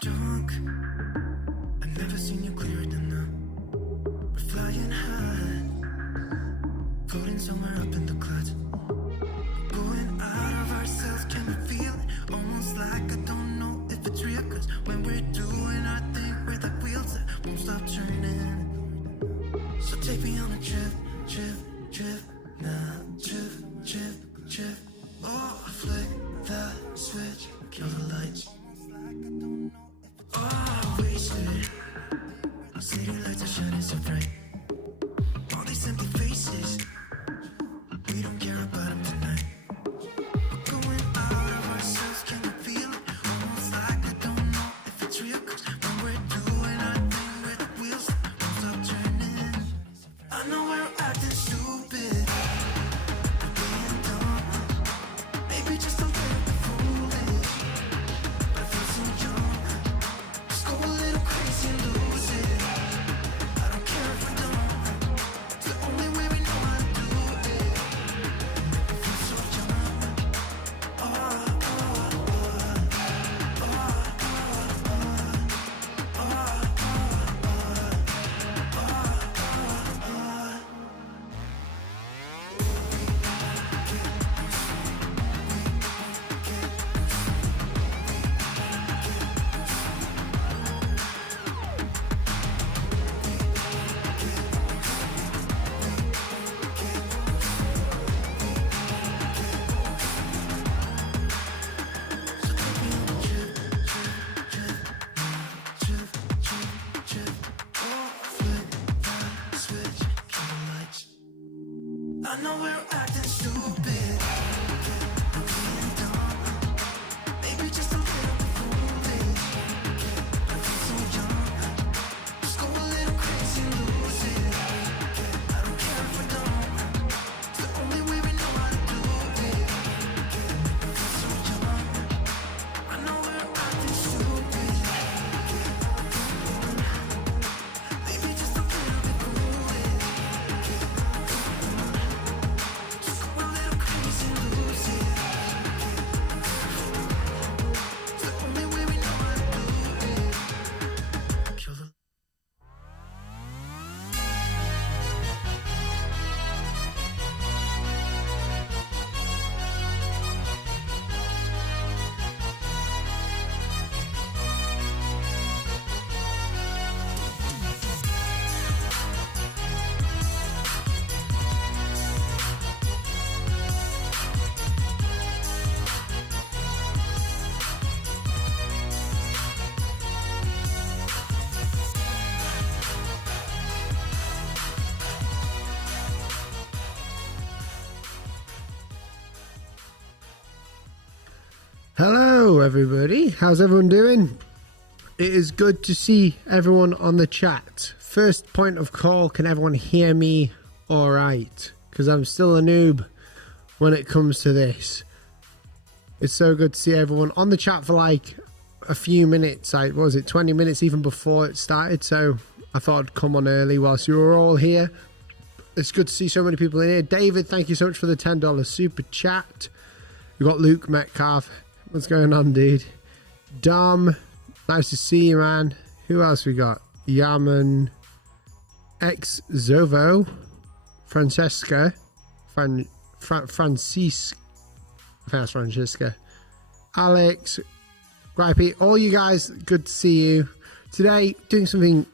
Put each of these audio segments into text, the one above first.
Drunk, I've never seen you clearer than now. We're flying high, floating somewhere up in the clouds. Going out of ourselves, can we feel it? Almost like I don't know if it's real. Cause when we're doing our thing, we're the wheels that won't stop turning. So take me on a trip, trip, trip. Now trip, trip, trip. Oh, flick the switch, kill the lights. Oh, wasted. City lights are shining so bright. All these empty faces, we don't care about them tonight. We're going out of ourselves, can you feel it? Almost like I don't know if it's real. Cause when we're doing our thing with the wheels that won't stop turning. I know we're acting stupid, we're being dumb. Maybe just a little bit foolish, but I feel so young. Just go a little crazy and lose it. I don't care if we don't. It's the only way we know how to do it. I feel so young. Oh, oh, oh, oh, I know we're acting stupid, we're being dumb. Maybe just a little bit foolish, but I feel so young. Just go a little crazy and lose it. I don't care if we don't. It's the only way we know how to do it. I feel so young. I know we're acting stupid. Maybe just a little bit foolish. Just go a little crazy and lose it. It's the only way we know how to do it. Kill the Hello everybody, how's everyone doing? It is good to see everyone on the chat. First point of call, can everyone hear me alright? Because I'm still a noob when it comes to this. It's so good to see everyone on the chat for like a few minutes, what was it, 20 minutes even before it started, so I thought I'd come on early whilst you were all here. It's good to see so many people in here. David, thank you so much for the $10 super chat. We've got Luke Metcalf. What's going on, dude? Dom, nice to see you, man. Who else we got? Yaman, X Zovo, Francesca, Francisca, Alex, Gripey, all you guys, good to see you. Today, doing something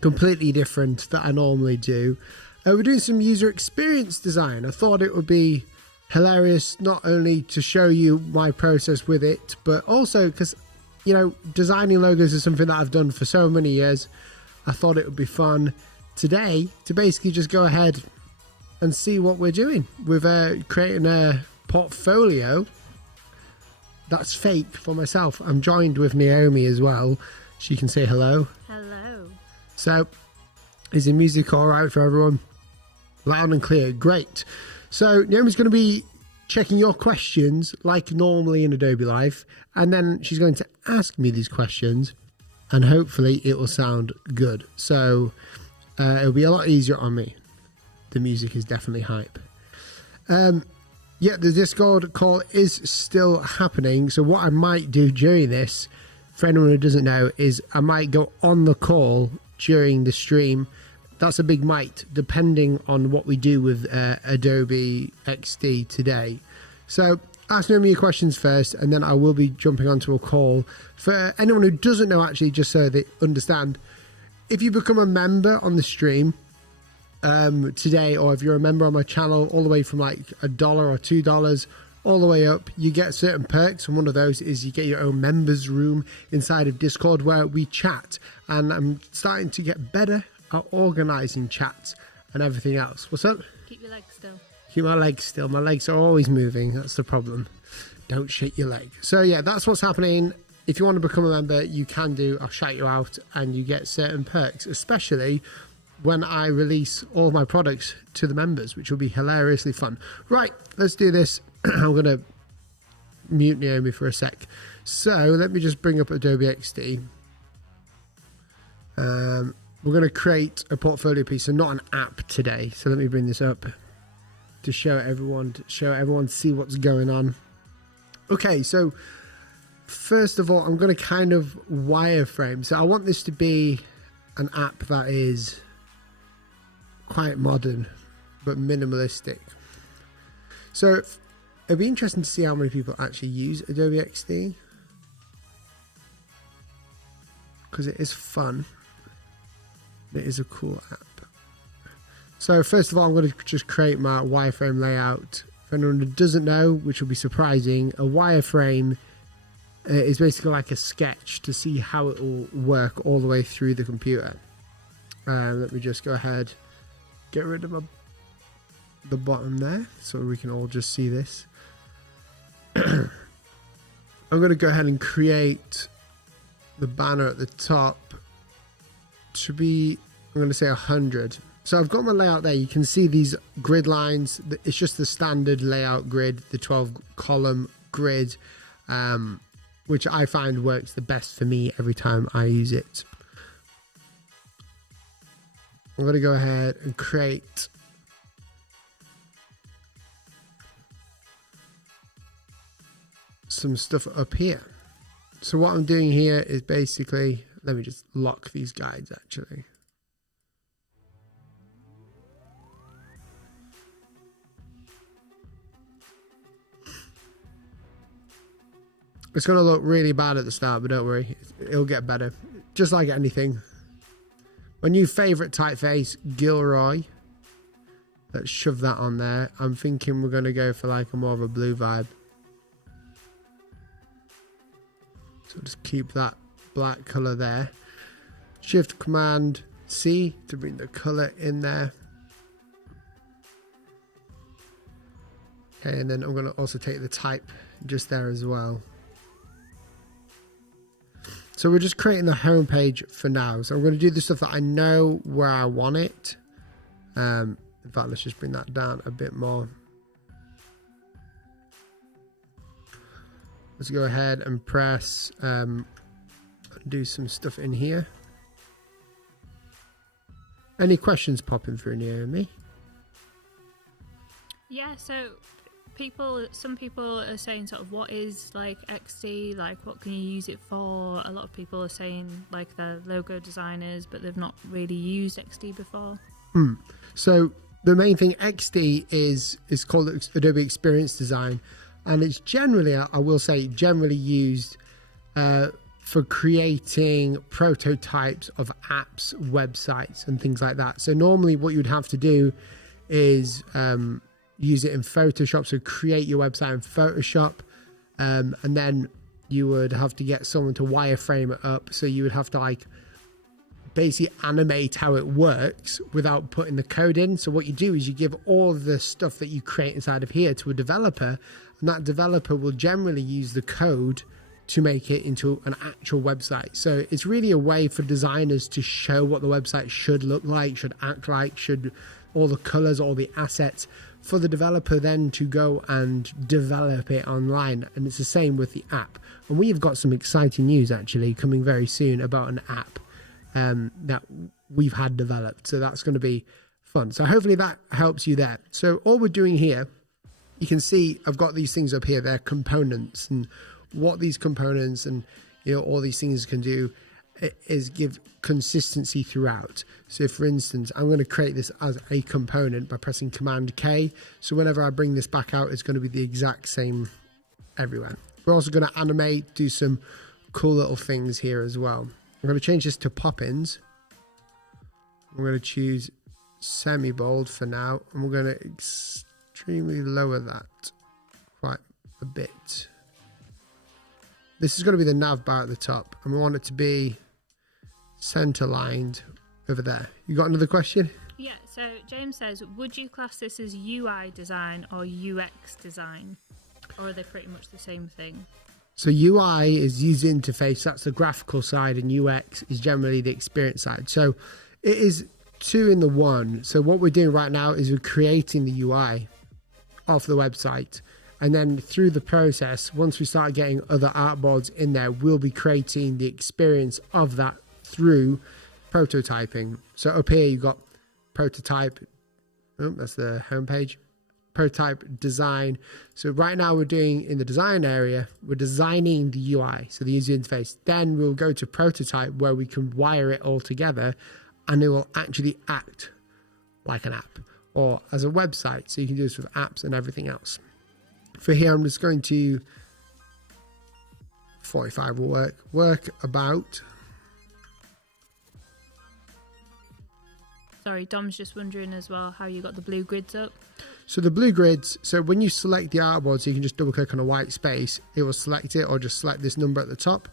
completely different that I normally do. We're doing some user experience design. I thought it would be hilarious not only to show you my process with it, but also because, you know, designing logos is something that I've done for so many years. I thought it would be fun today to basically just go ahead and see what we're doing with creating a portfolio that's fake for myself. I'm joined with Naomi as well. She can say hello. Hello. So, is the music all right for everyone? Loud and clear. Great. So Naomi's going to be checking your questions like normally in Adobe Live, and then she's going to ask me these questions, and hopefully it will sound good. So it'll be a lot easier on me. The music is definitely hype. Yeah, the Discord call is still happening. So what I might do during this, for anyone who doesn't know, is I might go on the call during the stream. That's a big might, depending on what we do with Adobe XD today. So ask me your questions first, and then I will be jumping onto a call. For anyone who doesn't know, actually, just so they understand, if you become a member on the stream today, or if you're a member on my channel, all the way from like $1 or $2 all the way up, you get certain perks, and one of those is you get your own members room inside of Discord where we chat, and I'm starting to get better at organizing chats and everything else. What's up? Keep your legs still. Keep my legs still. My legs are always moving. That's the problem. Don't shake your leg. So yeah, that's what's happening. If you want to become a member, you can do. I'll shout you out, and you get certain perks, especially when I release all of my products to the members, which will be hilariously fun. Right, let's do this. I'm going to mute Naomi for a sec. So let me just bring up Adobe XD. We're going to create a portfolio piece, and not an app today. So let me bring this up to show everyone, see what's going on. Okay, so first of all, I'm going to kind of wireframe. So I want this to be an app that is quite modern but minimalistic. So it'd be interesting to see how many people actually use Adobe XD, because it is fun. It is a cool app. So first of all, I'm going to just create my wireframe layout. For anyone who doesn't know, which will be surprising, a wireframe is basically like a sketch to see how it will work all the way through the computer. Let me just go ahead, get rid of the bottom there so we can all just see this. I'm going to go ahead and create the banner at the top to be, I'm going to say 100. So I've got my layout there. You can see these grid lines. It's just the standard layout grid, the 12 column grid, which I find works the best for me every time I use it. I'm going to go ahead and create some stuff up here. So what I'm doing here is basically, let me just lock these guides actually. It's going to look really bad at the start, but don't worry, it'll get better. Just like anything. My new favorite typeface, Gilroy. Let's shove that on there. I'm thinking we're going to go for like a more of a blue vibe. So just keep that black color there. Shift Command C to bring the color in there. Okay, and then I'm going to also take the type just there as well. So we're just creating the home page for now. So I'm going to do the stuff that I know where I want it. In fact, let's just bring that down a bit more. Let's go ahead and press do some stuff in here. Any questions popping through, Naomi? Yeah, so some people are saying sort of what is like XD, like what can you use it for? A lot of people are saying like they're logo designers, but they've not really used XD before. So the main thing, XD is called Adobe Experience Design, and it's generally, I will say, generally used for creating prototypes of apps, websites, and things like that. So normally what you'd have to do is use it in Photoshop, so create your website in Photoshop, and then you would have to get someone to wireframe it up. So you would have to like basically animate how it works without putting the code in. So what you do is you give all of the stuff that you create inside of here to a developer, and that developer will generally use the code to make it into an actual website. So it's really a way for designers to show what the website should look like, should act like, should all the colors, all the assets, for the developer then to go and develop it online. And it's the same with the app. And we've got some exciting news actually coming very soon about an app that we've had developed. So that's going to be fun. So hopefully that helps you there. So all we're doing here, you can see I've got these things up here. They're components, and what these components and all these things can do is give consistency throughout. So for instance, I'm going to create this as a component by pressing Command K. So whenever I bring this back out, it's going to be the exact same everywhere. We're also going to animate, do some cool little things here as well. I'm going to change this to pop-ins. I'm going to choose semi-bold for now, and we're going to extremely lower that quite a bit. This is going to be the nav bar at the top, and we want it to be center lined over there. You got another question? Yeah, so James says, would you class this as UI design or UX design? Or are they pretty much the same thing? So UI is user interface, that's the graphical side, and UX is generally the experience side. So it is two in the one. So what we're doing right now is we're creating the UI of the website. And then through the process, once we start getting other artboards in there, we'll be creating the experience of that through prototyping. So up here you've got prototype, that's the homepage, prototype design. So right now we're doing in the design area, we're designing the UI, so the user interface. Then we'll go to prototype where we can wire it all together and it will actually act like an app or as a website. So you can do this with apps and everything else. For here, I'm just going to 45 will work about. Sorry, Dom's just wondering as well how you got the blue grids up. So the blue grids, so when you select the artboard, so you can just double click on a white space, it will select it, or just select this number at the top.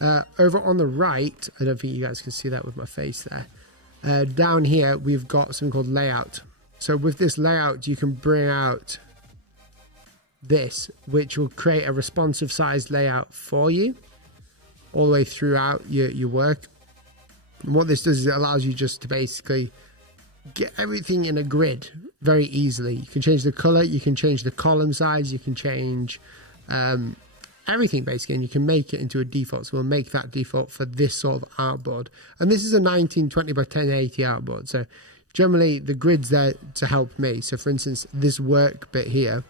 Over on the right, I don't think you guys can see that with my face there. Down here, we've got something called layout. So with this layout, you can bring out this, which will create a responsive sized layout for you all the way throughout your work. And what this does is it allows you just to basically get everything in a grid very easily. You can change the color, you can change the column size, you can change everything basically, and you can make it into a default. So we'll make that default for this sort of artboard. And this is a 1920 by 1080 artboard. So generally the grid's there to help me. So for instance, this work bit here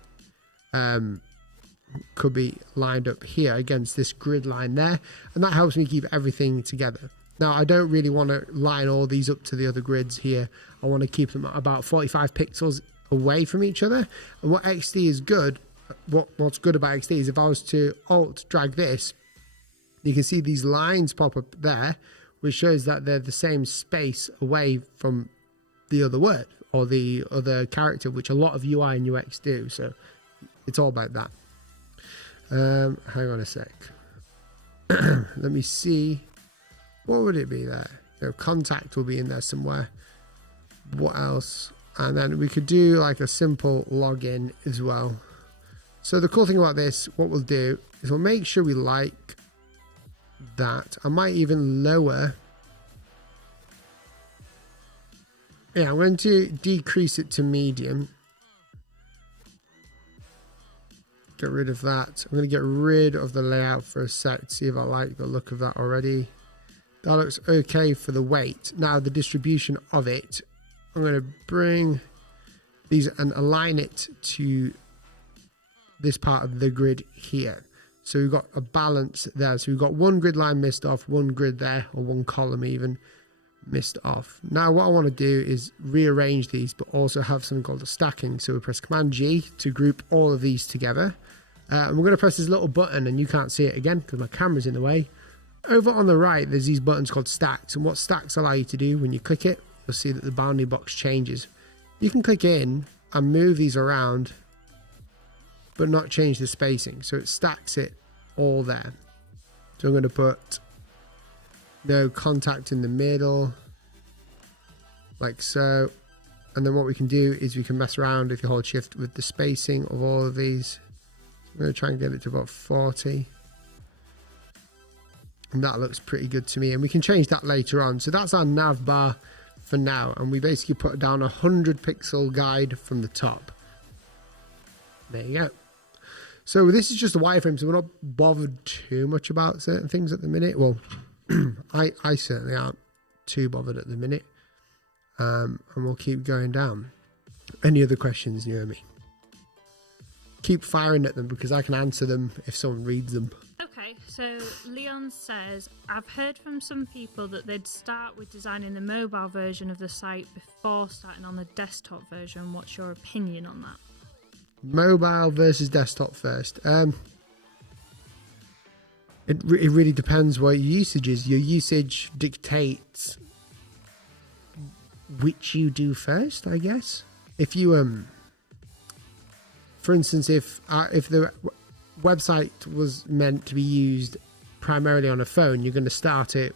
could be lined up here against this grid line there, and that helps me keep everything together. Now I don't really want to line all these up to the other grids here. I want to keep them about 45 pixels away from each other. And what XD is good, what's good about XD is if I was to alt drag this, you can see these lines pop up there, which shows that they're the same space away from the other word or the other character, which a lot of UI and UX do. So it's all about that. Hang on a sec. Let me see. What would it be there? Contact will be in there somewhere. What else? And then we could do like a simple login as well. So the cool thing about this, what we'll do is we'll make sure we like that. I might even lower. Yeah, I'm going to decrease it to medium. Get rid of that. I'm going to get rid of the layout for a sec, see if I like the look of that already. That looks okay for the weight. Now the distribution of it, I'm going to bring these and align it to this part of the grid here. So we've got a balance there. So we've got one grid line missed off, one grid there, or one column even missed off. Now what I want to do is rearrange these, but also have something called a stacking. So we press Command G to group all of these together. And we're going to press this little button, and you can't see it again because my camera's in the way. Over on the right, there's these buttons called stacks, and what stacks allow you to do when you click it, you'll see that the bounding box changes. You can click in and move these around, but not change the spacing. So it stacks it all there. So I'm going to put no contact in the middle, like so. And then what we can do is we can mess around if you hold shift with the spacing of all of these. I'm going to try and get it to about 40. And that looks pretty good to me. And we can change that later on. So that's our nav bar for now. And we basically put down a 100 pixel guide from the top. There you go. So this is just a wireframe, so we're not bothered too much about certain things at the minute. Well, I certainly aren't too bothered at the minute. And we'll keep going down. Any other questions, Naomi? Keep firing at them because I can answer them if someone reads them. Okay, so Leon says, I've heard from some people that they'd start with designing the mobile version of the site before starting on the desktop version. What's your opinion on that? Mobile versus desktop first. It really depends what your usage is. Your usage dictates which you do first, I guess. If you for instance, if the website was meant to be used primarily on a phone, you're going to start it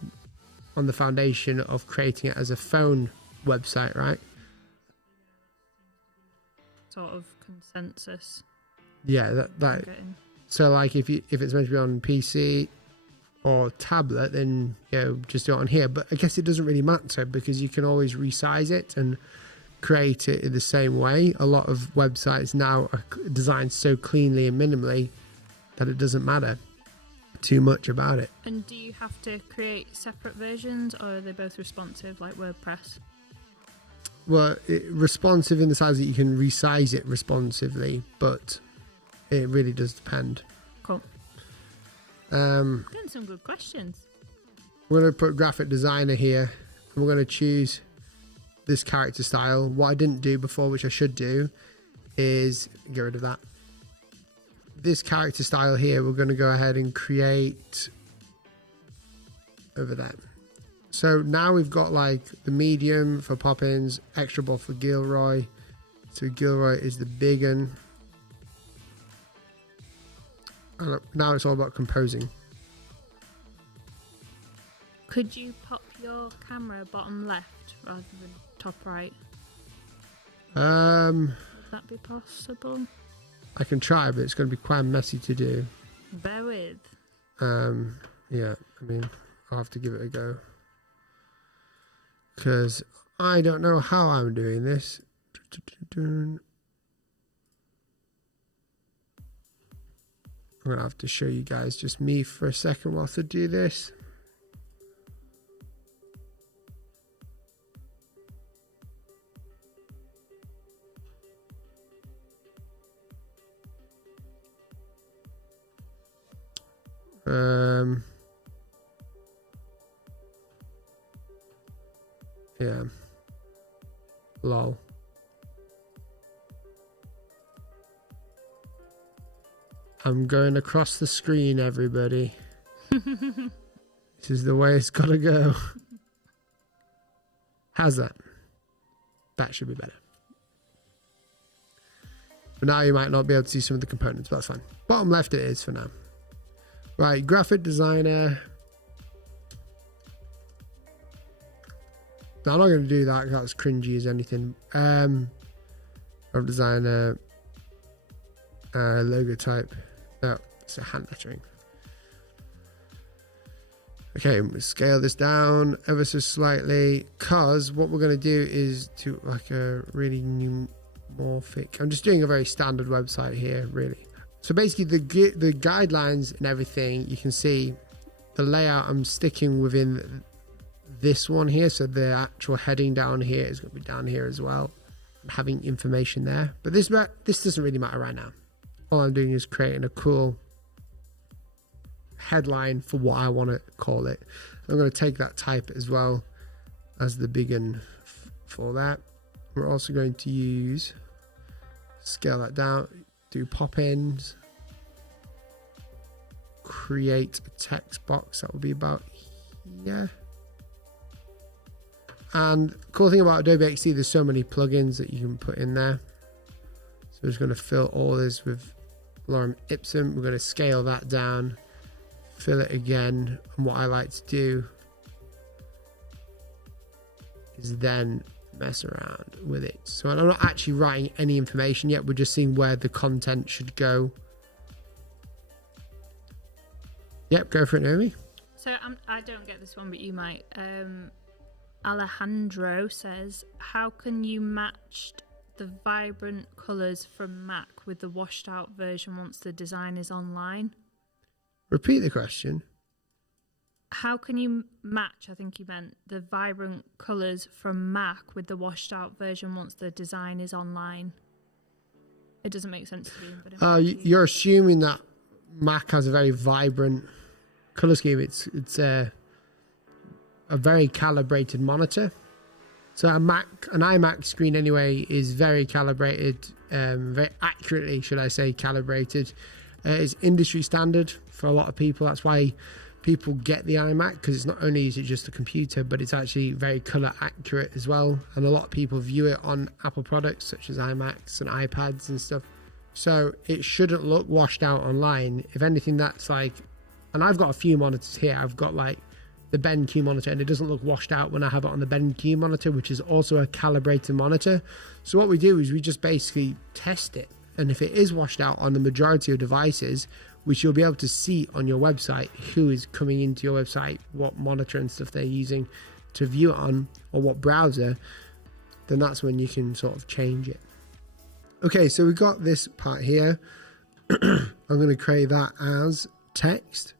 on the foundation of creating it as a phone website, right? Sort of consensus. Yeah, that. So like if it's meant to be on PC or tablet, then just do it on here. But I guess it doesn't really matter because you can always resize it and create it in the same way. A lot of websites now are designed so cleanly and minimally that it doesn't matter too much about it. And do you have to create separate versions, or are they both responsive like WordPress? Well, responsive in the sense that you can resize it responsively, but it really does depend. Cool. Getting some good questions. We're going to put graphic designer here, and we're going to choose this character style. What I didn't do before, which I should do, is get rid of that. This character style here, we're going to go ahead and create over there. So now we've got like the medium for Poppins, extra bold for Gilroy. So Gilroy is the big one. And now it's all about composing. Could you pop your camera bottom left rather than top right? Would that be possible? I can try, but it's going to be quite messy to do. Bear with. Yeah, I mean, I'll have to give it a go. Because I don't know how I'm doing this. I'm going to have to show you guys just me for a second whilst I do this. Yeah. Lol. I'm going across the screen, everybody. This is the way it's gotta go. How's that? That should be better. But now you might not be able to see some of the components, but that's fine. Bottom left it is for now. Right, graphic designer. No, I'm not going to do that. That's cringy as anything. Graphic designer. Logo type. No, it's a hand lettering. Okay, we'll scale this down ever so slightly, because what we're going to do is do like a really neumorphic. I'm just doing a very standard website here, really. So basically the guidelines and everything, you can see the layout I'm sticking within this one here. So the actual heading down here is going to be down here as well. I'm having information there. But this doesn't really matter right now. All I'm doing is creating a cool headline for what I want to call it. I'm going to take that type as well as the big one for that. We're also going to use, scale that down, do pop-ins, create a text box that will be about here. And cool thing about Adobe XD, there's so many plugins that you can put in there. So we're just going to fill all this with lorem ipsum. We're going to scale that down, fill it again, and what I like to do is then mess around with it. So I'm not actually writing any information yet, we're just seeing where the content should go. Yep, go for it, Naomi. So I don't get this one, but you might. Alejandro says, how can you match the vibrant colours from Mac with the washed out version once the design is online. Repeat the question. How can you match, I think you meant, the vibrant colours from Mac with the washed out version once the design is online? It doesn't make sense to me. But you're assuming that Mac has a very vibrant colour scheme. It's a very calibrated monitor. So an iMac screen anyway is very calibrated, very accurately, should I say, calibrated. It's industry standard for a lot of people. That's why people get the iMac, because it's not only is it just a computer, but it's actually very colour accurate as well. And a lot of people view it on Apple products such as iMacs and iPads and stuff. So it shouldn't look washed out online. If anything, that's like, and I've got a few monitors here. I've got like the BenQ monitor, and it doesn't look washed out when I have it on the BenQ monitor, which is also a calibrated monitor. So what we do is we just basically test it. And if it is washed out on the majority of devices, which you'll be able to see on your website, who is coming into your website, what monitor and stuff they're using to view it on, or what browser, then that's when you can sort of change it. Okay, so we've got this part here. I'm going to create that as text.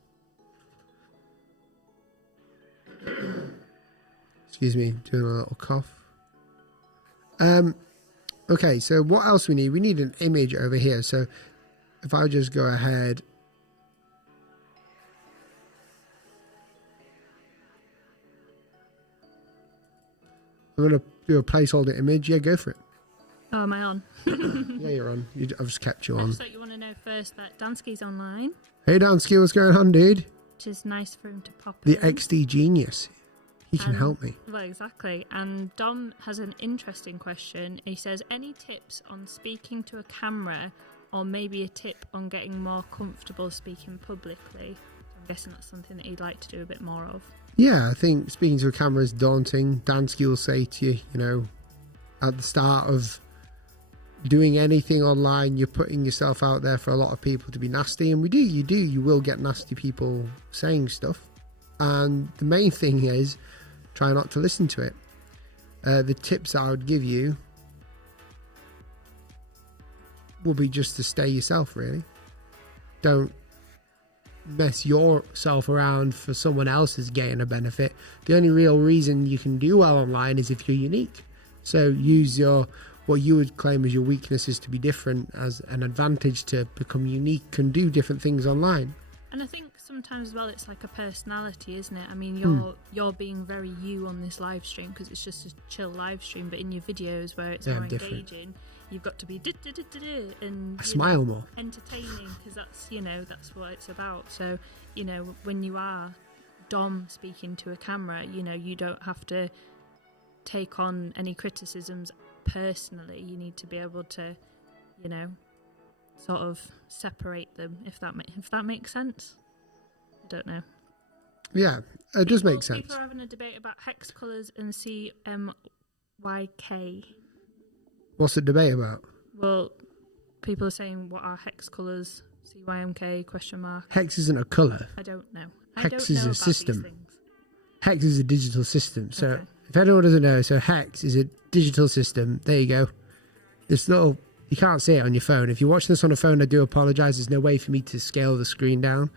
Excuse me, doing a little cough. Okay, so what else we need? We need an image over here. So if I just go ahead, I'm going to do a placeholder image. Yeah, go for it. Oh, am I on? Yeah, you're on. I've just kept you I on. just thought you want to know first that Dansky's online, Hey, Dansky, what's going on, dude? which is nice for him to pop The in. XD genius. He can And- help me. Well, exactly. And Dom has an interesting question. He says, any tips on speaking to a camera, or maybe a tip on getting more comfortable speaking publicly? I'm guessing that's something that he'd like to do a bit more of. Yeah, I think speaking to a camera is daunting. Dansky will say to you, you know, at the start of doing anything online, you're putting yourself out there for a lot of people to be nasty. And you will get nasty people saying stuff. And the main thing is, try not to listen to it. The tips I would give you will be just to stay yourself, really. Don't mess yourself around for someone else's gain or benefit. The only real reason you can do well online is if you're unique. So use what you would claim as your weaknesses to be different as an advantage to become unique and do different things online. And I think sometimes as well it's like a personality, isn't it? I mean, you're being very you on this live stream because it's just a chill live stream, but in your videos where it's more different. Engaging, you've got to be and I smile more. entertaining, because that's what it's about. So when you are Dom speaking to a camera, you don't have to take on any criticisms personally. You need to be able to sort of separate them, if that makes sense. I don't know. Yeah, it does make sense. People are having a debate about hex colours and CMYK. What's the debate about? Well, people are saying, what are hex colours? CYMK question mark. Hex isn't a colour. I don't know. Hex is a system. Things. Hex is a digital system. So Okay. if anyone doesn't know, so hex is a digital system. There you go. This little, you can't see it on your phone. If you're watching this on a phone, I do apologise. There's no way for me to scale the screen down.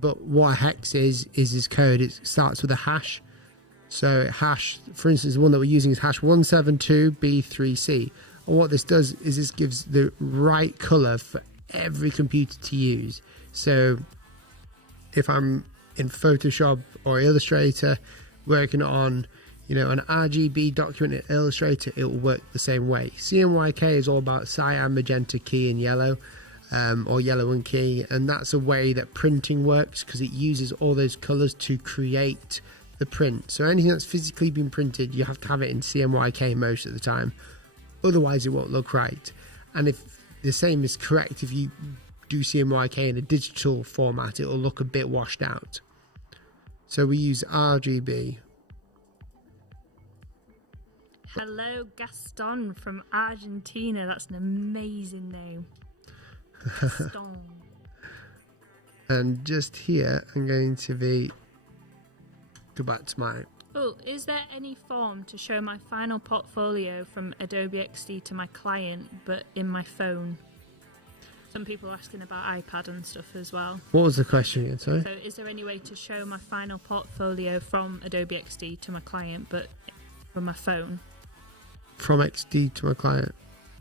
But what a hex is this code. It starts with a hash. So hash, for instance, the one that we're using is hash 172B3C. And what this does is this gives the right colour for every computer to use. So if I'm in Photoshop or Illustrator working on an RGB document in Illustrator, it will work the same way. CMYK is all about cyan, magenta, key and yellow, or yellow and key, and that's a way that printing works because it uses all those colors to create the print. So anything that's physically been printed, you have to have it in CMYK most of the time, otherwise it won't look right. And if the same is correct, if you do CMYK in a digital format, it will look a bit washed out. So we use RGB. Hello, Gaston from Argentina. That's an amazing name. Gaston. And just here, I'm going to go back to my Oh, is there any form to show my final portfolio from Adobe XD to my client, but in my phone? Some people are asking about iPad and stuff as well. What was the question again, sorry? So is there any way to show my final portfolio from Adobe XD to my client, but from my phone? From XD to my client?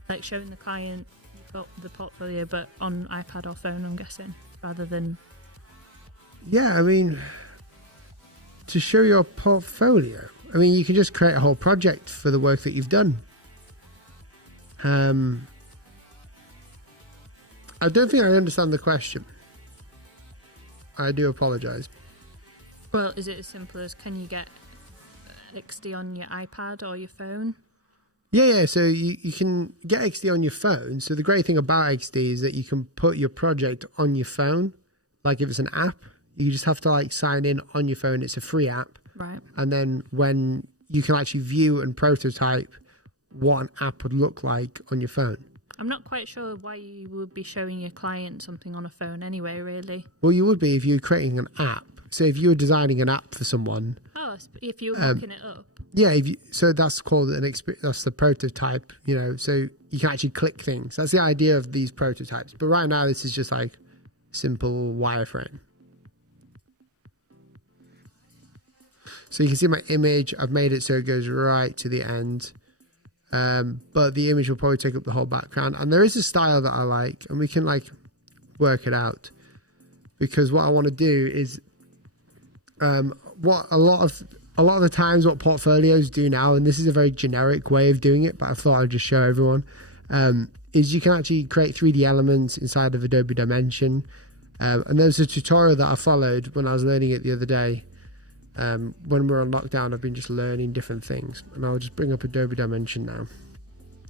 Like showing the client the portfolio, but on iPad or phone, I'm guessing, rather than... Yeah, I mean, to show your portfolio, I mean, you can just create a whole project for the work that you've done. I don't think I understand the question. I do apologise. Well, is it as simple as, can you get XD on your iPad or your phone? Yeah, so you can get XD on your phone. So the great thing about XD is that you can put your project on your phone. Like if it's an app, you just have to like sign in on your phone. It's a free app. Right. And then when you can actually view and prototype what an app would look like on your phone. I'm not quite sure why you would be showing your client something on a phone anyway, really. Well, you would be if you're creating an app. So if you were designing an app for someone. Oh, if you were mocking it up. Yeah, so that's called an experience. That's the prototype, you know. So you can actually click things. That's the idea of these prototypes. But right now, this is just like simple wireframe. So you can see my image. I've made it so it goes right to the end. But the image will probably take up the whole background. And there is a style that I like, and we can like work it out. Because what I want to do is, what a lot of the times what portfolios do now, and this is a very generic way of doing it, but I thought I'd just show everyone, is you can actually create 3D elements inside of Adobe Dimension. And there's a tutorial that I followed when I was learning it the other day. When we're on lockdown, I've been just learning different things, and I'll just bring up Adobe Dimension now.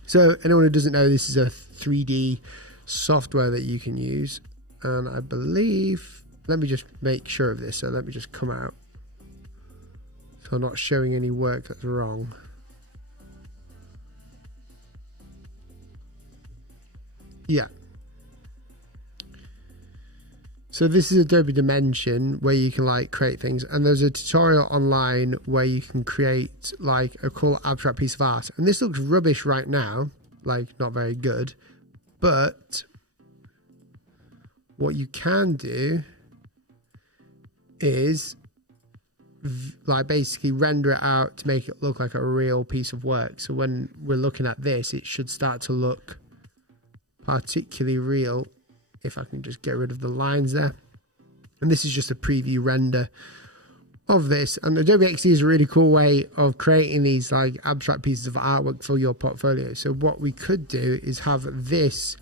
So anyone who doesn't know, this is a 3D software that you can use, and I believe, let me just make sure of this, so let me just come out so I'm not showing any work that's wrong. Yeah. So this is Adobe Dimension where you can like create things, and there's a tutorial online where you can create like a cool abstract piece of art. And this looks rubbish right now, like not very good, but what you can do is like basically render it out to make it look like a real piece of work. So when we're looking at this, it should start to look particularly real. If I can just get rid of the lines there. And this is just a preview render of this. And Adobe XD is a really cool way of creating these like abstract pieces of artwork for your portfolio. So what we could do is have this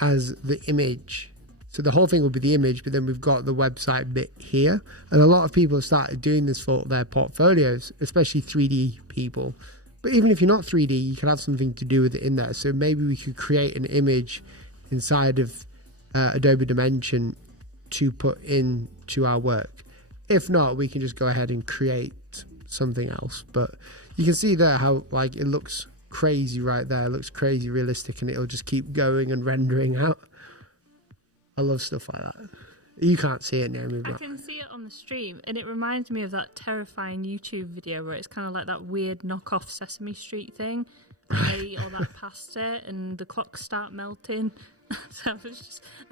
as the image. So the whole thing will be the image, but then we've got the website bit here. And a lot of people have started doing this for their portfolios, especially 3D people. But even if you're not 3D, you can have something to do with it in there. So maybe we could create an image inside of Adobe Dimension to put into our work. If not, we can just go ahead and create something else. But you can see there how like it looks crazy right there. It looks crazy realistic, and it'll just keep going and rendering out. I love stuff like that. You can't see it, Naomi. I can see it on the stream, and it reminds me of that terrifying YouTube video where it's kind of like that weird knockoff Sesame Street thing. They eat all that pasta and the clocks start melting. So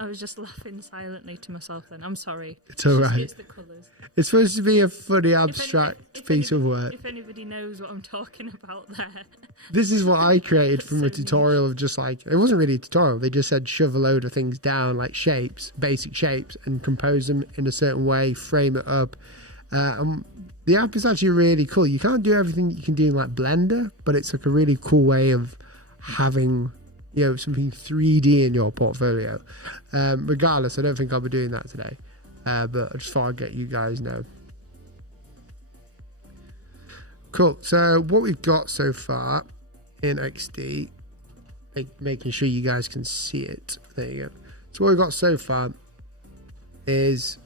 I was just laughing silently to myself then. I'm sorry. It's all right. It's the colours. It's supposed to be a funny abstract piece of work. If anybody knows what I'm talking about there. This is what I created from a tutorial of just like, it wasn't really a tutorial. They just said shove a load of things down, like shapes, basic shapes, and compose them in a certain way, frame it up. The app is actually really cool. You can't do everything you can do in like Blender, but it's like a really cool way of having, you know, something 3D in your portfolio. Regardless, I don't think I'll be doing that today, but I just thought I'd get you guys know. Cool. So what we've got so far in XD, making sure you guys can see it. There you go. So what we've got so far is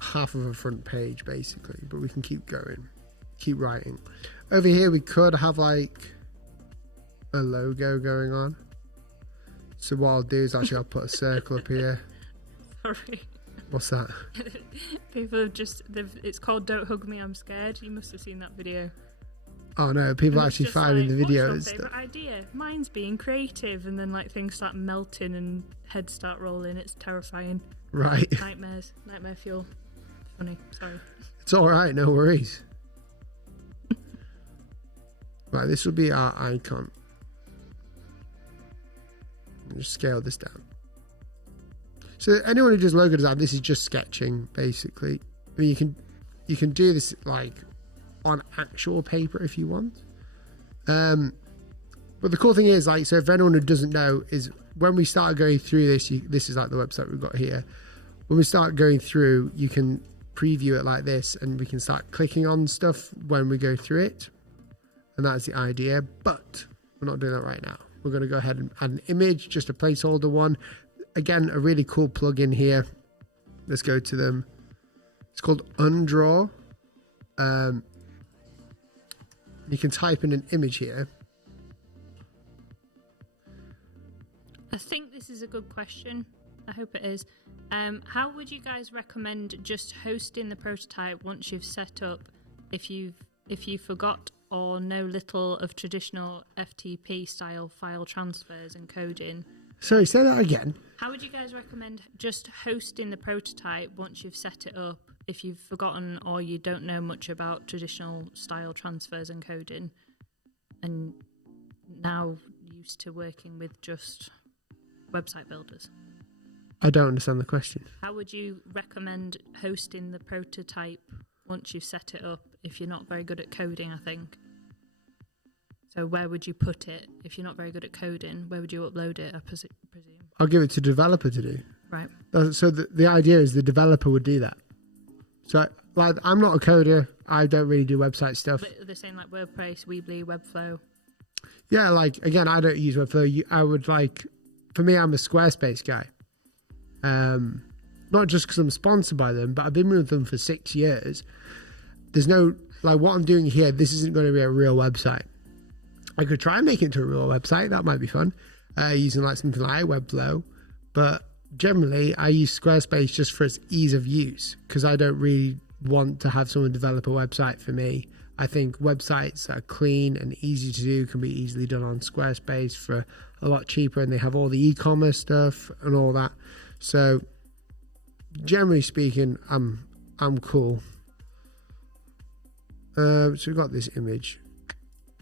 half of a front page basically, but we can keep going, keep writing. Over here we could have like a logo going on. So what I'll do is actually I'll put a circle up here. Sorry. What's that? People have it's called Don't Hug Me, I'm Scared. You must have seen that video. Oh no, people And it's actually just finding the video. What's your favourite idea? Mine's being creative, and then like things start melting and heads start rolling. It's terrifying. Right. Nightmare fuel. Funny, sorry. It's alright, no worries. Right, this will be our icon. Just scale this down. So anyone who does logo design, this is just sketching basically. I mean, you can do this like on actual paper if you want. But the cool thing is, like, so if anyone who doesn't know, is when we start going through this, this is like the website we've got here. When we start going through, you can preview it like this, and we can start clicking on stuff when we go through it. And that's the idea, but we're not doing that right now. We're going to go ahead and add an image, just a placeholder one. Again, a really cool plugin here. Let's go to them. It's called Undraw. You can type in an image here. I think this is a good question. I hope it is. How would you guys recommend just hosting the prototype once you've set up, if you forgot or know little of traditional FTP style file transfers and coding? Sorry, say that again. How would you guys recommend just hosting the prototype once you've set it up, if you've forgotten or you don't know much about traditional style transfers and coding, and now used to working with just website builders? I don't understand the question. How would you recommend hosting the prototype once you've set it up if you're not very good at coding, I think? So where would you put it if you're not very good at coding? Where would you upload it, I presume? I'll give it to the developer to do. Right. So the idea is the developer would do that. So, like, I'm not a coder. I don't really do website stuff. But they're saying like WordPress, Weebly, Webflow. Yeah, like, again, I don't use Webflow. I would like, for me, I'm a Squarespace guy. Not just because I'm sponsored by them, but I've been with them for 6 years. There's no, like, what I'm doing here, this isn't going to be a real website. I could try and make it into a real website. That might be fun. Using like something like Webflow. But generally, I use Squarespace just for its ease of use, because I don't really want to have someone develop a website for me. I think websites that are clean and easy to do can be easily done on Squarespace for a lot cheaper, and they have all the e-commerce stuff and all that. So generally speaking, I'm cool. So we've got this image.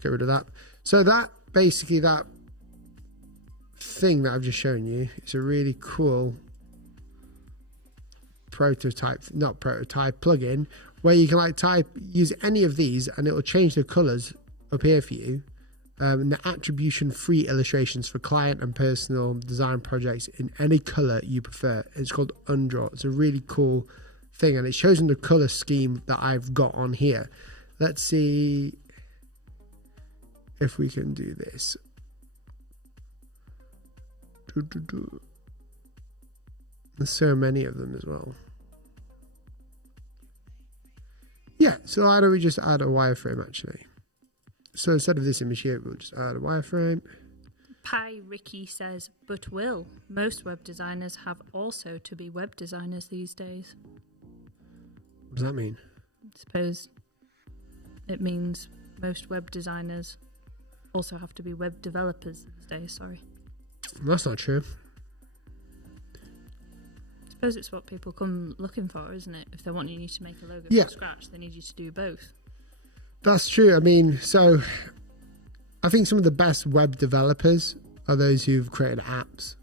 Get rid of that. So that basically, that thing that I've just shown you, it's a really cool plugin where you can like use any of these and it will change the colors up here for you. And the attribution free illustrations for client and personal design projects in any color you prefer. It's called Undraw. It's a really cool thing, and it shows in the color scheme that I've got on here. Let's see if we can do this. There's so many of them as well. Yeah, so why don't we just add a wireframe actually? So instead of this image here, we'll just add a wireframe. Pi Ricky says, but Will, most web designers have also to be web designers these days. What does that mean? I suppose it means most web designers also have to be web developers these days, sorry. That's not true. I suppose it's what people come looking for, isn't it? If they're wanting you to make a logo from scratch, they need you to do both. That's true. I mean, so I think some of the best web developers are those who've created apps.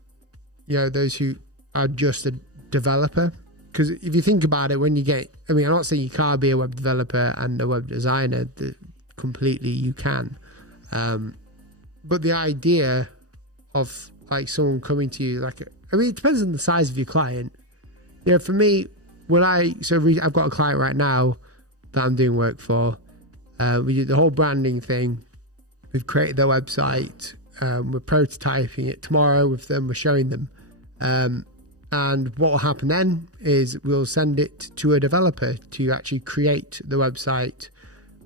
You know, those who are just a developer. Because if you think about it, when you get, I mean, I'm not saying you can't be a web developer and a web designer. Completely, you can. But the idea of like someone coming to you, like, I mean, it depends on the size of your client. You know, for me, I've got a client right now that I'm doing work for. We did the whole branding thing. We've created their website. We're prototyping it tomorrow with them. We're showing them. And what will happen then is we'll send it to a developer to actually create the website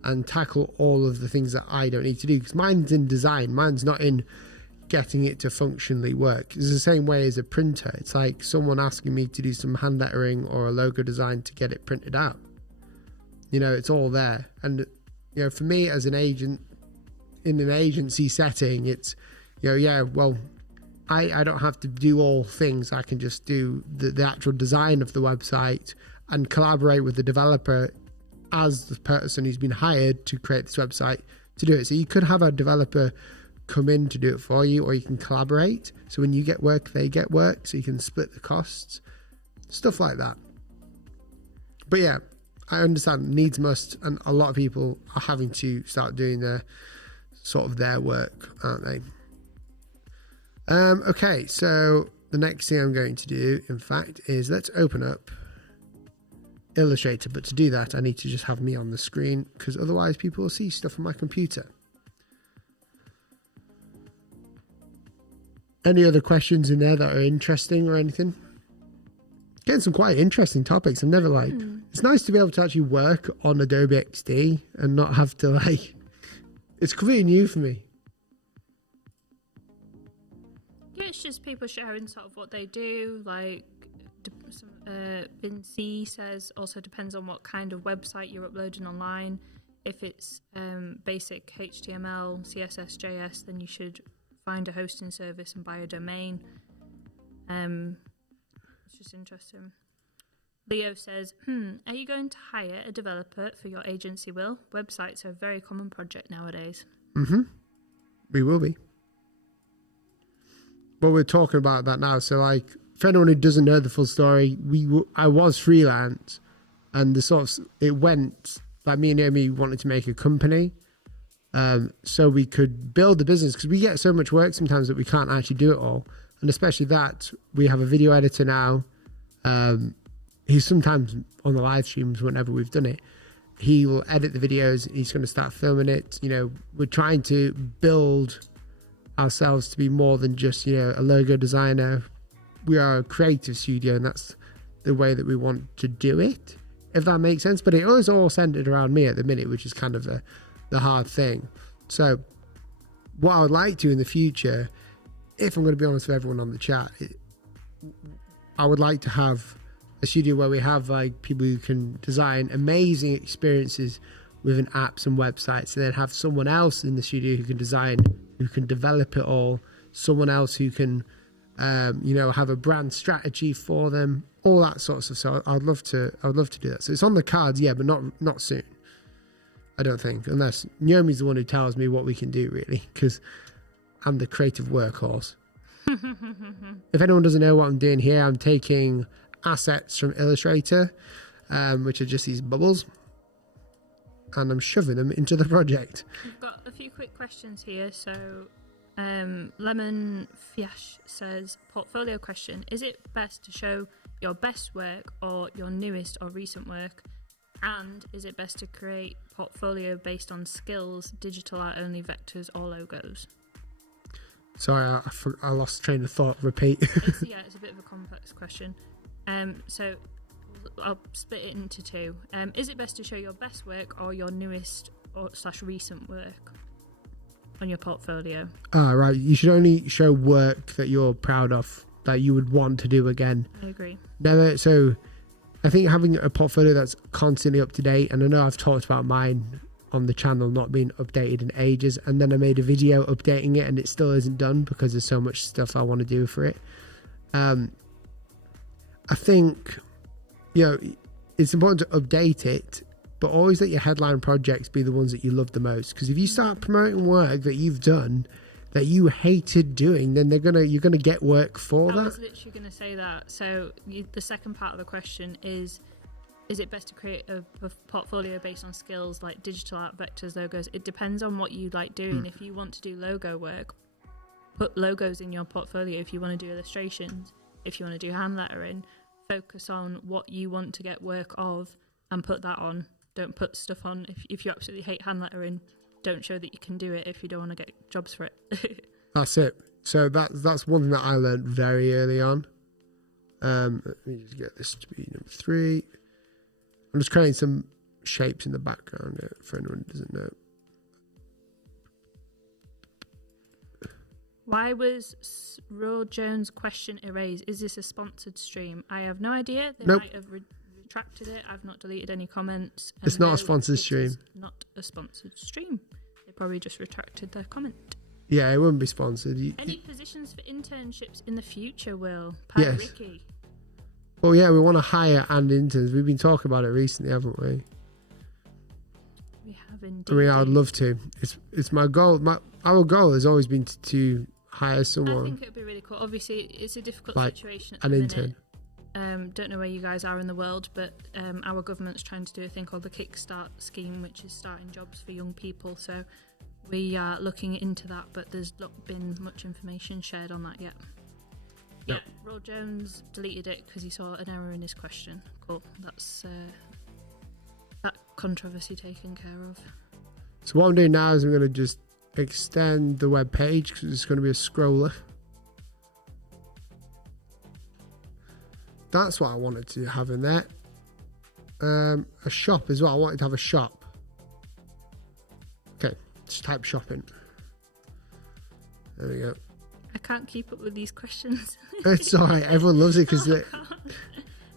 and tackle all of the things that I don't need to do. Because mine's in design. Mine's not in getting it to functionally work. It's the same way as a printer. It's like someone asking me to do some hand lettering or a logo design to get it printed out. You know, it's all there. And, you know, for me as an agent in an agency setting, it's, you know, yeah, well, I don't have to do all things. I can just do the actual design of the website and collaborate with the developer as the person who's been hired to create this website to do it. So you could have a developer come in to do it for you, or you can collaborate. So when you get work, they get work. So you can split the costs, stuff like that. But yeah, I understand needs must, and a lot of people are having to start doing their sort of their work, aren't they? Okay, so the next thing I'm going to do, in fact, is let's open up Illustrator. But to do that, I need to just have me on the screen, because otherwise people will see stuff on my computer. Any other questions in there that are interesting or anything? Getting some quite interesting topics. I'm never like, it's nice to be able to actually work on Adobe XD and not have to like, it's completely new for me. Yeah, it's just people sharing sort of what they do. Like Vinci says, also depends on what kind of website you're uploading online. If it's basic HTML, CSS, JS, then you should find a hosting service and buy a domain. It's just interesting. Leo says, are you going to hire a developer for your agency, Will? Websites are a very common project nowadays. We will be. But we're talking about that now. So like, for anyone who doesn't know the full story, I was freelance, and the sort of, it went, like me and Amy wanted to make a company, so we could build the business, because we get so much work sometimes that we can't actually do it all. And especially that, we have a video editor now. He's sometimes on the live streams whenever we've done it. He will edit the videos. He's going to start filming it. You know, we're trying to build ourselves to be more than just, you know, a logo designer. We are a creative studio, and that's the way that we want to do it, if that makes sense. But it is all centered around me at the minute, which is kind of the hard thing. So what I would like to in the future, if I'm going to be honest with everyone on the chat, I would like to have a studio where we have like people who can design amazing experiences within apps and websites, and then have someone else in the studio who can design, who can develop it all, someone else who can you know, have a brand strategy for them, all that sort of stuff. So I'd love to do that. So it's on the cards, yeah, but not soon, I don't think, unless Naomi's the one who tells me what we can do, really, because I'm the creative workhorse. If anyone doesn't know what I'm doing here, I'm taking assets from Illustrator, which are just these bubbles, and I'm shoving them into the project. We've got a few quick questions here. So Lemon Fiash says, portfolio question: is it best to show your best work or your newest or recent work? And is it best to create portfolio based on skills, digital art only, vectors or logos? Sorry, I lost train of thought. Repeat. It's a bit of a complex question. So I'll split it into two. Is it best to show your best work or your newest or / recent work on your portfolio? Right. You should only show work that you're proud of, that you would want to do again. I agree. Never. So I think having a portfolio that's constantly up to date, and I know I've talked about mine on the channel not being updated in ages, and then I made a video updating it and it still isn't done because there's so much stuff I want to do for it. I think, you know, it's important to update it, but always let your headline projects be the ones that you love the most. Because if you start promoting work that you've done that you hated doing, then you're gonna get work for that. I was literally going to say that. So the second part of the question is it best to create a portfolio based on skills like digital art, vectors, logos? It depends on what you like doing. If you want to do logo work, put logos in your portfolio. If you want to do illustrations, if you want to do hand lettering, focus on what you want to get work of and put that on. Don't put stuff on. If you absolutely hate hand lettering, don't show that you can do it if you don't want to get jobs for it. That's it. So that's one thing that I learned very early on. Let me just get this to be number 3. I'm just creating some shapes in the background for anyone who doesn't know. Why was Roy Jones' question erased? Is this a sponsored stream? I have no idea. They Nope. might have retracted it. I've not deleted any comments. And It's not a no, sponsored it stream. is not a sponsored stream. They probably just retracted their comment. Yeah, it wouldn't be sponsored. Any positions for internships in the future, Will? Pat Yes. Ricky. Well, yeah, we want to hire and interns. We've been talking about it recently, haven't we? We have indeed. I mean, I'd love to. It's my goal. Our goal has always been to hire I someone, think it would be really cool. Obviously, it's a difficult like situation at an the intern. minute. Don't know where you guys are in the world, but our government's trying to do a thing called the Kickstart scheme, which is starting jobs for young people. So we are looking into that, but there's not been much information shared on that yet. No. Yeah, Roy Jones deleted it because he saw an error in his question. Cool. That's that controversy taken care of. So what I'm doing now is I'm going to just extend the web page because it's going to be a scroller. That's what I wanted to have in there. A shop as well. I wanted to have a shop. Okay, just type shopping. There we go. I can't keep up with these questions. It's alright, everyone loves it because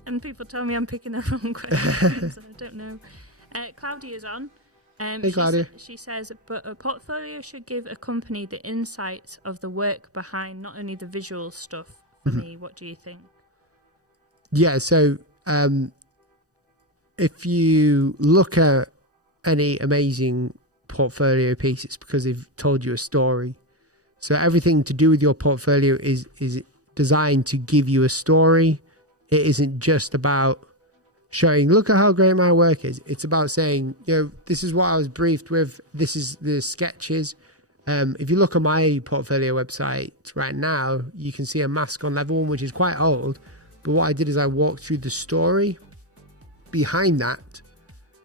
And people tell me I'm picking the wrong questions. I don't know. Claudia's on. Hey, Claudia. She says, but a portfolio should give a company the insights of the work behind not only the visual stuff. For me, what do you think? Yeah, so if you look at any amazing portfolio piece, it's because they've told you a story. So everything to do with your portfolio is designed to give you a story. It isn't just about showing, look at how great my work is. It's about saying, this is what I was briefed with. This is the sketches. If you look at my portfolio website right now, you can see a mask on level 1, which is quite old. But what I did is I walked through the story behind that,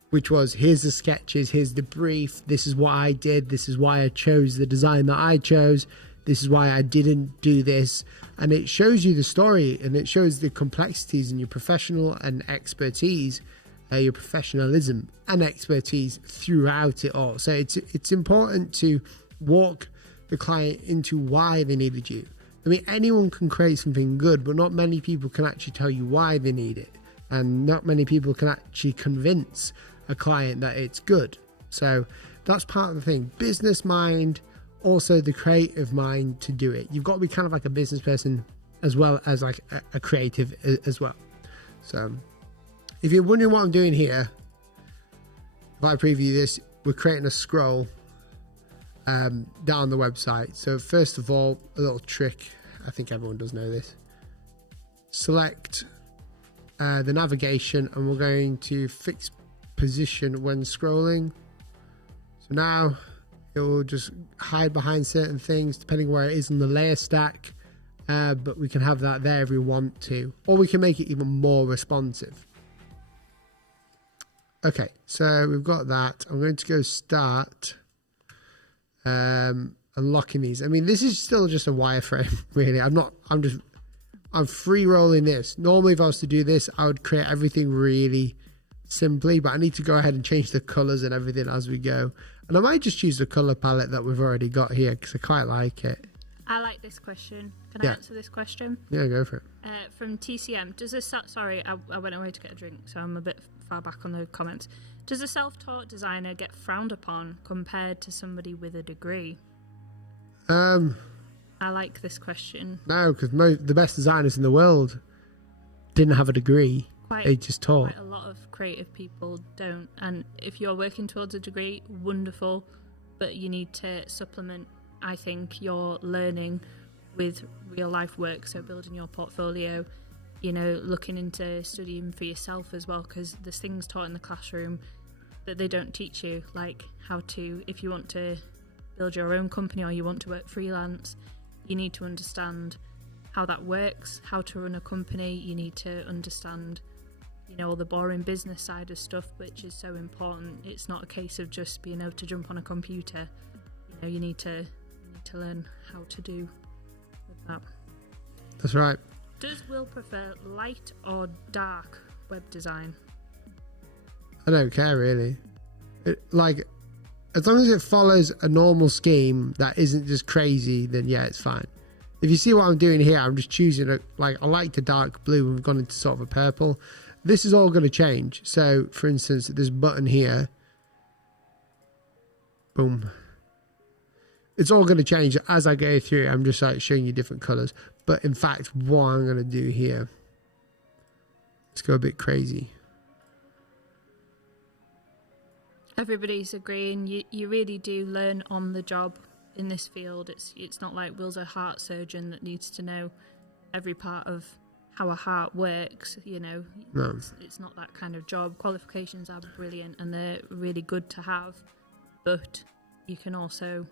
which was, here's the sketches, here's the brief, this is what I did, this is why I chose the design that I chose, this is why I didn't do this. And it shows you the story, and it shows the complexities in your professional and expertise, your professionalism and expertise throughout it all. So it's important to walk the client into why they needed you. I mean, anyone can create something good, but not many people can actually tell you why they need it. And not many people can actually convince a client that it's good. So that's part of the thing. Business mind, also the creative mind to do it. You've got to be kind of like a business person as well as like a creative as well. So if you're wondering what I'm doing here, if I preview this, we're creating a scroll down the website. So first of all, a little trick. I think everyone does know this. Select the navigation, and we're going to fix position when scrolling. So now it will just hide behind certain things depending where it is in the layer stack, but we can have that there if we want to, or we can make it even more responsive. Okay, so we've got that. I'm going to go start unlocking these. I mean, this is still just a wireframe, really. I'm free rolling this. Normally, if I was to do this, I would create everything really simply, but I need to go ahead and change the colors and everything as we go. And I might just use the color palette that we've already got here because I quite like it. I like this question. Can I answer this question? Yeah, go for it. From TCM, does this... Sorry, I went away to get a drink, so I'm a bit far back on the comments. Does a self-taught designer get frowned upon compared to somebody with a degree? I like this question. No, because the best designers in the world didn't have a degree. They just taught. Quite a lot of creative people don't. And if you're working towards a degree, wonderful. But you need to supplement, I think, your learning with real life work. So building your portfolio, looking into studying for yourself as well. Because there's things taught in the classroom that they don't teach you. Like how to, if you want to build your own company or you want to work freelance, you need to understand how that works, how to run a company. You need to understand, all the boring business side of stuff, which is so important. It's not a case of just being able to jump on a computer. You need to learn how to do with that. That's right. Does Will prefer light or dark web design? I don't care really. as long as it follows a normal scheme that isn't just crazy, then yeah, it's fine. If you see what I'm doing here, I'm just choosing I like the dark blue and we've gone into sort of a purple. This is all going to change. So for instance, this button here, boom. It's all going to change as I go through it. I'm just like showing you different colors. But in fact, what I'm going to do here, let's go a bit crazy. Everybody's agreeing. You really do learn on the job in this field. It's not like Will's a heart surgeon that needs to know every part of how a heart works. You know, No. it's not that kind of job. Qualifications are brilliant and they're really good to have, but you can also,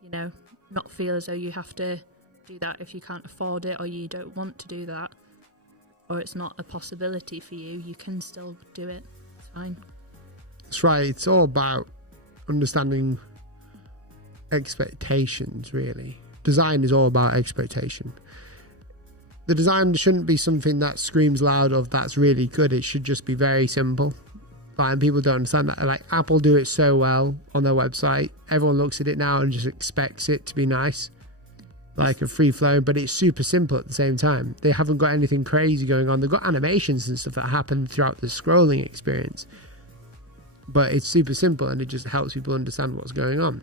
you know, not feel as though you have to do that if you can't afford it or you don't want to do that, or it's not a possibility for you. You can still do it. It's fine. That's right. It's all about understanding expectations, really. Design is all about expectation. The design shouldn't be something that screams loud of that's really good. It should just be very simple. And people don't understand that. Like Apple do it so well on their website. Everyone looks at it now and just expects it to be nice, like a free flow, but it's super simple at the same time. They haven't got anything crazy going on. They've got animations and stuff that happen throughout the scrolling experience, but it's super simple and it just helps people understand what's going on.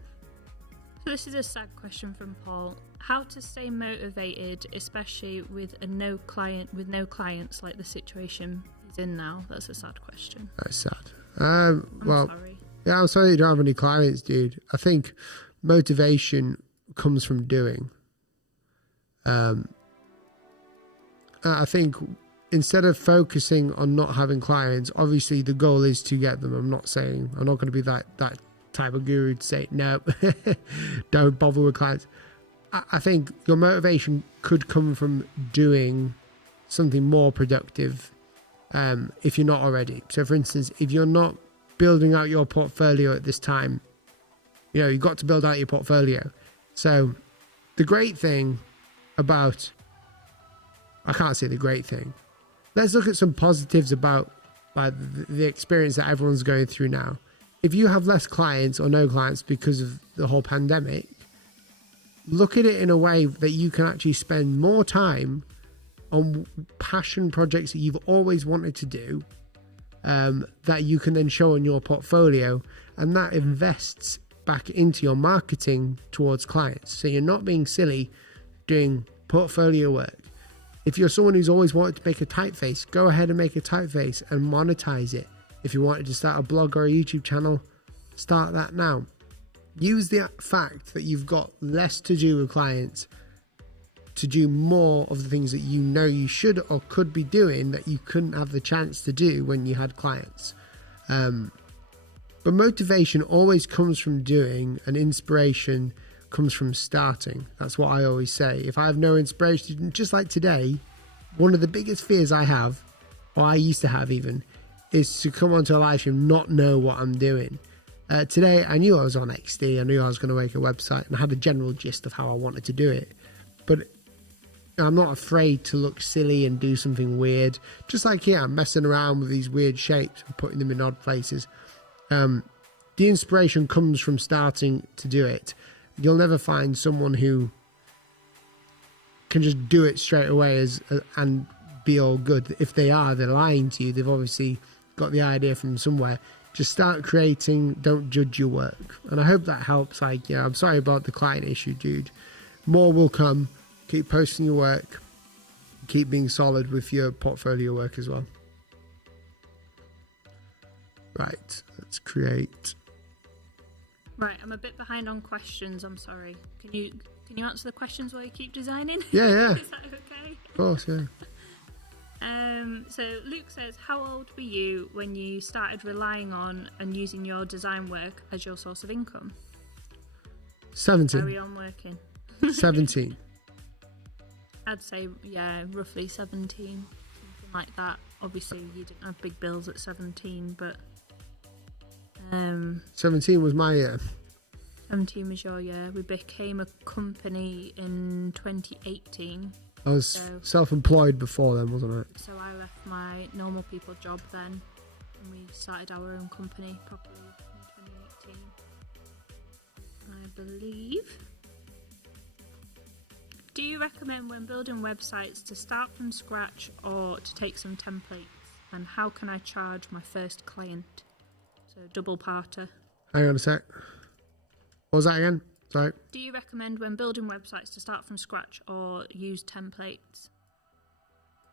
So this is a sad question from Paul. How to stay motivated, especially with no clients like the situation he's in now? That's a sad question. That's sad. I'm Well, sorry. yeah, I'm sorry you don't have any clients, dude. I think motivation comes from doing. I think instead of focusing on not having clients, obviously the goal is to get them. I'm not going to be that type of guru to say, no, don't bother with clients. I think your motivation could come from doing something more productive if you're not already. So for instance, if you're not building out your portfolio at this time, you know, you've got to build out your portfolio. So the great thing about, I can't say the great thing. Let's look at some positives about the experience that everyone's going through now. If you have less clients or no clients because of the whole pandemic, look at it in a way that you can actually spend more time on passion projects that you've always wanted to do, that you can then show on your portfolio, and that invests back into your marketing towards clients. So you're not being silly doing portfolio work. If you're someone who's always wanted to make a typeface, go ahead and make a typeface and monetize it. If you wanted to start a blog or a YouTube channel, start that now. Use the fact that you've got less to do with clients to do more of the things that you know you should or could be doing that you couldn't have the chance to do when you had clients. But motivation always comes from doing, and inspiration comes from starting. That's what I always say. If I have no inspiration, just like today, one of the biggest fears I have, or I used to have even, is to come onto a live stream and not know what I'm doing. Today, I knew I was on XD. I knew I was going to make a website, and I had a general gist of how I wanted to do it. But I'm not afraid to look silly and do something weird. Just like here, I'm messing around with these weird shapes and putting them in odd places. The inspiration comes from starting to do it. You'll never find someone who can just do it straight away and be all good. If they are, they're lying to you. They've obviously got the idea from somewhere. Just start creating. Don't judge your work. And I hope that helps. Like, I'm sorry about the client issue, dude. More will come. Keep posting your work. Keep being solid with your portfolio work as well. Right, let's create. Right, I'm a bit behind on questions. I'm sorry. Can you answer the questions while you keep designing? Yeah. Is that okay? Of course, yeah. So Luke says, how old were you when you started relying on and using your design work as your source of income? 17. Carry on working. 17. I'd say, yeah, roughly 17, something like that. Obviously, you didn't have big bills at 17, but 17 was my year. 17 was your year. We became a company in 2018. I was self-employed before then, wasn't I? So I left my normal people job then, and we started our own company properly I believe. Do you recommend when building websites to start from scratch or to take some templates? And how can I charge my first client? So double parter. Hang on a sec. What was that again? Sorry. Do you recommend when building websites to start from scratch or use templates?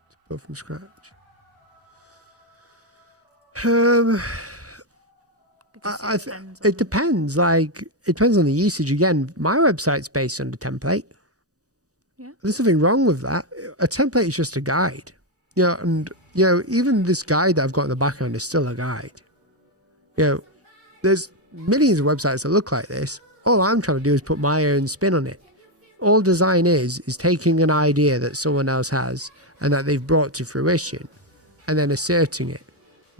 To build from scratch. It depends. Like, it depends on the usage. Again, my website's based on the template. Yeah. There's nothing wrong with that. A template is just a guide. And even this guide that I've got in the background is still a guide. There's millions of websites that look like this. All I'm trying to do is put my own spin on it. All design is taking an idea that someone else has and that they've brought to fruition and then asserting it,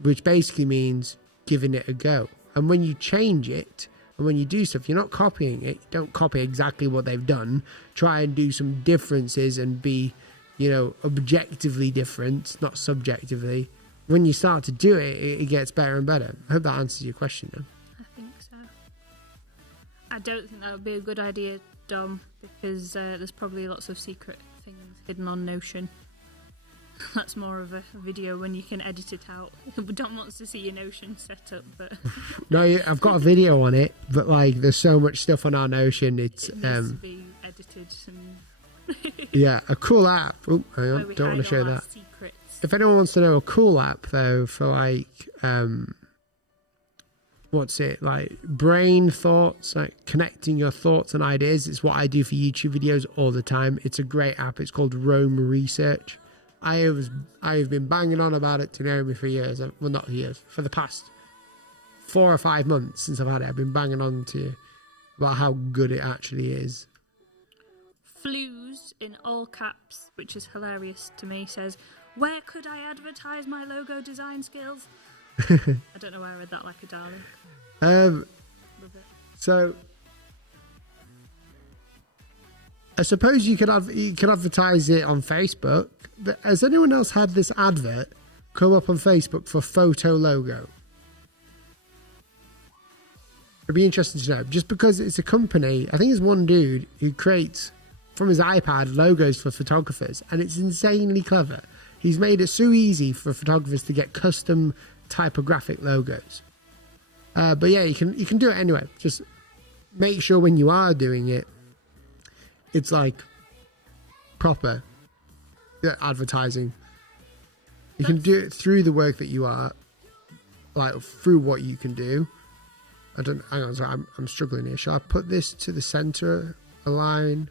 which basically means giving it a go. And when you change it and when you do stuff, you're not copying it. You don't copy exactly what they've done. Try and do some differences and be, objectively different, not subjectively. When you start to do it, it gets better and better. I hope that answers your question now. I think so. I don't think that would be a good idea, Dom, because there's probably lots of secret things hidden on Notion. That's more of a video when you can edit it out. Dom wants to see your Notion set up, but no, I've got a video on it, but there's so much stuff on our Notion. It needs to be edited. Yeah, a cool app. Oh, hang on, don't want to show that. Secrets. If anyone wants to know a cool app though for what's it like? Brain thoughts, like connecting your thoughts and ideas. It's what I do for YouTube videos all the time. It's a great app. It's called Rome Research. I have been banging on about it to Naomi for years. Well, not years, for the past 4 or 5 months since I've had it. I've been banging on to you about how good it actually is. Flues in all caps, which is hilarious to me, says, "Where could I advertise my logo design skills?" I don't know why I read that like a darling. Love it. So I suppose you could advertise it on Facebook. But has anyone else had this advert come up on Facebook for photo logo? It'd be interesting to know. Just because it's a company, I think there's one dude who creates from his iPad logos for photographers, and it's insanely clever. He's made it so easy for photographers to get custom typographic logos. But yeah, you can do it anyway. Just make sure when you are doing it, it's like proper advertising. You can do it through the work that you are, like through what you can do. Hang on, sorry, I'm struggling here. Shall I put this to the center line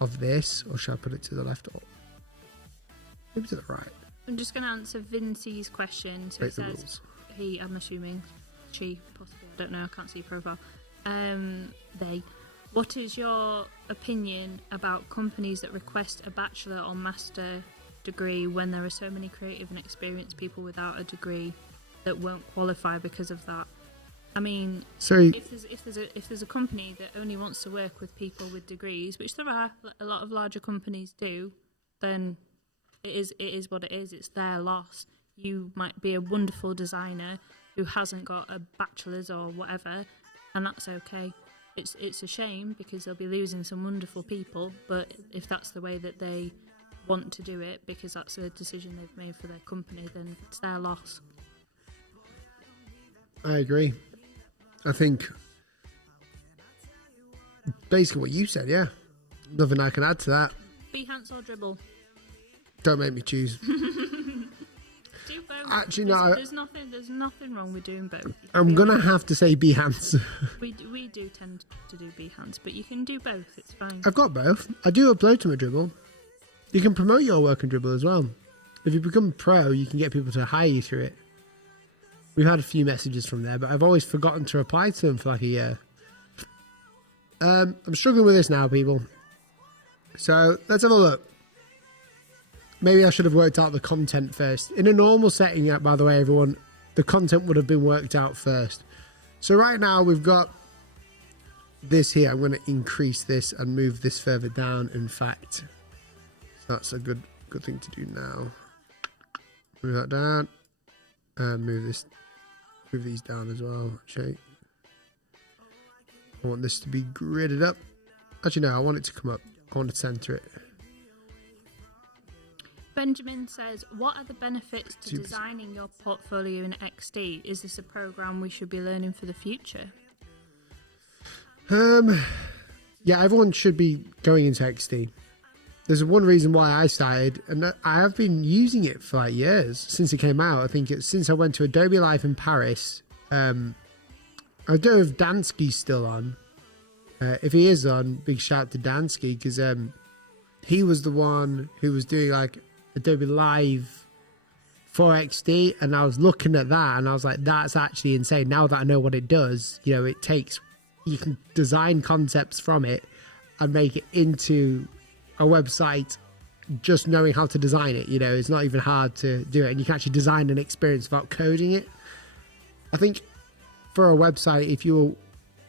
of this, or shall I put it to the left or maybe to the right? I'm just going to answer Vincey's question. So it says I'm assuming she, possibly, I don't know, I can't see your profile. They. What is your opinion about companies that request a bachelor or master degree when there are so many creative and experienced people without a degree that won't qualify because of that? I mean, if there's a company that only wants to work with people with degrees, which there are, a lot of larger companies do, then it is what it is. It's their loss. You might be a wonderful designer who hasn't got a bachelor's or whatever, and that's okay. It's a shame because they'll be losing some wonderful people, but if that's the way that they want to do it because that's a decision they've made for their company, then it's their loss. I agree. I think basically what you said, yeah. Nothing I can add to that. Behance or Dribble? Don't make me choose. Do both. Actually, no. There's nothing wrong with doing both. I'm gonna have to say Behance. We do tend to do Behance, but you can do both. It's fine. I've got both. I do upload to my Dribble. You can promote your work on Dribble as well. If you become pro, you can get people to hire you through it. We've had a few messages from there, but I've always forgotten to reply to them for like a year. I'm struggling with this now, people. So let's have a look. Maybe I should have worked out the content first. In a normal setting, by the way, everyone, the content would have been worked out first. So right now we've got this here. I'm going to increase this and move this further down. In fact, that's a good thing to do now. Move that down and move these down as well. Actually, I want this to be gridded up. Actually, no, I want it to come up. I want to center it. Benjamin says, what are the benefits to designing your portfolio in XD? Is this a program we should be learning for the future? Yeah, everyone should be going into XD. There's one reason why I started, and I have been using it for like years since it came out. I think it's since I went to Adobe Live in Paris. I don't know if Dansky's still on. If he is on, big shout to Dansky, because he was the one who was doing like Adobe Live for XD, and I was looking at that and I was like, that's actually insane. Now that I know what it does, you know, you can design concepts from it and make it into a website just knowing how to design it. You know, it's not even hard to do it, and you can actually design an experience without coding it. I think for a website,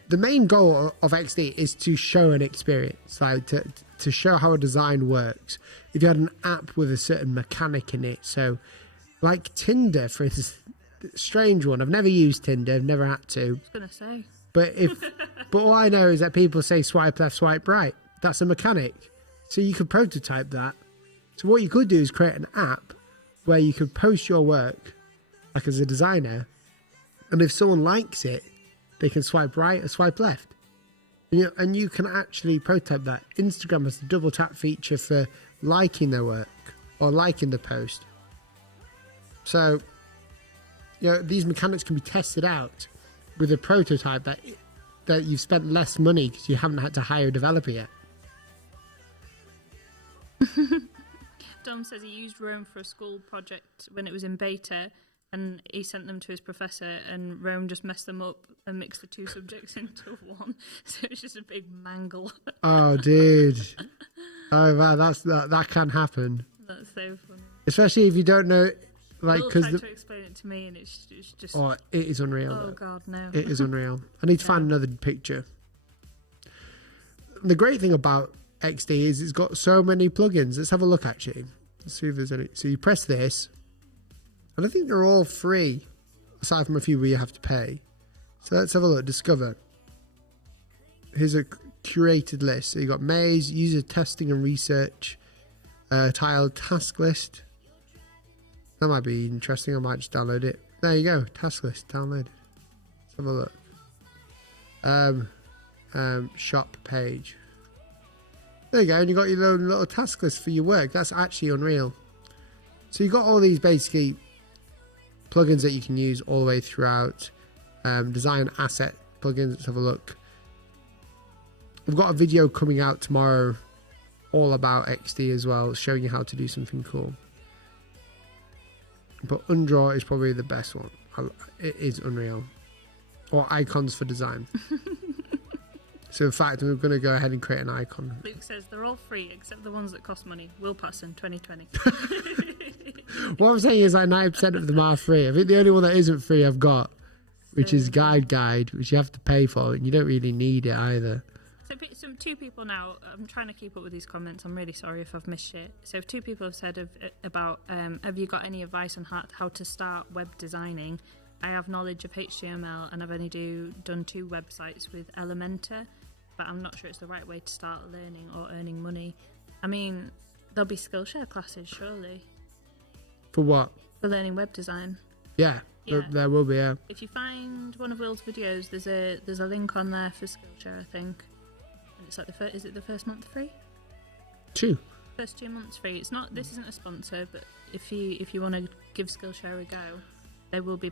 the main goal of XD is to show an experience, like to show how a design works. If you had an app with a certain mechanic in it, so like Tinder, for instance, strange one. I've never used Tinder, I've never had to. I was gonna say, but all I know is that people say swipe left, swipe right. That's a mechanic, so you could prototype that. So what you could do is create an app where you could post your work, like as a designer, and if someone likes it, they can swipe right or swipe left. And you can actually prototype that. Instagram has the double tap feature for liking their work or liking the post. So, you know, these mechanics can be tested out with a prototype that you've spent less money because you haven't had to hire a developer yet. Dom says he used Rome for a school project when it was in beta, and he sent them to his professor, and Rome just messed them up and mixed the two subjects into one. So it's just a big mangle. Oh, dude. Oh, man, that can happen. That's so funny. Especially if you don't know, like, Bill because tried to explain it to me, and it's just. Oh, it is unreal. Oh God, no! It is unreal. I need to find another picture. The great thing about XD is it's got so many plugins. Let's have a look actually. Let's see if there's any. So you press this, and I think they're all free, aside from a few where you have to pay. So let's have a look. Discover. Here's a curated list. So you got Maze, user testing and research, tiled task list. That might be interesting. I might just download it. There you go. Task list downloaded. Let's have a look. Shop page. There you go. And you got your own little task list for your work. That's actually unreal. So you got all these basically plugins that you can use all the way throughout. Design asset plugins. Let's have a look. We've got a video coming out tomorrow all about XD as well, showing you how to do something cool. But Undraw is probably the best one. It is unreal. Or icons for design. So in fact, we're going to go ahead and create an icon. Luke says they're all free except the ones that cost money. Will pass in 2020. What I'm saying is like 90% of them are free. I think the only one that isn't free I've got, which is Guide, which you have to pay for, and you don't really need it either. So two people now, I'm trying to keep up with these comments. I'm really sorry if I've missed shit. So two people have said about, have you got any advice on how to start web designing? I have knowledge of HTML and I've only done 2 websites with Elementor, but I'm not sure it's the right way to start learning or earning money. I mean, there'll be Skillshare classes, surely. For what? For learning web design. Yeah. There will be, yeah. If you find one of Will's videos, there's a link on there for Skillshare, I think. And it's like is it the first month free? 2. First 2 months free. It's not. This isn't a sponsor, but if you want to give Skillshare a go, there will be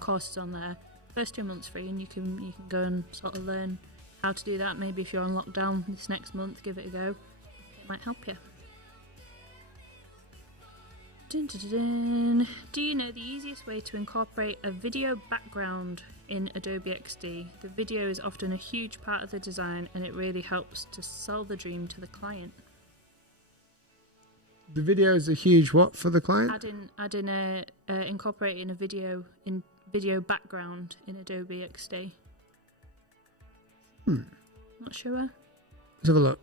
courses on there. First 2 months free, and you can go and sort of learn how to do that. Maybe if you're on lockdown this next month, give it a go. It might help you. Dun, dun, dun, dun. Do you know the easiest way to incorporate a video background in Adobe XD? The video is often a huge part of the design, and it really helps to sell the dream to the client. The video is a huge what for the client? Incorporating a video background in Adobe XD. Not sure. Let's have a look.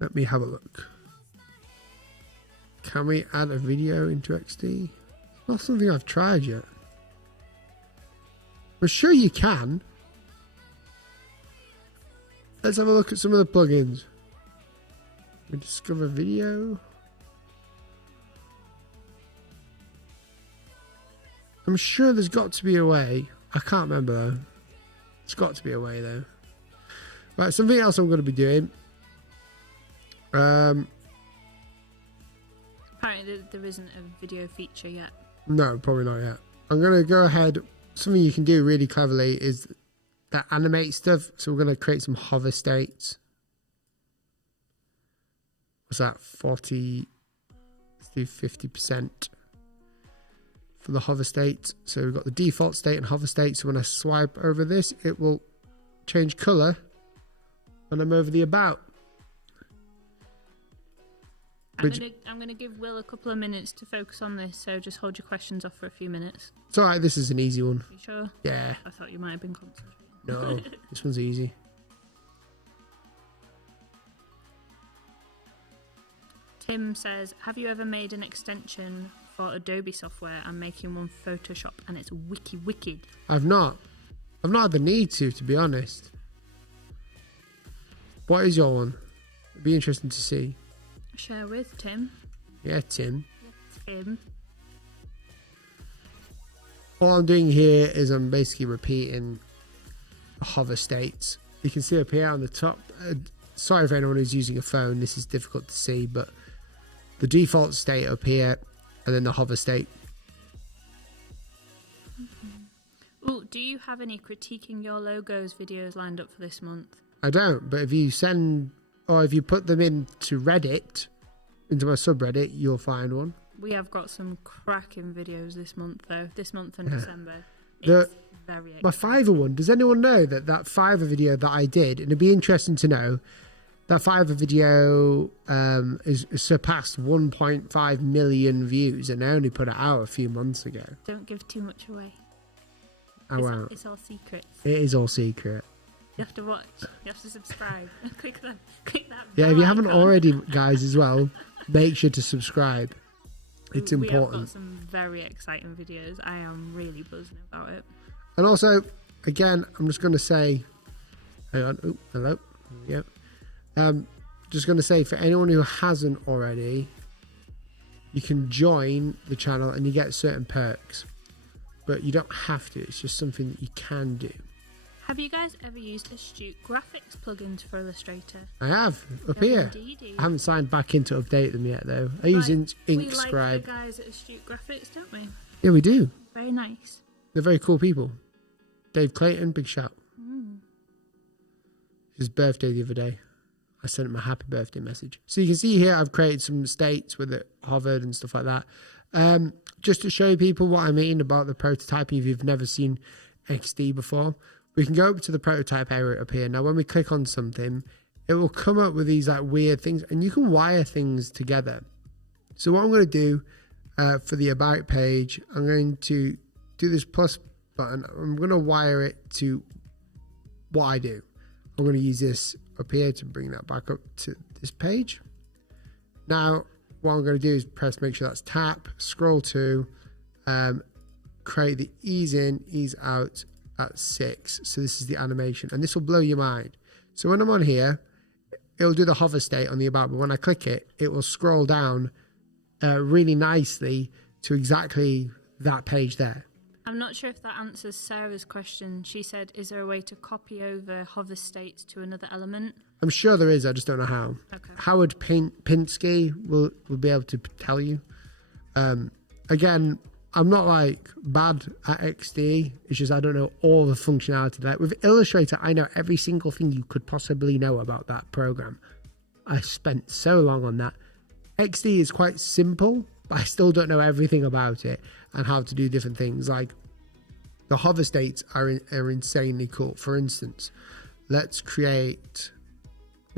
Let me have a look. Can we add a video into XD? Not something I've tried yet. I'm sure you can. Let's have a look at some of the plugins. We discover video. I'm sure there's got to be a way. I can't remember though. There's got to be a way though. Right, something else I'm going to be doing. Apparently there isn't a video feature yet. No, probably not yet. I'm going to go ahead. Something you can do really cleverly is that animate stuff. So we're going to create some hover states. What's that? 40, let's do 50% for the hover state. So we've got the default state and hover state. So when I swipe over this, it will change color when I'm over the about. I'm gonna give Will a couple of minutes to focus on this, so just hold your questions off for a few minutes. It's alright, this is an easy one. You sure? Yeah. I thought you might have been concentrating. No, this one's easy. Tim says, have you ever made an extension for Adobe software and making one for Photoshop and it's wicked? I've not had the need to be honest. What is your one? It'd be interesting to see. Share with Tim. Yeah, Tim. Tim. All I'm doing here is I'm basically repeating the hover states. You can see up here on the top. Sorry for anyone who's using a phone, this is difficult to see, but the default state up here and then the hover state. Oh, do you have any critiquing your logos videos lined up for this month? I don't, but if you send or if you put them into Reddit, into my subreddit, you'll find one. We have got some cracking videos this month, though. This month and December. The, It's very exciting. my Fiverr one, does anyone know that Fiverr video that I did, and it'd be interesting to know, that Fiverr video is surpassed 1.5 million views, and I only put it out a few months ago. Don't give too much away. I won't. It's all secrets. It is all secret. You have to watch. You have to subscribe. click that. Yeah, if you bell haven't icon. already, guys, as well, make sure to subscribe. It's We have important. got some very exciting videos. I am really buzzing about it. And also, again, I'm just going to say, hang on, oh, hello, there we go. Just going to say, for anyone who hasn't already, you can join the channel and you get certain perks, but you don't have to. It's just something that you can do. Have you guys ever used Astute Graphics plugins for Illustrator? I have up Yeah, here. indeedy. I haven't signed back in to update them yet, though. I use We InkScribe. like the guys at Astute Graphics, don't we? Yeah, we do. Very nice. They're very cool people. Dave Clayton, big shout. His birthday the other day. I sent him a happy birthday message. So you can see here I've created some states with it hovered and stuff like that. Just to show you people what I mean about the prototyping if you've never seen XD before. We can go up to the prototype area up here. Now when we click on something, it will come up with these like weird things and you can wire things together. So what I'm going to do for the about page, I'm going to do this plus button. I'm going to wire it to what I do. I'm going to use this up here to bring that back up to this page. Now, what I'm going to do is make sure that's tap, scroll to, create the ease in, ease out at 6. So this is the animation and this will blow your mind. So when I'm on here, it'll do the hover state on the about, but when I click it, it will scroll down really nicely to exactly that page there. I'm not sure if that answers Sarah's question. She said, is there a way to copy over hover states to another element? I'm sure there is, I just don't know how. Okay. Howard Pinsky will be able to tell you. Again, I'm not like bad at XD, it's just I don't know all the functionality. Like with Illustrator, I know every single thing you could possibly know about that program. I spent so long on that. XD is quite simple, but I still don't know everything about it and how to do different things. Like the hover states are insanely cool. For instance, we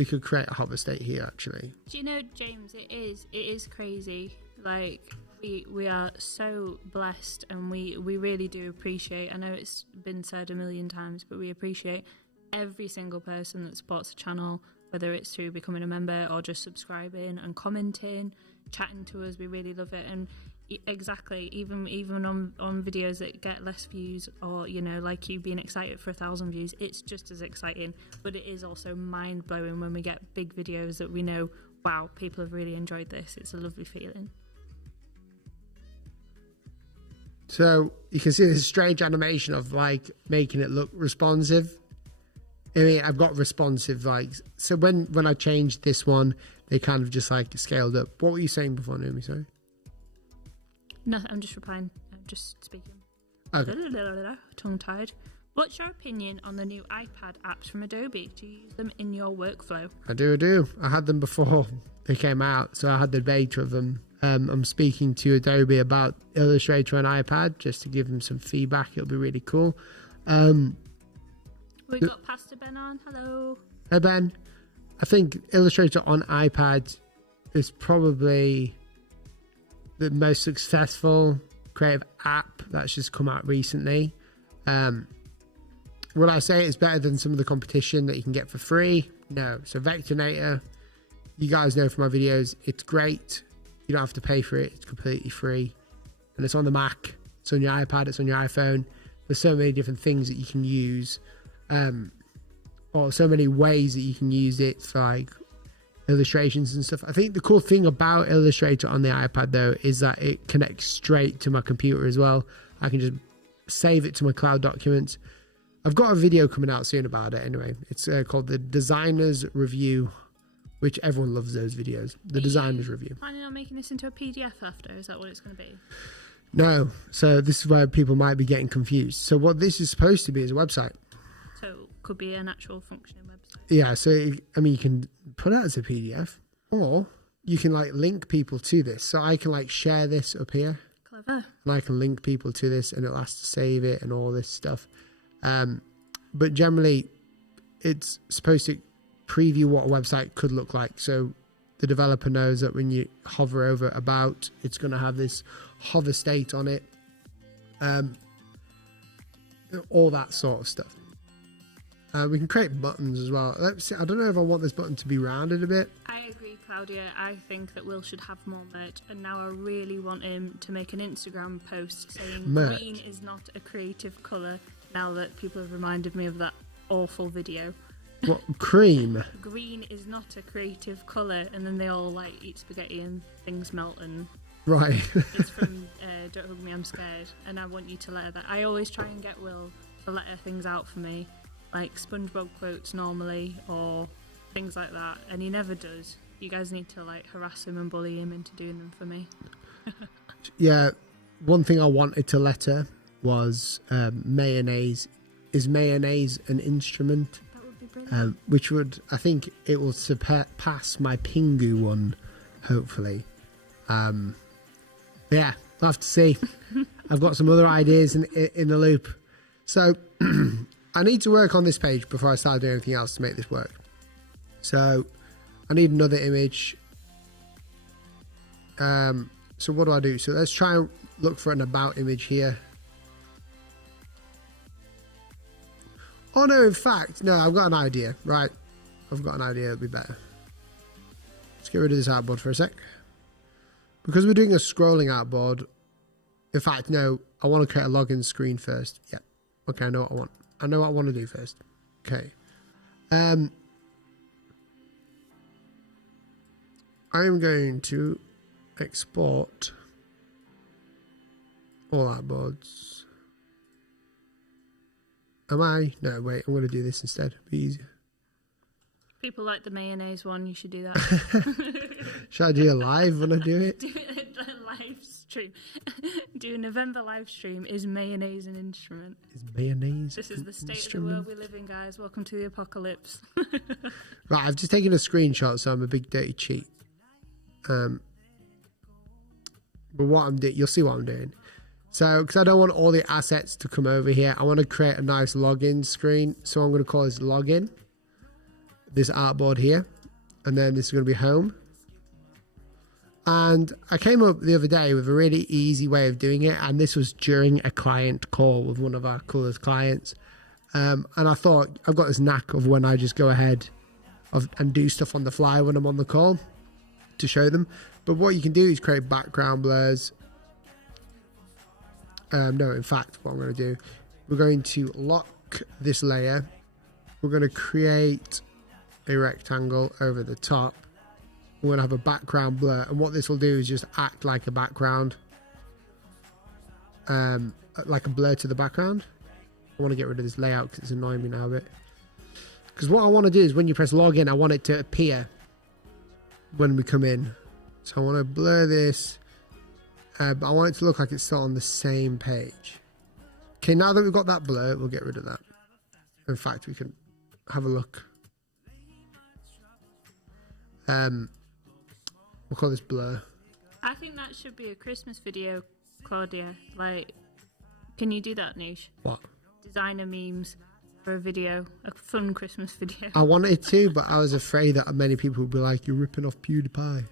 could create a hover state here actually. Do you know, James, it is crazy. Like we are so blessed and we really do appreciate, I know it's been said a million times, but we appreciate every single person that supports the channel, whether it's through becoming a member or just subscribing and commenting, chatting to us. We really love it. And Exactly. Even on videos that get less views, or like you being excited for 1,000 views, it's just as exciting. But it is also mind blowing when we get big videos that we know, wow, people have really enjoyed this. It's a lovely feeling. So you can see this strange animation of like making it look responsive. I mean, I've got responsive, like, so when I changed this one, they kind of just like scaled up. What were you saying before, Naomi? Sorry. No, I'm just replying. I'm just speaking. Okay. Tongue-tied. What's your opinion on the new iPad apps from Adobe? Do you use them in your workflow? I do. I had them before they came out, so I had the beta of them. I'm speaking to Adobe about Illustrator on iPad just to give them some feedback. It'll be really cool. We got Pastor Ben on. Hello. Hey Ben, I think Illustrator on iPad is probably the most successful creative app that's just come out recently. Would I say it's better than some of the competition that you can get for free? No. So Vectornator, you guys know from my videos, it's great. You don't have to pay for it. It's completely free. And it's on the Mac. It's on your iPad. It's on your iPhone. There's so many different things that you can use. Or so many ways that you can use it for like illustrations and stuff. I think the cool thing about Illustrator on the iPad though is that it connects straight to my computer as well. I can just save it to my cloud documents. I've got a video coming out soon about it anyway. It's called the Designer's Review, which everyone loves those videos. The Designer's Review. Planning on making this into a PDF after? Is that what it's going to be? No. So this is where people might be getting confused. So what this is supposed to be is a website. So it could be an actual functioning website. Yeah. So I mean, you can put it as a PDF, or you can like link people to this. So I can like share this up here. Clever. And I can link people to this, and it'll ask to save it and all this stuff. But generally, it's supposed to preview what a website could look like. So the developer knows that when you hover over about, it's going to have this hover state on it. All that sort of stuff. We can create buttons as well. Let's see, I don't know if I want this button to be rounded a bit. I agree, Claudia. I think that Will should have more merch, and now I really want him to make an Instagram post saying merch. Green is not a creative colour, now that people have reminded me of that awful video. What, cream? Green is not a creative colour, and then they all like eat spaghetti and things melt, and Right. it's from Don't Hug Me, I'm Scared, and I want you to letter that. I always try and get Will to letter things out for me, like SpongeBob quotes normally, or things like that, and he never does. You guys need to like harass him and bully him into doing them for me. Yeah, one thing I wanted to letter was mayonnaise. Is mayonnaise an instrument? That would be brilliant. Which would, I think it will surpass my Pingu one, hopefully. Yeah, we'll have to see. I've got some other ideas in the loop. So I need to work on this page before I start doing anything else to make this work. So I need another image. So what do? So let's try and look for an about image here. Oh no, in fact, no, I've got an idea. Right, I've got an idea. It'll be better. Let's get rid of this artboard for a sec. Because we're doing a scrolling artboard. In fact, no, I want to create a login screen first. Yeah. Okay, I know what I want. I know what I want to do first. Okay. I am going to export all artboards. Am I? No, wait, I'm going to do this instead. It'll be easier. People like the mayonnaise one, you should do that. Should I do a live when I do it? Do a live stream. Do a November live stream. Is mayonnaise an instrument? Is mayonnaise This is the state instrument? of the world we live in, guys. Welcome to the apocalypse. Right, I've just taken a screenshot, so I'm a big dirty cheat. But what I'm doing, you'll see what I'm doing. So, because I don't want all the assets to come over here, I want to create a nice login screen. So I'm going to call this login. This artboard here. And then this is going to be home. And I came up the other day with a really easy way of doing it. And this was during a client call with one of our coolest clients. And I thought, I've got this knack of when I just go ahead and do stuff on the fly when I'm on the call to show them. But what you can do is create background blurs. No, in fact, what I'm going to do, we're going to lock this layer. We're going to create a rectangle over the top. We're going to have a background blur, and what this will do is just act like a background, like a blur to the background. I want to get rid of this layout because it's annoying me now a bit. Because what I want to do is when you press login, I want it to appear when we come in. So I want to blur this, but I want it to look like it's still on the same page. Okay, now that we've got that blur, we'll get rid of that. In fact, we can have a look. We'll call this blur. I think that should be a Christmas video, Claudia. Like, can you do that, Niche? What? Designer memes for a video, a fun Christmas video. I wanted to, but I was afraid that many people would be like, "You're ripping off PewDiePie."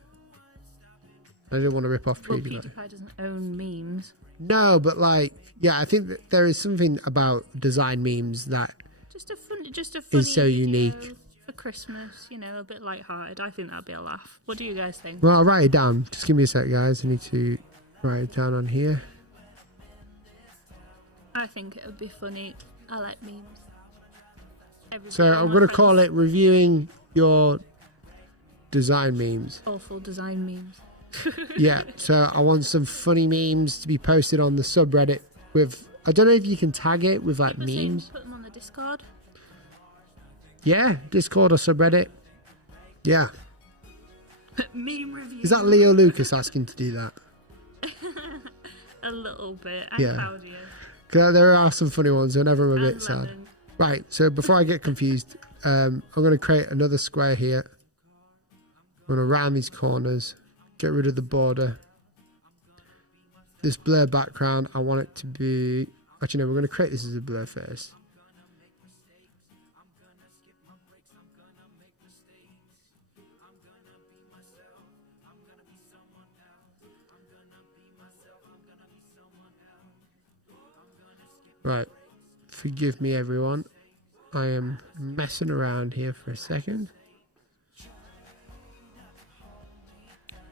I didn't want to rip off Well, PewDiePie. PewDiePie doesn't own memes. No, but like, yeah, I think that there is something about design memes that Just a funny is so video unique. for Christmas. You know, a bit light-hearted. I think that'd be a laugh. What do you guys think? Well, I'll write it down. Just give me a sec, guys. I need to write it down on here. I think it would be funny. I like memes. So I'm going to call it reviewing your design memes. Awful design memes. Yeah, so I want some funny memes to be posted on the subreddit with, I don't know if you can tag it with like People say memes. put them on the Discord. Yeah, Discord or subreddit. Yeah. Meme review. Is that Leo Lucas asking to do that? A little bit. And Yeah. Claudia. 'Cause there are some funny ones, whenever I'm a bit And sad. Lemon. Right, so before I get confused, I'm going to create another square here. I'm going to round these corners, get rid of the border. This blur background, I want it to be... Actually, no, we're going to create this as a blur first. Right, forgive me everyone. I am messing around here for a second.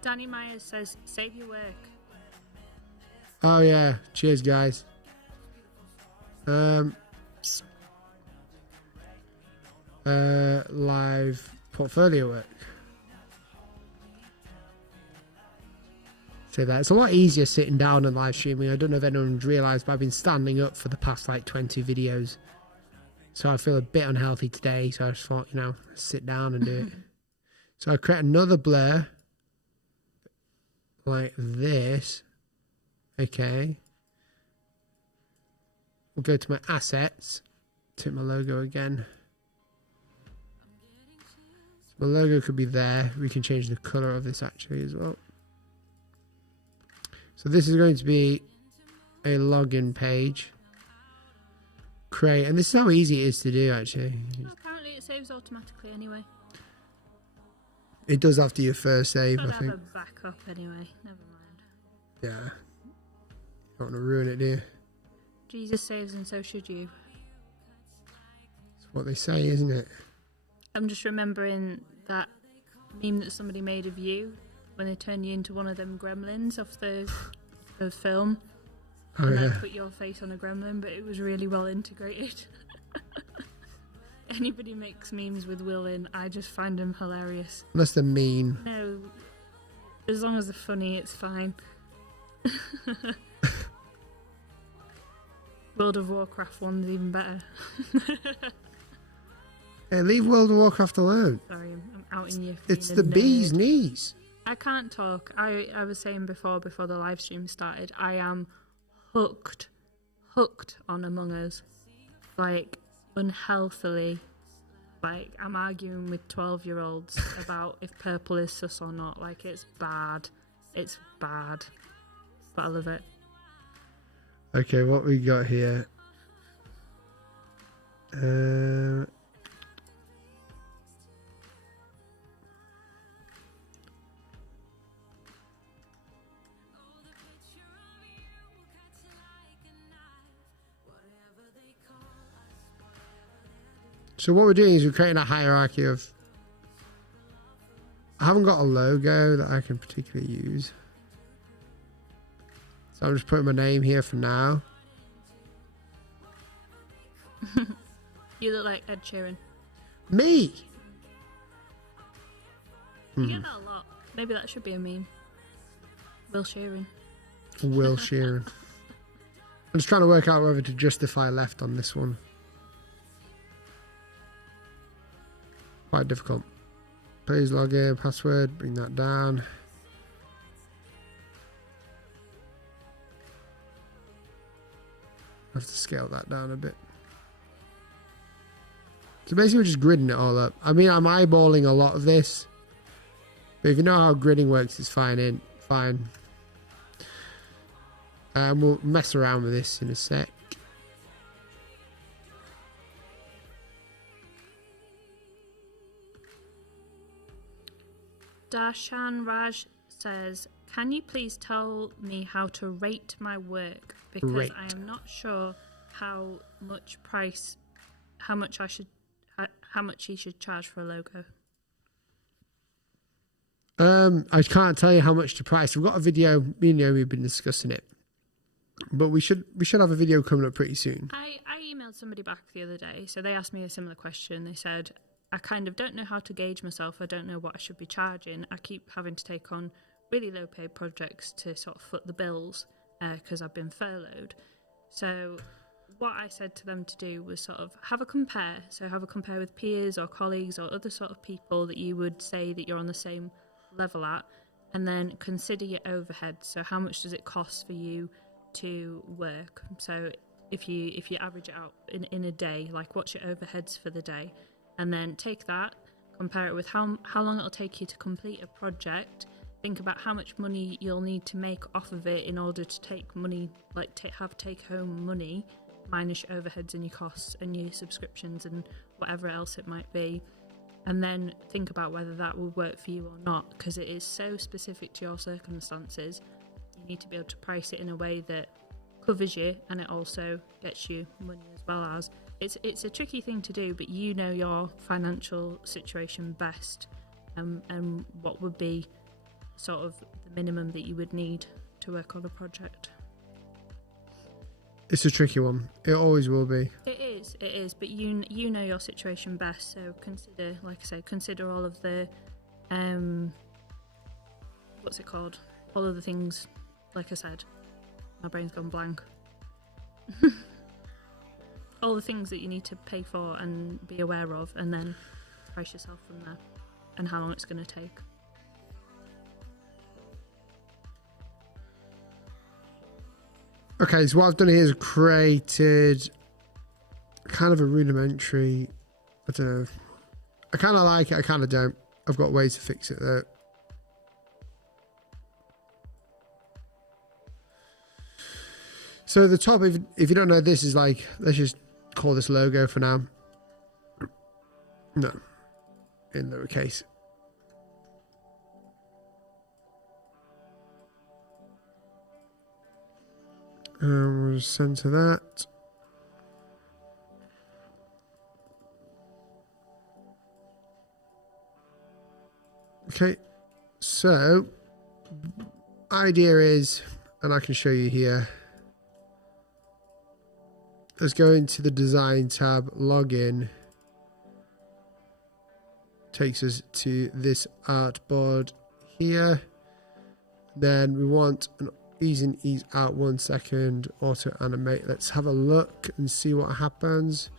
Danny Myers says, save your work. Oh yeah, cheers guys. Live portfolio work. Say that. It's a lot easier sitting down and live streaming. I don't know if anyone's realised, but I've been standing up for the past like 20 videos. So I feel a bit unhealthy today. So I just thought, you know, sit down and do it. So I create another blur. Like this. Okay. We'll go to my assets. Take my logo again. So my logo could be there. We can change the colour of this actually as well. So this is going to be a login page. Create, and this is how easy it is to do actually. Apparently it saves automatically anyway. It does after your first save, Gotta I think. have a backup anyway. Never mind. Yeah. Don't want to ruin it, do you? Jesus saves and so should you. It's what they say, isn't it? I'm just remembering that meme that somebody made of you when they turn you into one of them gremlins off the film. Oh And yeah. then put your face on a gremlin, but it was really well integrated. Anybody makes memes with Will in, I just find them hilarious. Unless they're mean. No, as long as they're funny, it's fine. World of Warcraft one's even better. Hey, leave World of Warcraft alone. Sorry, I'm outing you. for It's being the a bee's nerd. knees. I can't talk. I was saying before the live stream started, I am hooked on Among Us. Like, unhealthily. Like, I'm arguing with 12-year-olds about if purple is sus or not. Like, it's bad. It's bad. But I love it. Okay, what we got here? So what we're doing is we're creating a hierarchy of... I haven't got a logo that I can particularly use. So I'm just putting my name here for now. You look like Ed Sheeran. Me? You get that a lot. Maybe that should be a meme. Will Sheeran. Will Sheeran. I'm just trying to work out whether to justify left on this one. Quite difficult. Please log in, password, bring that down. I have to scale that down a bit. So basically we're just gridding it all up. I mean, I'm eyeballing a lot of this. But if you know how gridding works, it's fine. We'll mess around with this in a sec. Darshan Raj says, can you please tell me how to rate my work? Because I am not sure how much he should charge for a logo. I can't tell you how much to price. We've got a video, me and Naomi have been discussing it. But we should have a video coming up pretty soon. I emailed somebody back the other day, so they asked me a similar question. They said, I kind of don't know how to gauge myself. I don't know what I should be charging. I keep having to take on really low paid projects to sort of foot the bills because I've been furloughed. So what I said to them to do was sort of have a compare. So have a compare with peers or colleagues or other sort of people that you would say that you're on the same level at, and then consider your overhead. So how much does it cost for you to work? So if you average it out in a day, like what's your overheads for the day? And then take that, compare it with how long it'll take you to complete a project. Think about how much money you'll need to make off of it in order to take money, like have take home money, minus your overheads and your costs and your subscriptions and whatever else it might be. And then think about whether that will work for you or not, because it is so specific to your circumstances. You need to be able to price it in a way that covers you and it also gets you money as well as. It's a tricky thing to do, but you know your financial situation best, and what would be sort of the minimum that you would need to work on a project. It's a tricky one. It always will be. It is, but you know your situation best, so consider, like I say, consider all of the, what's it called? All of the things, like I said, my brain's gone blank. All the things that you need to pay for and be aware of, and then price yourself from there, and how long it's going to take. Okay, so what I've done here is created kind of a rudimentary, I don't know. I kind of like it, I kind of don't. I've got ways to fix it though. So the top, if you don't know, this is like, let's just call this logo for now. No, in lowercase. We'll center that. Okay, so idea is, and I can show you here. Let's go into the design tab, log in. Takes us to this artboard here. Then we want an ease in, ease out, 1 second, auto animate. Let's have a look and see what happens.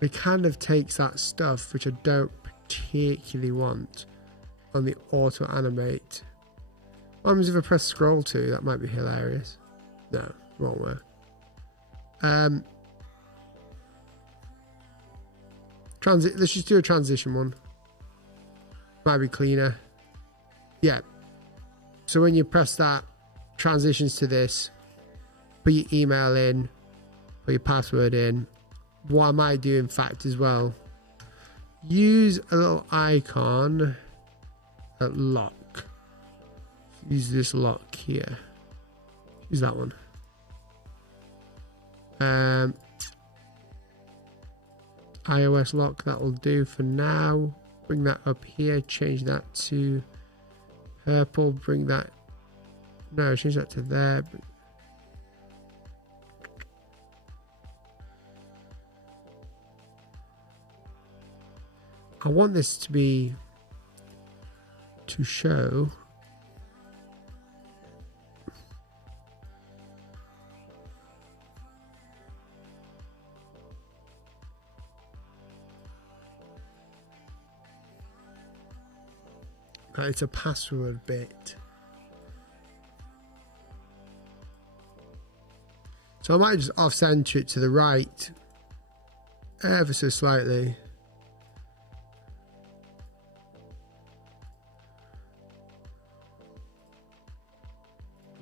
It kind of takes that stuff, which I don't particularly want, on the auto animate. What happens if I press scroll to? That might be hilarious. No, won't work. Let's just do a transition one. Might be cleaner. Yeah. So when you press that, transitions to this, put your email in, put your password in. What I might do, in fact, as well, use a little icon at lock. Use this lock here. Use that one. iOS lock, that will do for now. Bring that up here, change that to purple, bring that No, change that to there. But I want this to be to show that it's a password bit. So I might just off center it to the right ever so slightly.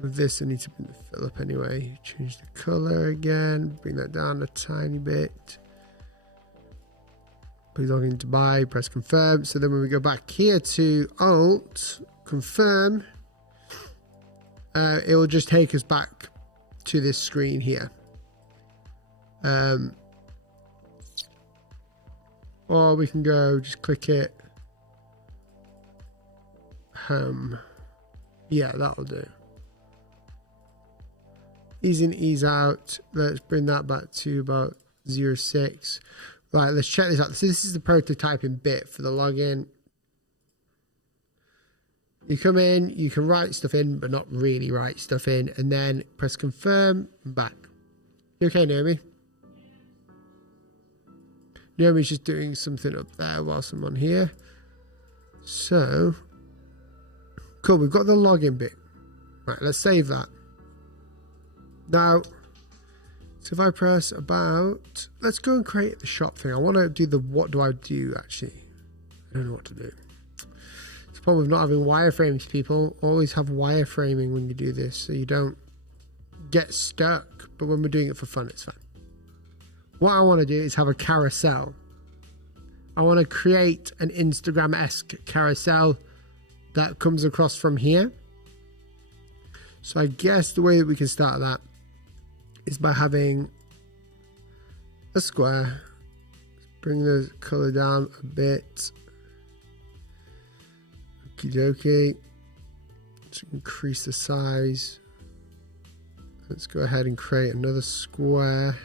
With this, I need to bring the fill up anyway. Change the color again, bring that down a tiny bit. Please log in to buy, press confirm. So then when we go back here to Alt, confirm, it will just take us back to this screen here. Or we can go, just click it. Yeah, that'll do. Ease in, ease out. Let's bring that back to about 0.6. Right, let's check this out. So this is the prototyping bit for the login. You come in, you can write stuff in, but not really write stuff in, and then press confirm and back. You okay, Naomi? Naomi's just doing something up there whilst I'm on here. So, cool, we've got the login bit. Right, let's save that. Now, so if I press about, let's go and create the shop thing. I want to do the what do I do actually. I don't know what to do. It's the problem with not having wireframes, people. Always have wireframing when you do this so you don't get stuck. But when we're doing it for fun, it's fun. What I want to do is have a carousel. I want to create an Instagram-esque carousel that comes across from here. So I guess the way that we can start that is by having a square. Bring the color down a bit. Okie dokie. Let's increase the size. Let's go ahead and create another square.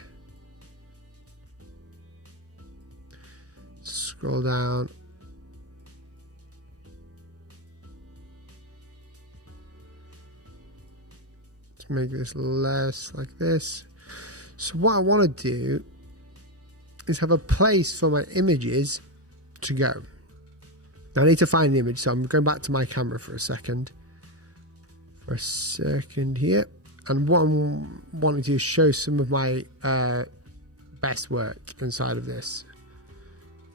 Scroll down. Make this less like this. So what I want to do is have a place for my images to go. Now I need to find the image, so I'm going back to my camera for a second here, and what I'm wanting to do is show some of my best work inside of this.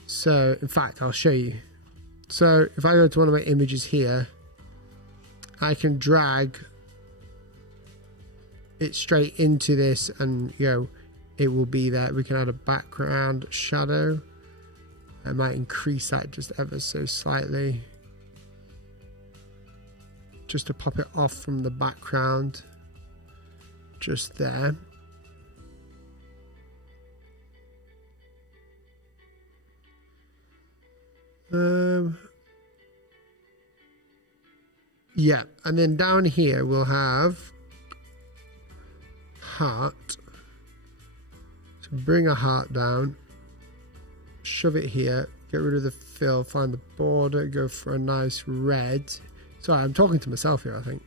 So in fact, I'll show you. So if I go to one of my images here, I can drag it straight into this, and it will be there. We can add a background shadow. I might increase that just ever so slightly, just to pop it off from the background, just there. Yeah, and then down here we'll have heart. So bring a heart down, shove it here, get rid of the fill, find the border, go for a nice red. Sorry, I'm talking to myself here, I think.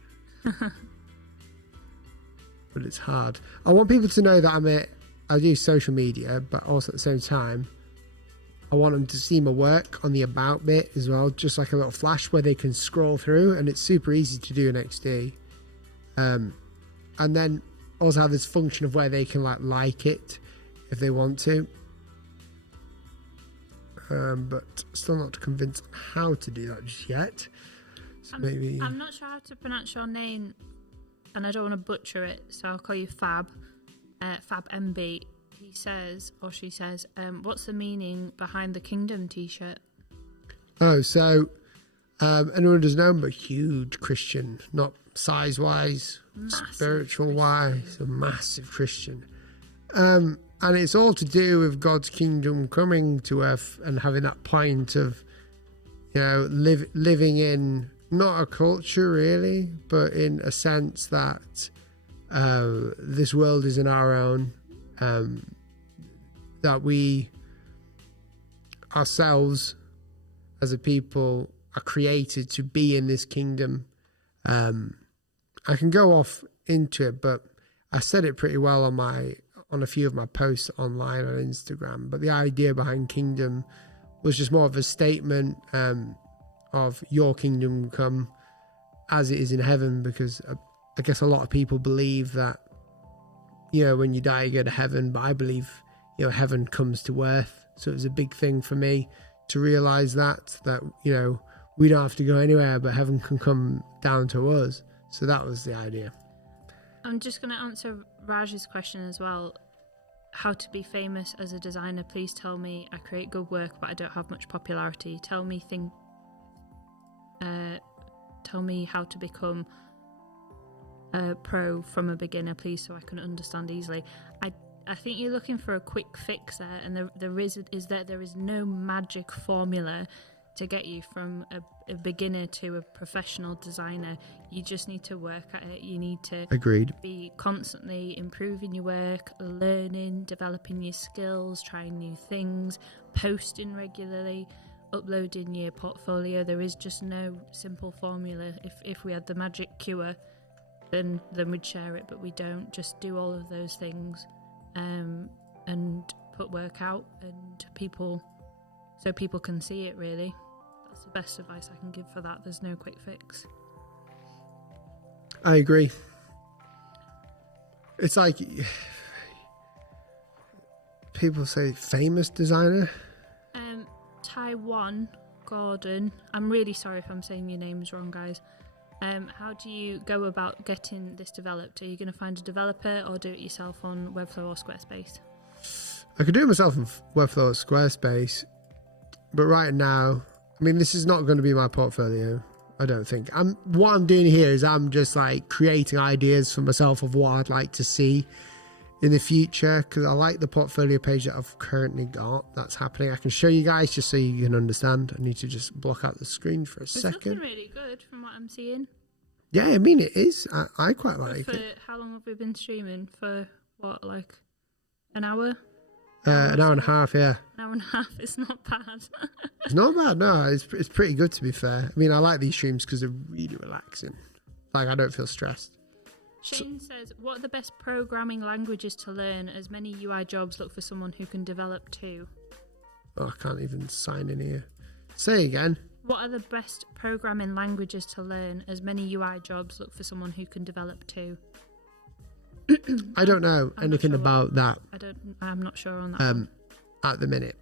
But it's hard. I want people to know that I do social media, but also at the same time I want them to see my work on the about bit as well, just like a little flash where they can scroll through, and it's super easy to do in XD. And then also have this function of where they can like it if they want to. But still not convinced on how to do that just yet. So maybe I'm not sure how to pronounce your name, and I don't want to butcher it, so I'll call you Fab. Fab MB. He says, or she says, what's the meaning behind the Kingdom t-shirt? Oh, so anyone doesn't know, I'm a huge Christian, not size-wise, spiritual-wise, a massive Christian. And it's all to do with God's kingdom coming to earth and having that point of, living in not a culture really, but in a sense that this world isn't our own, that we ourselves as a people are created to be in this kingdom. I can go off into it, but I said it pretty well on a few of my posts online on Instagram. But the idea behind kingdom was just more of a statement of your kingdom come as it is in heaven, because I guess a lot of people believe that, you know, when you die you go to heaven, but I believe, you know, heaven comes to earth. So it was a big thing for me to realize that, you know, we don't have to go anywhere, but heaven can come down to us. So that was the idea. I'm just going to answer Raj's question as well. How to be famous as a designer? Please tell me. I create good work, but I don't have much popularity. Tell me how to become a pro from a beginner, please, so I can understand easily. I think you're looking for a quick fix there, and there is no magic formula to get you from a beginner to a professional designer. You just need to work at it. You need to be constantly improving your work, learning, developing your skills, trying new things, posting regularly, uploading your portfolio. There is just no simple formula. If we had the magic cure, then we'd share it, but we don't. Just do all of those things, and put work out, and so people can see it, really. That's the best advice I can give for that. There's no quick fix. I agree. It's like people say famous designer. Taiwan Gordon. I'm really sorry if I'm saying your names wrong, guys. How do you go about getting this developed? Are you going to find a developer or do it yourself on Webflow or Squarespace? I could do it myself on Webflow or Squarespace, but right now, I mean, this is not going to be my portfolio, I don't think. What I'm doing here is I'm just like creating ideas for myself of what I'd like to see in the future, because I like the portfolio page that I've currently got that's happening. I can show you guys just so you can understand. I need to just block out the screen for a second. It's looking really good from what I'm seeing. Yeah, I mean, it is. I quite like it. How long have we been streaming? For what, like an hour? An hour and a half, yeah. An hour and a half, it's not bad. It's not bad, no. It's pretty good, to be fair. I mean, I like these streams because they're really relaxing. Like, I don't feel stressed. Shane says, what are the best programming languages to learn? As many UI jobs look for someone who can develop too. Oh, I can't even sign in here. Say again. What are the best programming languages to learn? As many UI jobs look for someone who can develop too. I don't know anything about that. I'm not sure on that. At the minute.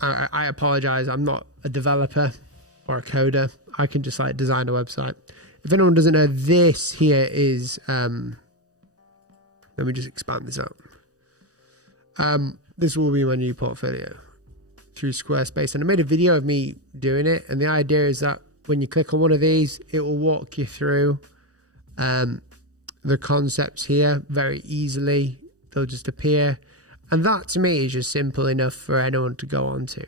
I apologize. I'm not a developer or a coder. I can just like design a website. If anyone doesn't know, this here is let me just expand this out. This will be my new portfolio through Squarespace, and I made a video of me doing it, and the idea is that when you click on one of these, it will walk you through the concepts here very easily. They'll just appear, and that to me is just simple enough for anyone to go on to.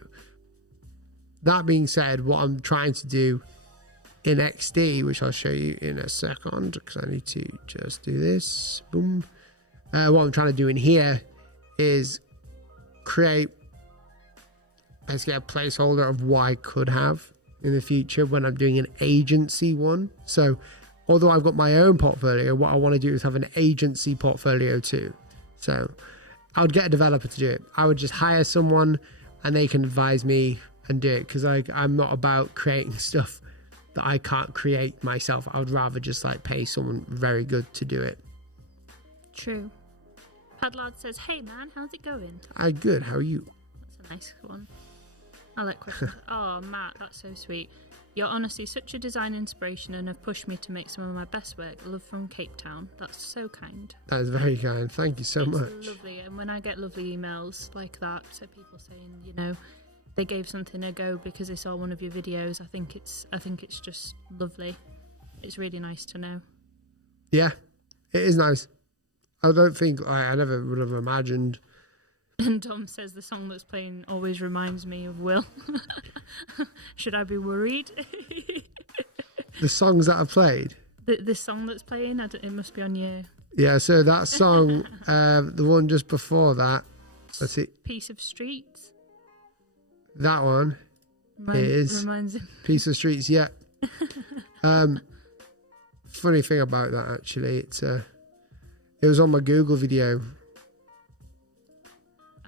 That being said, what I'm trying to do in XD, which I'll show you in a second, because I need to just do this. Boom. What I'm trying to do in here is create basically a placeholder of what I could have in the future when I'm doing an agency one. So although I've got my own portfolio, what I want to do is have an agency portfolio too. So I would get a developer to do it. I would just hire someone and they can advise me and do it, because I'm not about creating stuff that I can't create myself. I would rather just like pay someone very good to do it. True. Padlard says, hey man, how's it going? Good, how are you? That's a nice one. I like questions. Oh, Matt, that's so sweet. You're honestly such a design inspiration and have pushed me to make some of my best work. Love from Cape Town. That's so kind. That is very kind. Thank you so much. It's lovely. And when I get lovely emails like that, so people saying, you know, they gave something a go because they saw one of your videos, I think it's just lovely. It's really nice to know. Yeah, it is nice. I don't think I never would have imagined. And Tom says the song that's playing always reminds me of Will. Should I be worried? The songs that I played. The song that's playing, it must be on your... Yeah, so that song, the one just before that, that's it. Piece of Streets. That one Reminds him. Piece of Streets, yeah. Funny thing about that, actually, it was on my Google video.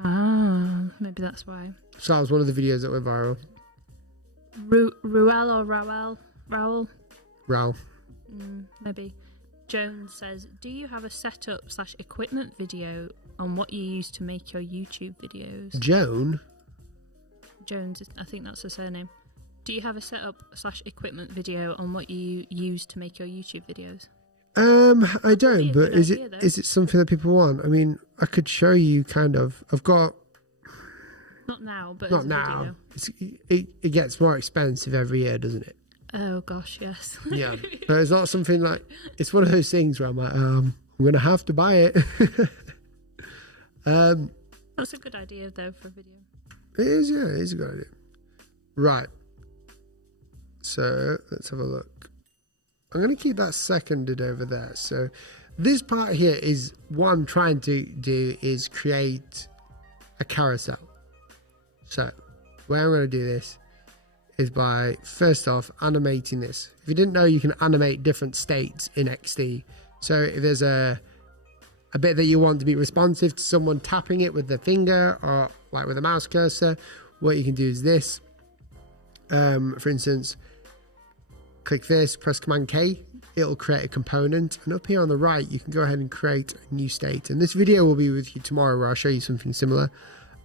Ah, maybe that's why. So that was one of the videos that went viral. Ruel or Raoul? Raoul. Maybe. Jones says, do you have a setup/equipment video on what you use to make your YouTube videos? Jones, I think that's her surname. Do you have a setup/equipment video on what you use to make your YouTube videos? I don't, but is it something that people want? I mean, I could show you kind of. I've got... Not now, but not now. It gets more expensive every year, doesn't it? Oh gosh, yes. Yeah, but it's not something like... It's one of those things where I'm like, I'm going to have to buy it. That's a good idea, though, for a video. It is, yeah, it is a good idea. Right. So, let's have a look. I'm going to keep that seconded over there. So, this part here is what I'm trying to do is create a carousel. So, the way I'm going to do this is by, first off, animating this. If you didn't know, you can animate different states in XD. So if there's a bit that you want to be responsive to someone tapping it with the finger or like with a mouse cursor, what you can do is this. For instance, click this, press Command K, it'll create a component. And up here on the right, you can go ahead and create a new state. And this video will be with you tomorrow where I'll show you something similar,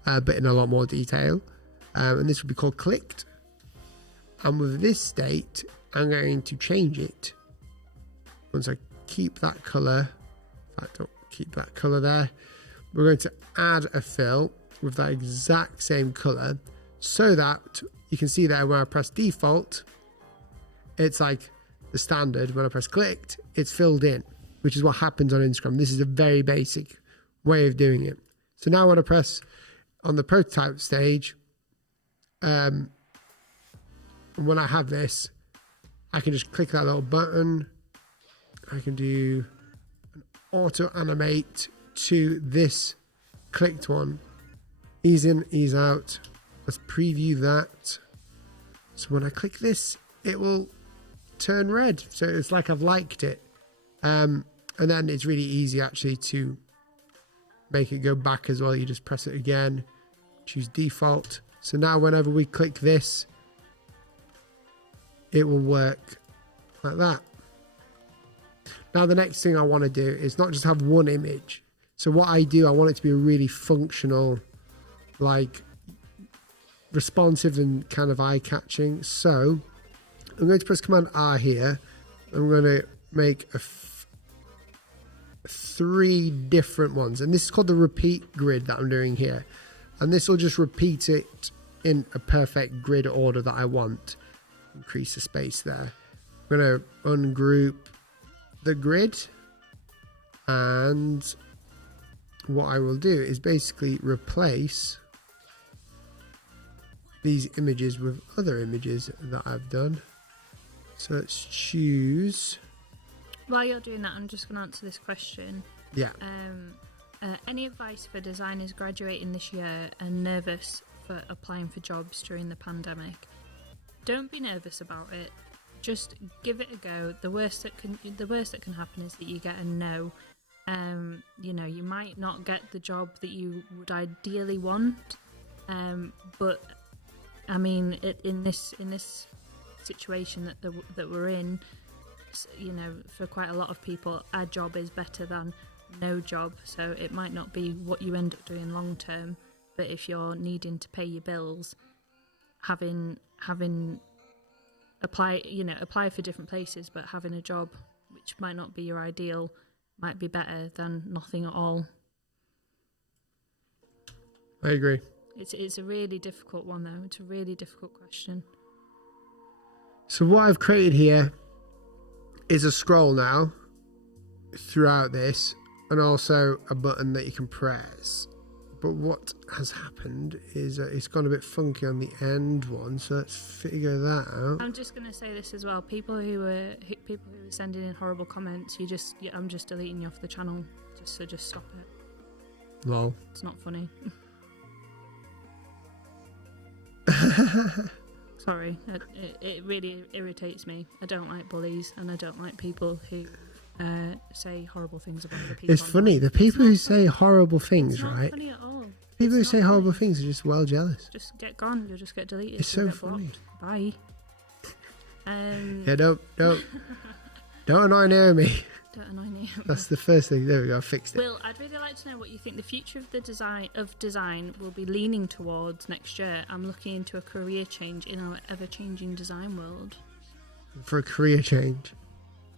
but in a lot more detail. And this will be called clicked. And with this state, I'm going to change it. Once I keep that color, in fact, don't keep that color there. We're going to add a fill with that exact same color so that you can see there when I press default, it's like the standard. When I press clicked, it's filled in, which is what happens on Instagram. This is a very basic way of doing it. So now when I press on the prototype stage, when I have this, I can just click that little button. I can do an auto animate to this clicked one. Ease in, ease out. Let's preview that. So when I click this, it will turn red. So it's like I've liked it. And then it's really easy actually to make it go back as well. You just press it again, choose default. So now whenever we click this, it will work like that. Now the next thing I want to do is not just have one image. So what I do, I want it to be a really functional, like responsive and kind of eye-catching. So I'm going to press Command R here. I'm going to make three different ones. And this is called the repeat grid that I'm doing here. And this will just repeat it in a perfect grid order that I want. Increase the space there. I'm going to ungroup the grid, and what I will do is basically replace these images with other images that I've done. So let's choose. While you're doing that, I'm just going to answer this question. Yeah. Any advice for designers graduating this year and nervous for applying for jobs during the pandemic? Don't be nervous about it. Just give it a go. The worst that can happen is that you get a no. You know, you might not get the job that you would ideally want. But I mean, in this situation that we're in, you know, for quite a lot of people, a job is better than no job. So it might not be what you end up doing long term, but if you're needing to pay your bills, having apply for different places, but having a job which might not be your ideal might be better than nothing at all. I agree. It's a really difficult one though. It's a really difficult question. So what I've created here is a scroll now throughout this, and also a button that you can press. But but what has happened is it's gone a bit funky on the end one, so let's figure that out. I'm just gonna say this as well. People who were sending in horrible comments, I'm just deleting you off the channel. Just stop it. Lol. It's not funny. Sorry, it really irritates me. I don't like bullies, and I don't like people who say horrible things about other people. It's funny, the people who say horrible things, it's not right? funny at all. People who say horrible things are just well jealous. Just get gone. You'll just get deleted. It's so funny. Bye. Yeah, don't annoy Naomi. Don't annoy Naomi. That's the first thing. There we go. I fixed it. Will, I'd really like to know what you think the future of the design will be leaning towards next year. I'm looking into a career change in our ever-changing design world. For a career change.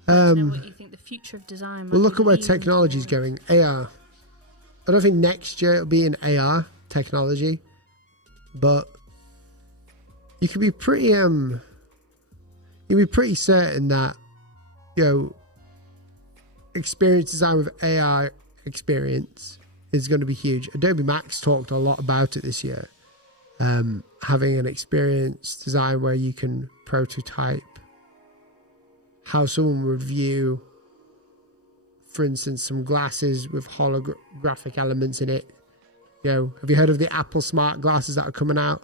I'd like to know what you think the future of design. Well, look at where technology is going. AR. I don't think next year it'll be in AR technology, but you can be pretty certain that, you know, experience design with AR experience is going to be huge. Adobe Max talked a lot about it this year. Having an experience design where you can prototype how someone would view, for instance, some glasses with holographic elements in it. You know, have you heard of the Apple smart glasses that are coming out?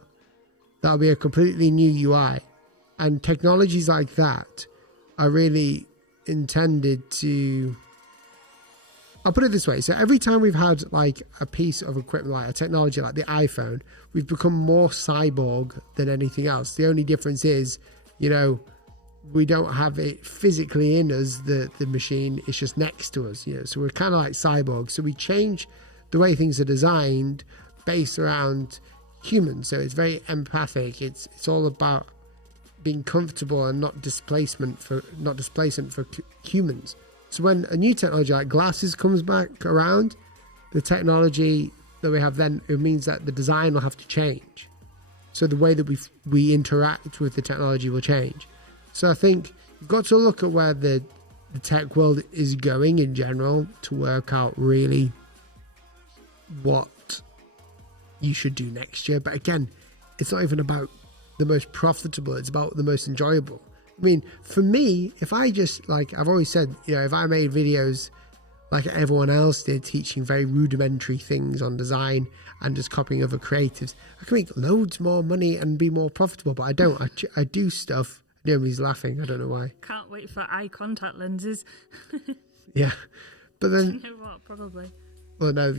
That'll be a completely new UI. And technologies like that are really intended to... I'll put it this way. So every time we've had like a piece of equipment, like a technology like the iPhone, we've become more cyborg than anything else. The only difference is, you know, we don't have it physically in us, the machine, it's just next to us, you know, so we're kind of like cyborgs. So we change the way things are designed based around humans. So it's very empathic. It's all about being comfortable and not displacement for humans. So when a new technology like glasses comes back around, the technology that we have then, it means that the design will have to change. So the way that we interact with the technology will change. So I think you've got to look at where the tech world is going in general to work out really what you should do next year. But again, it's not even about the most profitable, it's about the most enjoyable. I mean, for me, if I just, like I've always said, you know, if I made videos like everyone else did, teaching very rudimentary things on design and just copying other creatives, I can make loads more money and be more profitable. But I don't. I do stuff. Nobody's laughing. I don't know why. Can't wait for eye contact lenses. Yeah, but then... You know what? Probably. Well, no.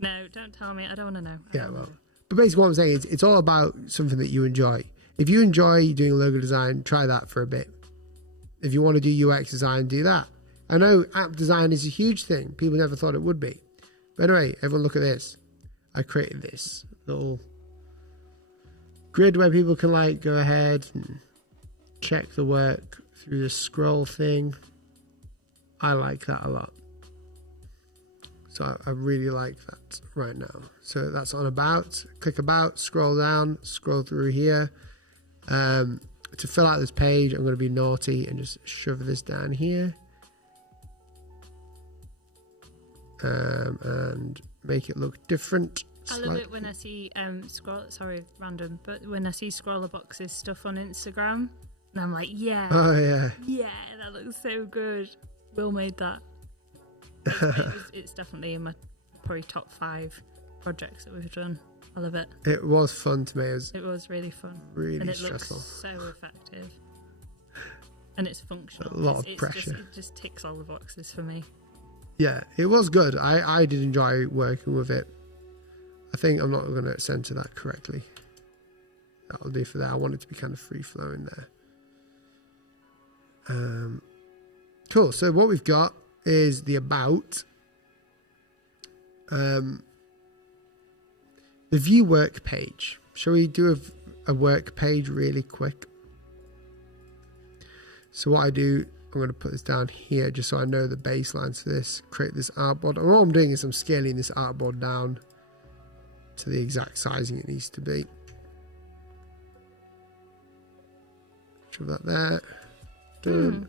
No, don't tell me. I don't want to know. Yeah, well. But basically what I'm saying is it's all about something that you enjoy. If you enjoy doing logo design, try that for a bit. If you want to do UX design, do that. I know app design is a huge thing. People never thought it would be. But anyway, everyone look at this. I created this little grid where people can like go ahead and check the work through the scroll thing. I like that a lot. So I really like that right now. So that's on about. Click about, scroll down, scroll through here. To fill out this page, I'm going to be naughty and just shove this down here. And make it look different. I love it when I see random, but when I see scroller boxes stuff on Instagram, and I'm like, yeah, oh yeah, yeah, that looks so good. Will made that. It's definitely in my probably top 5 projects that we've done. I love it. It was fun to me. It was really fun. Really and it stressful. Looks so effective. And it's functional. A lot of pressure. It just ticks all the boxes for me. Yeah, it was good. I did enjoy working with it. I think I'm not going to center that correctly. That'll do for that. I want it to be kind of free flowing there. Cool. So what we've got is the about. The view work page. Shall we do a work page really quick? So what I do, I'm going to put this down here just so I know the baselines for this. Create this artboard. And all I'm doing is I'm scaling this artboard down to the exact sizing it needs to be. Shove that there. Done.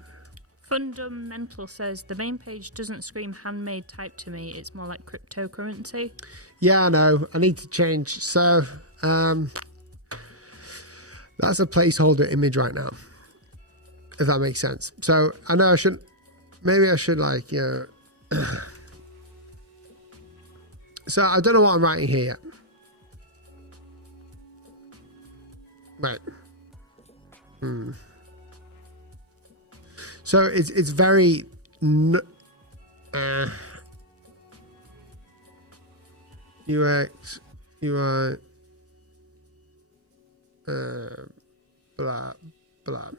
Fundamental says the main page doesn't scream handmade type to me. It's more like cryptocurrency. Yeah, I know. I need to change. So, that's a placeholder image right now, if that makes sense. So I know I should, maybe I should like, you know. So I don't know what I'm writing here yet. Right. So it's very UX UI blah blah.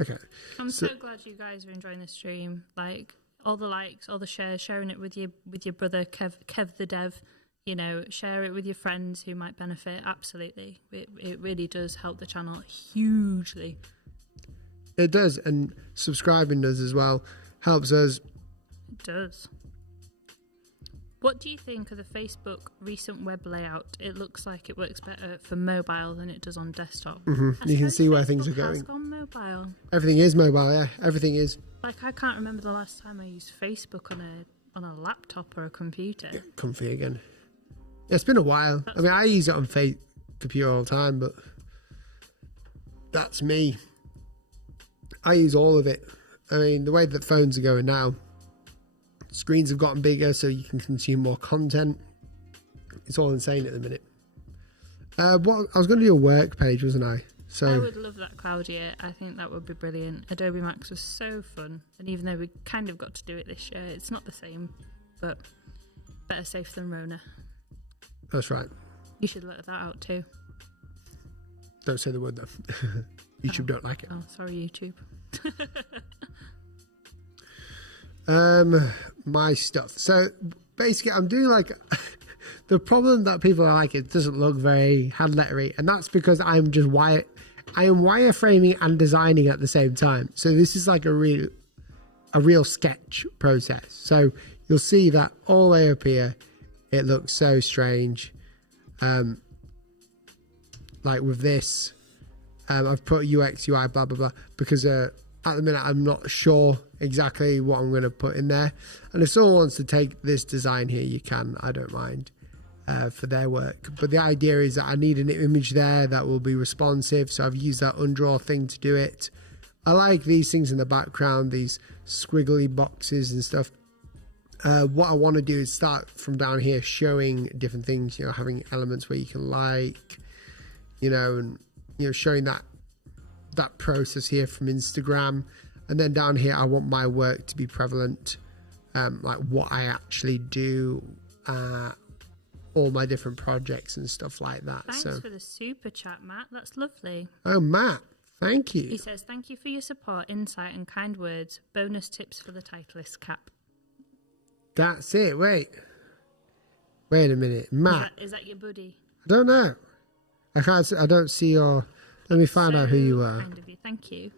Okay. I'm so glad you guys are enjoying the stream. Like all the likes, all the shares, sharing it with your brother Kev the dev. You know, share it with your friends who might benefit. Absolutely, it really does help the channel hugely. It does, and subscribing does as well. Helps us. It does. What do you think of the Facebook recent web layout? It looks like it works better for mobile than it does on desktop. You can see where things are Facebook has going. gone mobile. Everything is mobile, yeah. Everything is. Like I can't remember the last time I used Facebook on a laptop or a computer. Comfy again. Yeah, it's been a while. I mean, I use it on computer all the time, but that's me. I use all of it. I mean, the way that phones are going now, screens have gotten bigger so you can consume more content. It's all insane at the minute. What I was going to do a work page, wasn't I? So I would love that, Claudia. I think that would be brilliant. Adobe Max was so fun, and even though we kind of got to do it this year, it's not the same, but better safe than Rona. That's right. You should let that out too. Don't say the word though. YouTube don't like it. Oh, sorry, YouTube. My stuff. So basically, I'm doing like the problem that people are like, it doesn't look very hand lettery, and that's because I am wireframing and designing at the same time. So this is like a real sketch process. So you'll see that all the way up here, it looks so strange. Like with this, I've put UX, UI, blah, blah, blah, because at the minute I'm not sure exactly what I'm going to put in there. And if someone wants to take this design here, you can, I don't mind, for their work. But the idea is that I need an image there that will be responsive. So I've used that undraw thing to do it. I like these things in the background, these squiggly boxes and stuff. What I want to do is start from down here showing different things, you know, having elements where you can like, you know, and, you know, showing that process here from Instagram. And then down here, I want my work to be prevalent, like what I actually do, all my different projects and stuff like that. Thanks for the super chat, Matt. That's lovely. Oh, Matt, thank you. He says, thank you for your support, insight and kind words. Bonus tips for the Titleist cap. That's it. Wait a minute, Matt. Is that your buddy? I don't know. I don't see your. Let me find out who you are. Kind of you. Thank you.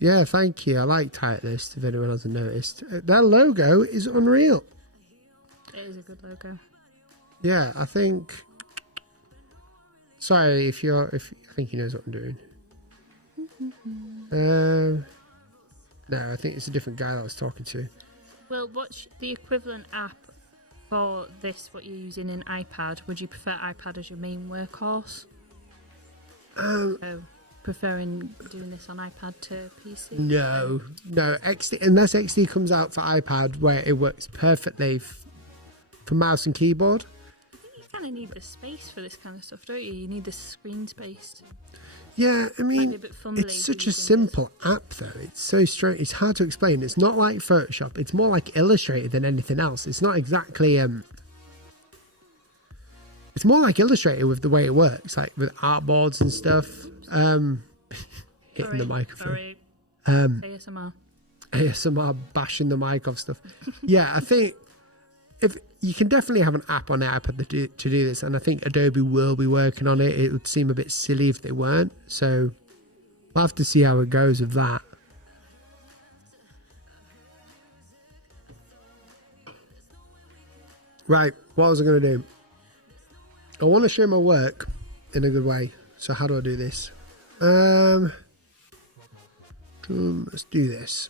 Yeah, thank you. I like Titleist, if anyone hasn't noticed. Their logo is unreal. It is a good logo. Yeah, I think. Sorry, I think he knows what I'm doing. No, I think it's a different guy that I was talking to. Well, what's the equivalent app for this, what you're using in iPad? Would you prefer iPad as your main workhorse? So, preferring doing this on iPad to PC? No, XD, unless XD comes out for iPad where it works perfectly for mouse and keyboard. I think you kind of need the space for this kind of stuff, don't you? You need the screen space. Yeah, I mean, Might be a bit fumbly it's such a using simple app, though. It's so strange. It's hard to explain. It's not like Photoshop. It's more like Illustrator than anything else. It's not exactly... It's more like Illustrator with the way it works, like with artboards and stuff. Hitting the microphone. ASMR. ASMR bashing the mic off stuff. Yeah, I think if you can definitely have an app on the iPad to do this, and I think Adobe will be working on it. It would seem a bit silly if they weren't. So we'll have to see how it goes with that. Right, what was I going to do? I want to show my work in a good way. So how do I do this? Let's do this.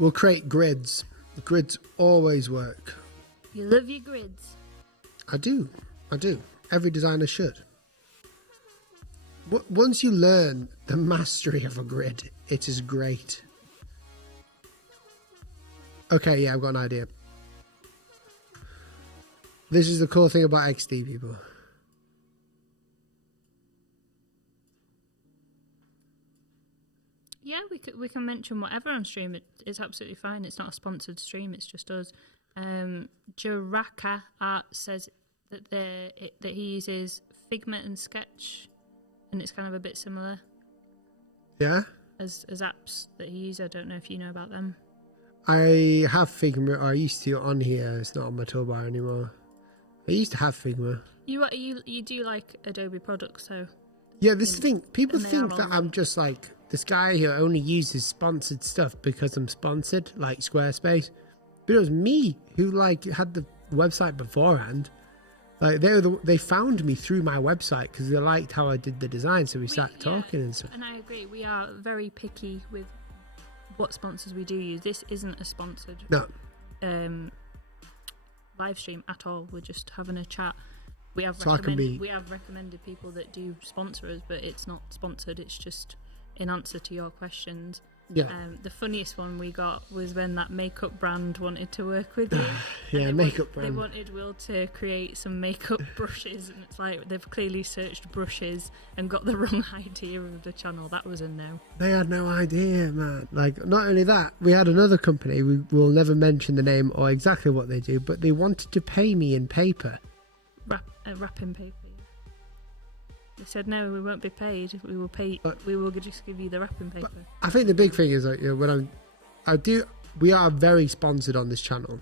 we'll create grids. The grids always work. You love your grids. I do. Every designer should. Once you learn the mastery of a grid, it is great. Okay, yeah, I've got an idea. This is the cool thing about XD, people. Yeah, we can mention whatever on stream. It's absolutely fine. It's not a sponsored stream. It's just us. Jaraka Art says that that he uses Figma and Sketch, and it's kind of a bit similar. Yeah. As apps that he uses. I don't know if you know about them. I have Figma. Or I used to on here. It's not on my toolbar anymore. I used to have Figma. You do like Adobe products, so. Yeah, this thing. People think that I'm just like this guy who only uses sponsored stuff because I'm sponsored, like Squarespace. But it was me who like had the website beforehand. Like they found me through my website because they liked how I did the design, so we started talking and stuff. And I agree, we are very picky with what sponsors we do use. This isn't a sponsored live stream at all. We're just having a chat. We have recommended people that do sponsor us, but it's not sponsored. It's just in answer to your questions. Yeah. The funniest one we got was when that makeup brand wanted to work with you. Yeah, makeup brand. They wanted Will to create some makeup brushes, and it's like they've clearly searched brushes and got the wrong idea of the channel. That was a no. They had no idea, man. Like, not only that, we had another company, we will never mention the name or exactly what they do, but they wanted to pay me in paper. Wrapping paper. They said no, we won't be paid. We will pay. We will just give you the wrapping paper. I think the big thing is like, you know, we are very sponsored on this channel.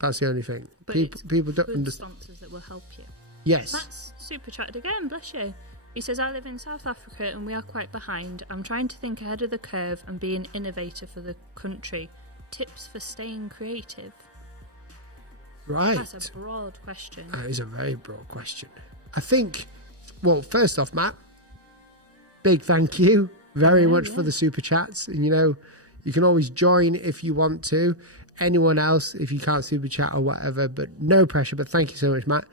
That's the only thing. But people don't understand. Sponsors that will help you. Yes. That's super chatted again. Bless you. He says, I live in South Africa and we are quite behind. I'm trying to think ahead of the curve and be an innovator for the country. Tips for staying creative. Right. That's a broad question. That is a very broad question. I think, well, first off, Matt, big thank you very much for the super chats. And, you know, you can always join if you want to. Anyone else, if you can't super chat or whatever, but no pressure. But thank you so much, Matt.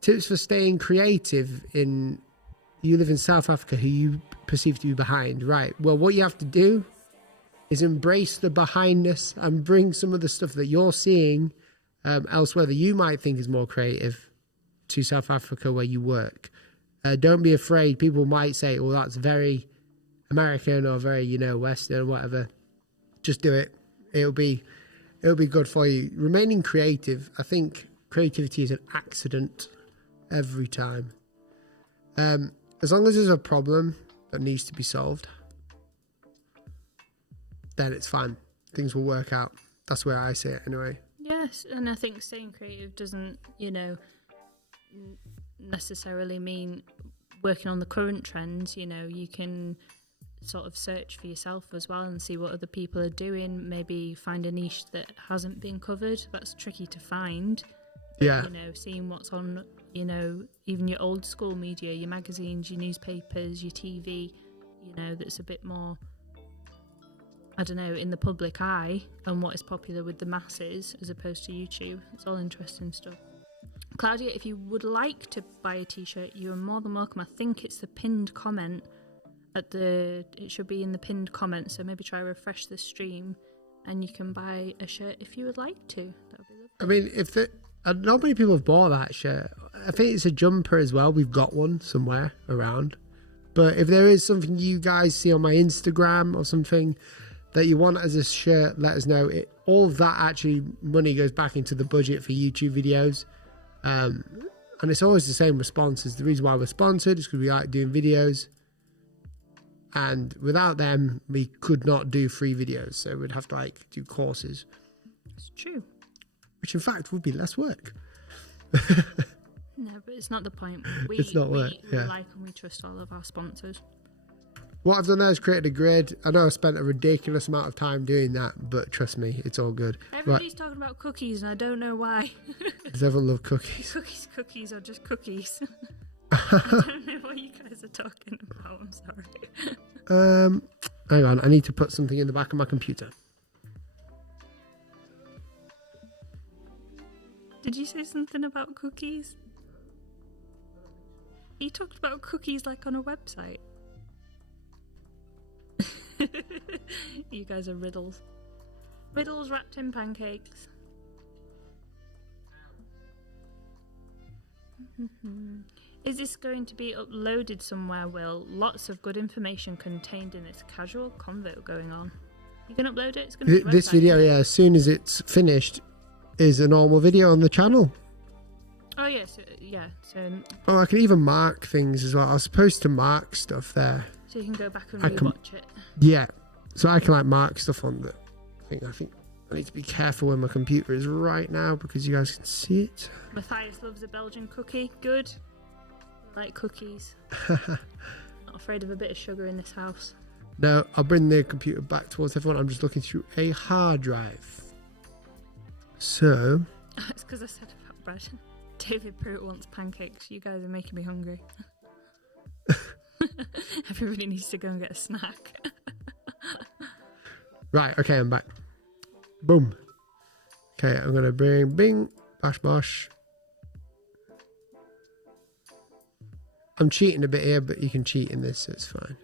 Tips for staying creative you live in South Africa, who you perceive to be behind. Right. Well, what you have to do is embrace the behindness and bring some of the stuff that you're seeing elsewhere that you might think is more creative to South Africa where you work. Don't be afraid. People might say, well, that's very American or very, you know, Western or whatever. Just do it. It'll be good for you. Remaining creative. I think creativity is an accident every time. As long as there's a problem that needs to be solved, then it's fine. Things will work out. That's where I see it anyway. Yes, and I think staying creative doesn't, you know, necessarily mean working on the current trends. You know, you can sort of search for yourself as well and see what other people are doing. Maybe find a niche that hasn't been covered. That's tricky to find. But, yeah. You know, seeing what's on, you know, even your old school media, your magazines, your newspapers, your TV, you know, that's a bit more, I don't know, in the public eye and what is popular with the masses as opposed to YouTube. It's all interesting stuff. Claudia, if you would like to buy a t-shirt, you are more than welcome. I think it's the pinned comment it should be in the pinned comment, so maybe try refresh the stream and you can buy a shirt if you would like to. That would be lovely. I mean, not many people have bought that shirt. I think it's a jumper as well. We've got one somewhere around. But if there is something you guys see on my Instagram or something that you want as a shirt, let us know. All of that actually money goes back into the budget for YouTube videos. And it's always the same responses. The reason why we're sponsored is because we like doing videos. And without them, we could not do free videos. So we'd have to do courses. It's true. Which in fact would be less work. No, but it's not the point. It's not work. We like and we trust all of our sponsors. What I've done there is created a grid. I know I spent a ridiculous amount of time doing that, but trust me, it's all good. Everybody's talking about cookies, and I don't know why. Does everyone love cookies? Cookies are just cookies. I don't know what you guys are talking about. I'm sorry. Hang on. I need to put something in the back of my computer. Did you say something about cookies? You talked about cookies like on a website. You guys are riddles. Riddles wrapped in pancakes. Is this going to be uploaded somewhere, Will? Lots of good information contained in this casual convo going on. You can upload it? It's going to be This video, yeah, as soon as it's finished, is a normal video on the channel. Oh, yes, yeah. So, Oh, I can even mark things as well. I was supposed to mark stuff there. so you can go back and I can- rewatch it. Yeah, so I can like mark stuff on the thing. I think I need to be careful where my computer is right now because you guys can see it. Matthias loves a Belgian cookie. Good. I like cookies. Not afraid of a bit of sugar in this house. Now, I'll bring the computer back towards everyone. I'm just looking through a hard drive. So, It's because I said about bread. David Pruitt wants pancakes. You guys are making me hungry. Everybody needs to go and get a snack. right, okay, I'm back. Boom. Okay, I'm going to bring bing, bash, bosh. I'm cheating a bit here, but you can cheat in this, so it's fine.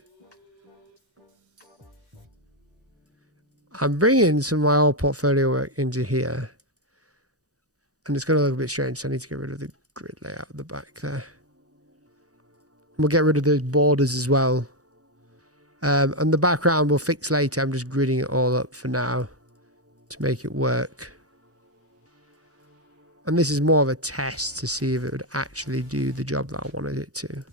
I'm bringing some of my old portfolio work into here. And it's going to look a bit strange, so I need to get rid of the grid layout at the back there. We'll get rid of those borders as well. And the background we'll fix later. I'm just gridding it all up for now to make it work. And this is more of a test to see if it would actually do the job that I wanted it to.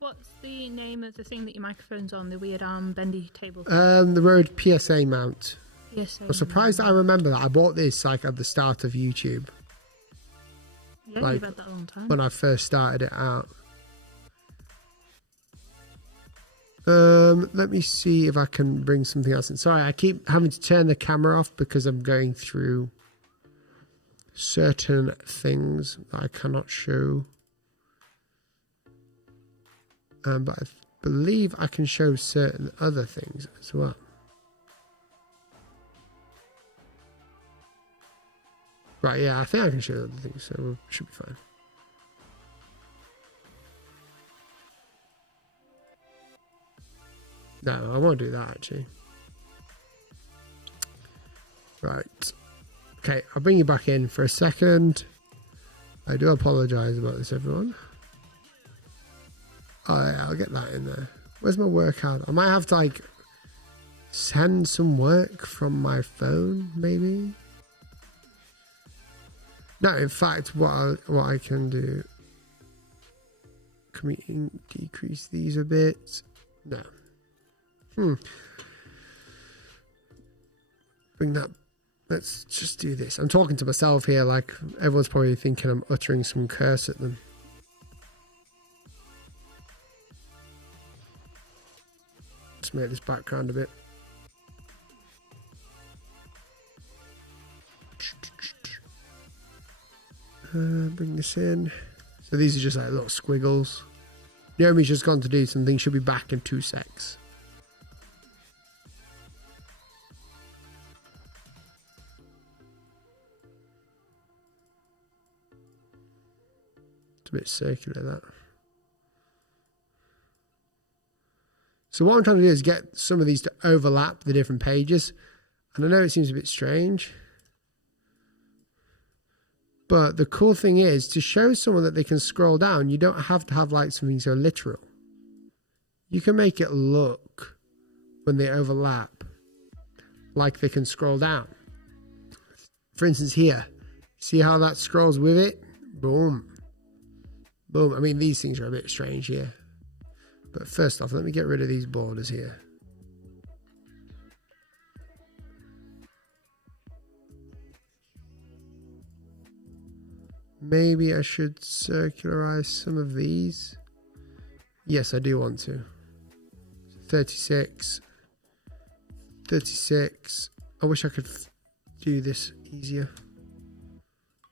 What's the name of the thing that your microphone's on? The weird arm bendy table? The Rode PSA mount. Yes. I'm surprised that I remember that. I bought this like at the start of YouTube. Yeah, like, you've had that a long time. When I first started it out. Let me see if I can bring something else in. Sorry, I keep having to turn the camera off because I'm going through certain things that I cannot show. But I believe I can show certain other things as well. Right, yeah, I think I can show other things, so we should be fine. No, I won't do that actually. Right. Okay, I'll bring you back in for a second. I do apologise about this, everyone. Oh, yeah, I'll get that in there. Where's my workout? I might have to like send some work from my phone, maybe. No, in fact, what I can do. Can we decrease these a bit? No. Bring that. Let's just do this. I'm talking to myself here, like everyone's probably thinking I'm uttering some curse at them. Let's make this background a bit. Bring this in. So these are just like little squiggles. Naomi's just gone to do something. She'll be back in 2 secs. It's a bit circular, that. So what I'm trying to do is get some of these to overlap the different pages. And I know it seems a bit strange. But the cool thing is, to show someone that they can scroll down, you don't have to have like something so literal. You can make it look, when they overlap, like they can scroll down. For instance here, see how that scrolls with it? Boom. Boom. I mean, these things are a bit strange here. But first off, let me get rid of these borders here. Maybe I should circularize some of these. Yes, I do want to. 36. 36. I wish I could do this easier.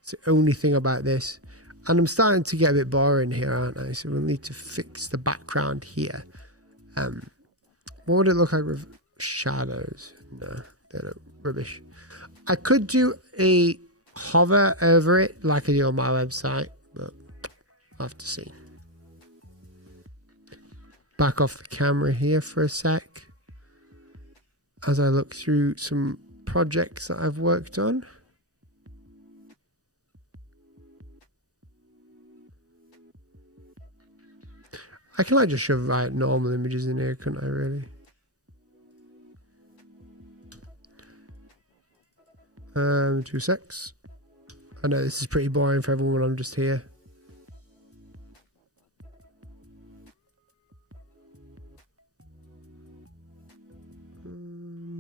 It's the only thing about this. And I'm starting to get a bit boring here, aren't I? So we'll need to fix the background here. What would it look like with shadows? No, they don't rubbish. I could do a hover over it like I do on my website, but I'll have to see. Back off the camera here for a sec as I look through some projects that I've worked on. I can like just shove right normal images in here, couldn't I really? 2 secs. I know this is pretty boring for everyone when I'm just here.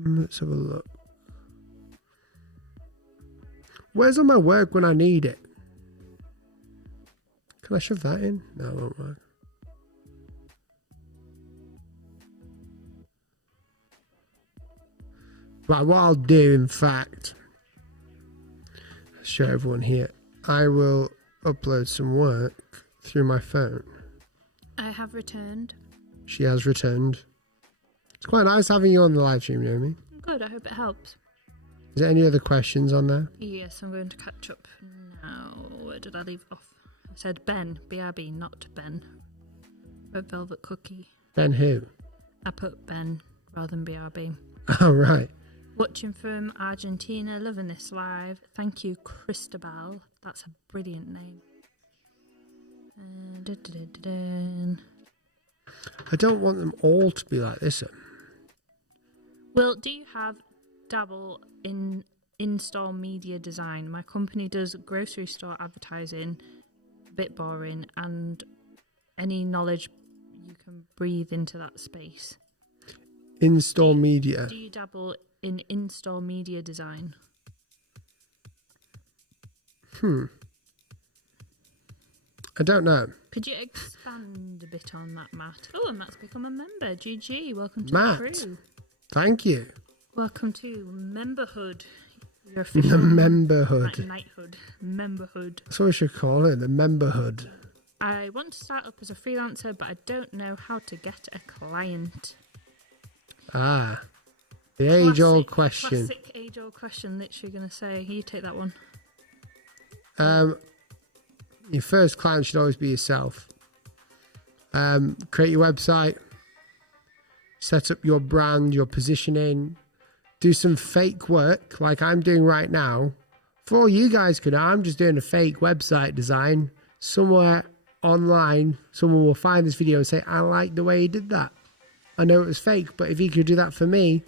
Let's have a look. Where's all my work when I need it? Can I shove that in? No, it won't work. Right, what I'll do, in fact, show everyone here. I will upload some work through my phone. I have returned. She has returned. It's quite nice having you on the live stream, Naomi. Good, I hope it helps. Is there any other questions on there? Yes, I'm going to catch up now. Where did I leave off? I said Ben, BRB, not Ben. Red Velvet Cookie. Ben who? I put Ben rather than BRB. Oh, right. Watching from Argentina, loving this live. Thank you, Cristobal. That's a brilliant name. I don't want them all to be like this. Well, do you have dabble in in-store media design? My company does grocery store advertising, a bit boring, and any knowledge you can breathe into that space. In-store media. Do you dabble in in-store media design? I don't know. Could you expand a bit on that, Matt? Oh, and Matt's become a member. GG, welcome to Matt, the crew. Thank you. Welcome to memberhood. Your The official memberhood. knighthood. Memberhood. That's what we should call it, the memberhood. I want to start up as a freelancer, but I don't know how to get a client. Ah, the age-old question. Classic age-old question, literally going to say. You take that one. Your first client should always be yourself. Create your website, set up your brand, your positioning, do some fake work like I'm doing right now. For all you guys could know, I'm just doing a fake website design somewhere online. Someone will find this video and say, I like the way he did that. I know it was fake, but if he could do that for me,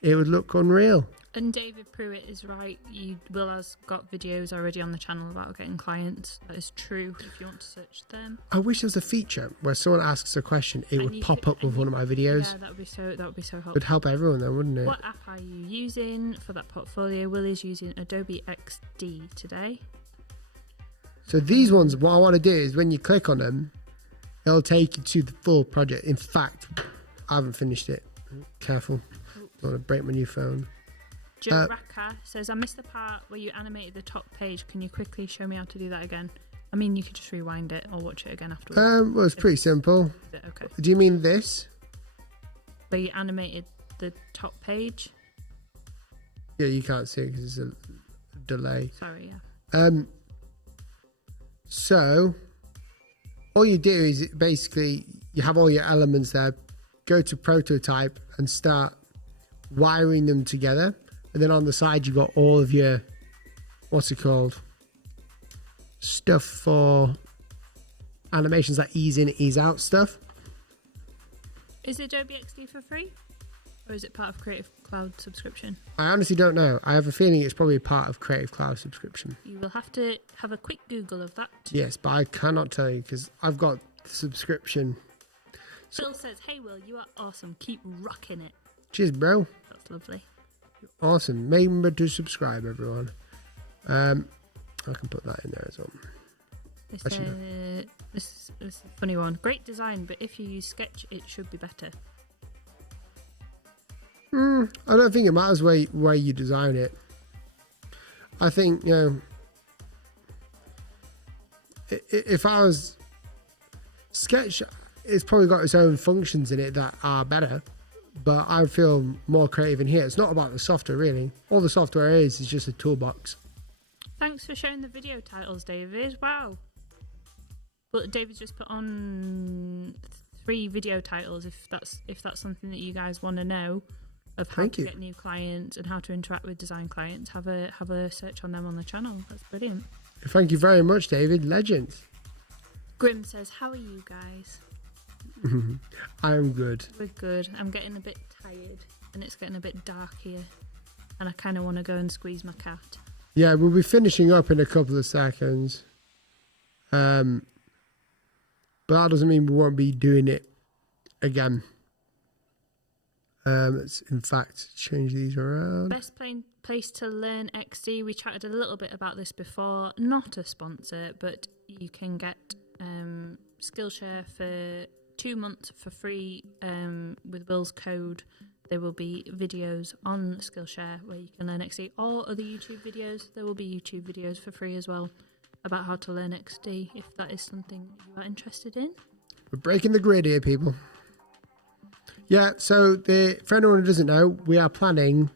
it would look unreal. And David Pruitt is right. Will has got videos already on the channel about getting clients. That is true. If you want to search them, I wish there was a feature where someone asks a question, it would pop up with one of my videos. Yeah, that would be so helpful. It would help everyone though, wouldn't it? What app are you using for that portfolio? Will is using Adobe XD today. So these ones, what I want to do is when you click on them, it'll take you to the full project. In fact, I haven't finished it. Careful. I want to break my new phone. Joe Raka says, I missed the part where you animated the top page. Can you quickly show me how to do that again? I mean, you could just rewind it or watch it again afterwards. Well, it's pretty simple. Is it okay? Do you mean this? Where you animated the top page? Yeah, you can't see it because there's a delay. Sorry, yeah. So, all you do is basically, you have all your elements there, go to prototype and start wiring them together. And then on the side, you've got all of your, what's it called? Stuff for animations like ease in, ease out stuff. Is Adobe XD for free? Or is it part of Creative Cloud subscription? I honestly don't know. I have a feeling it's probably part of Creative Cloud subscription. You will have to have a quick Google of that. Yes, but I cannot tell you because I've got the subscription. Phil says, hey Will, you are awesome. Keep rocking it. Cheers, bro. That's lovely. Awesome. Remember to subscribe, everyone. I can put that in there as well. This is a funny one. Great design, but if you use Sketch, it should be better. I don't think it matters where you design it. I think, you know, if I was... Sketch, it's probably got its own functions in it that are better, but I feel more creative in here. It's not about the software, really. All the software is just a toolbox. Thanks for showing the video titles, David. Wow. But David's just put on 3 video titles. If that's something that you guys want to know of how to get new clients and how to interact with design clients, have a search on them on the channel. That's brilliant. Thank you very much, David. Legend. Grim says, "How are you guys?" I am good. We're good. I'm getting a bit tired, and it's getting a bit dark here, and I kind of want to go and squeeze my cat. Yeah, we'll be finishing up in a couple of seconds. But that doesn't mean we won't be doing it again. Let's in fact change these around. Best place to learn XD. We chatted a little bit about this before. Not a sponsor, but you can get Skillshare for 2 months for free with Will's code. There will be videos on Skillshare where you can learn XD, or other YouTube videos. There will be YouTube videos for free as well about how to learn XD if that is something you are interested in. We're breaking the grid here, people. Yeah, so for anyone who doesn't know, we are planning.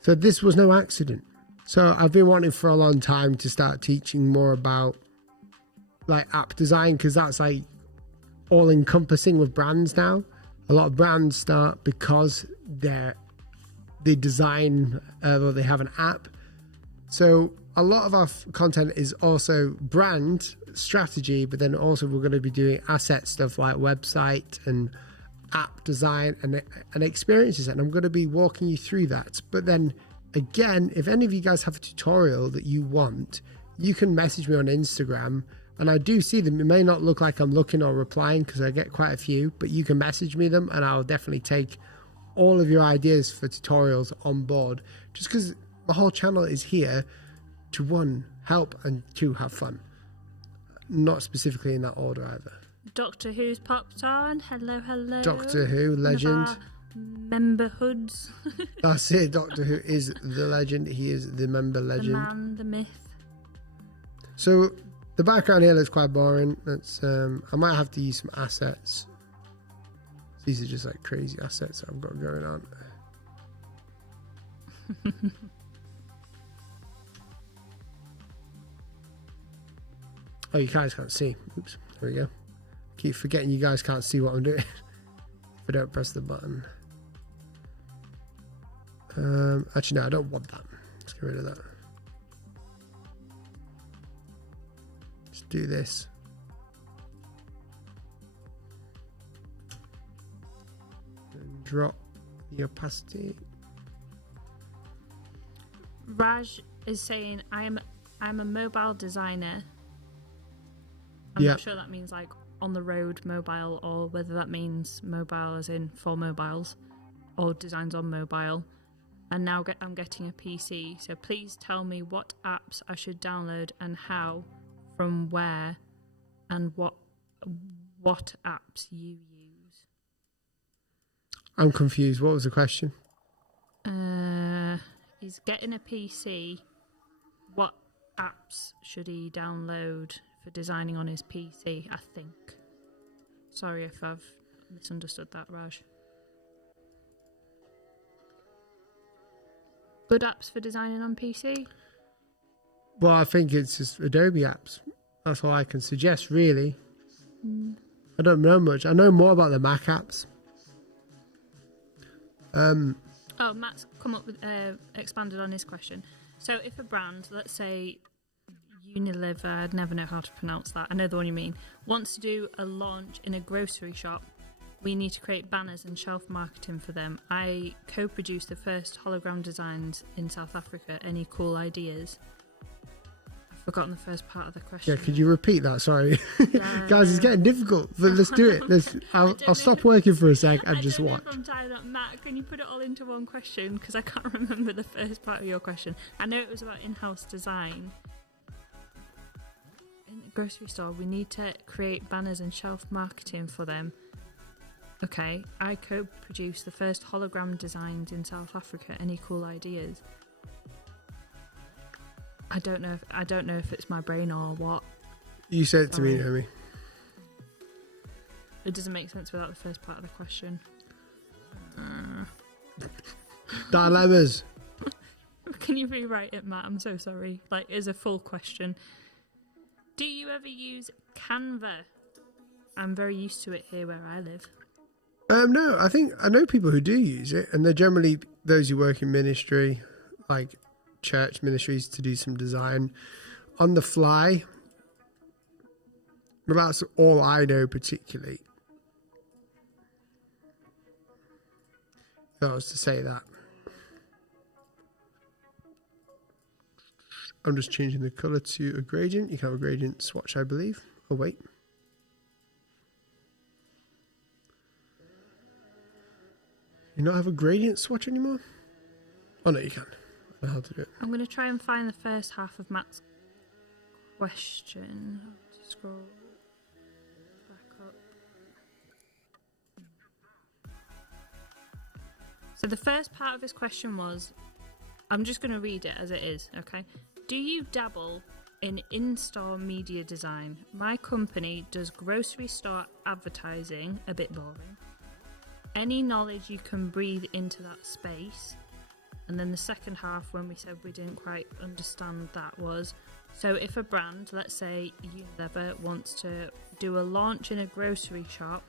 So this was no accident. So I've been wanting for a long time to start teaching more about like app design, because that's like all encompassing with brands now. A lot of brands start because they design or they have an app. So a lot of our content is also brand strategy, but then also we're going to be doing asset stuff like website and app design and experiences, and I'm going to be walking you through that. But then again, if any of you guys have a tutorial that you want, you can message me on Instagram, and I do see them. It may not look like I'm looking or replying because I get quite a few, but you can message me them and I'll definitely take all of your ideas for tutorials on board, just because my whole channel is here to 1, help, and 2, have fun. Not specifically in that order either. Doctor Who's popped on. Hello, hello. Doctor Who, legend. Memberhoods. That's it. Doctor Who is the legend. He is the member legend. The man, the myth. So the background here looks quite boring. Let's. I might have to use some assets. These are just like crazy assets that I've got going on. Oh, you guys can't see. Oops. There we go. Keep forgetting you guys can't see what I'm doing if I don't press the button. Actually, no, I don't want that. Let's get rid of that. Let's do this. And drop the opacity. Raj is saying, I'm a mobile designer. I'm not sure that means like on the road mobile, or whether that means mobile as in for mobiles or designs on mobile. And now I'm getting a PC. So please tell me what apps I should download and how, from where, and what apps you use. I'm confused. What was the question? He's getting a PC. What apps should he download for designing on his PC, I think. Sorry if I've misunderstood that, Raj. Good apps for designing on PC? Well, I think it's just Adobe apps. That's all I can suggest, really. I don't know much. I know more about the Mac apps. Oh, Matt's come up with expanded on his question. So if a brand, let's say Unilever, I'd never know how to pronounce that, I know the one you mean, wants to do a launch in a grocery shop, we need to create banners and shelf marketing for them. I co-produced the first hologram designs in South Africa. Any cool ideas? I've forgotten the first part of the question. Yeah, could you repeat that? Sorry. Guys, it's getting difficult, but let's do it. I'll stop working for a sec and just watch. I don't know if I'm tying up, Matt. Can you put it all into one question? Because I can't remember the first part of your question. I know it was about in-house design. In the grocery store, we need to create banners and shelf marketing for them. Okay, I co-produced the first hologram designs in South Africa. Any cool ideas? I don't know if it's my brain or what. You said it to me, Naomi. It doesn't make sense without the first part of the question. Dilemmas. Can you rewrite it, Matt? I'm so sorry. Like, as a full question. Do you ever use Canva? I'm very used to it here where I live. No, I think I know people who do use it, and they're generally those who work in ministry, like church ministries, to do some design on the fly. But that's all I know particularly. If I was to say that. I'm just changing the color to a gradient. You can have a gradient swatch, I believe. Oh, wait. You not have a gradient swatch anymore? Oh, no, you can. I know how to do it. I'm going to try and find the first half of Matt's question. I'll have to scroll back up. So the first part of his question was, I'm just going to read it as it is, okay? Do you dabble in in-store media design? My company does grocery store advertising, a bit boring. Any knowledge you can breathe into that space? And then the second half, when we said we didn't quite understand that, was, so if a brand, let's say Unilever, wants to do a launch in a grocery shop,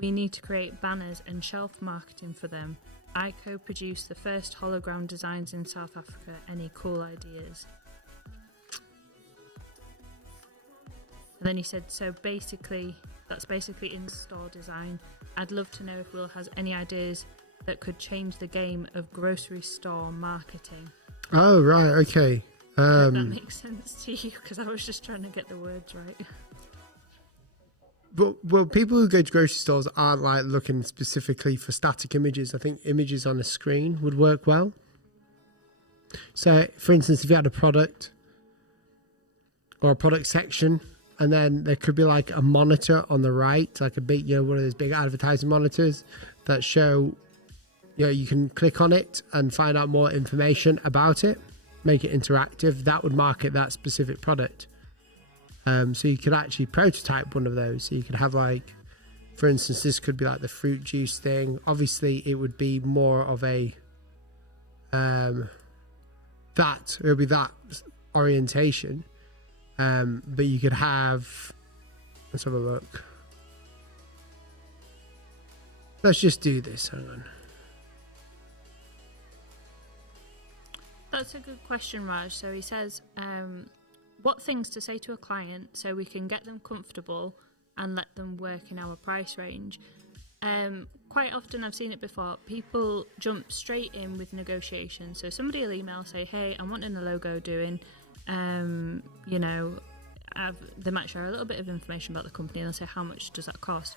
we need to create banners and shelf marketing for them. I co-produced the first hologram designs in South Africa. Any cool ideas? And then he said, so basically, that's basically in-store design. I'd love to know if Will has any ideas that could change the game of grocery store marketing. Oh, right, okay. Hope that makes sense to you, because I was just trying to get the words right. But well, people who go to grocery stores aren't like looking specifically for static images. I think images on a screen would work well. So, for instance, if you had a product or a product section, and then there could be like a monitor on the right, like a big, one of those big advertising monitors that show, you can click on it and find out more information about it, make it interactive. That would market that specific product. So you could actually prototype one of those. So you could have like, for instance, this could be like the fruit juice thing. Obviously, it would be more of a it would be that orientation. But you could have, let's have a look. Let's just do this. Hang on. That's a good question, Raj. So he says, what things to say to a client so we can get them comfortable and let them work in our price range? Quite often, I've seen it before, people jump straight in with negotiations. So somebody will email, say, hey, I'm wanting a logo doing, they might share a little bit of information about the company and they'll say, how much does that cost?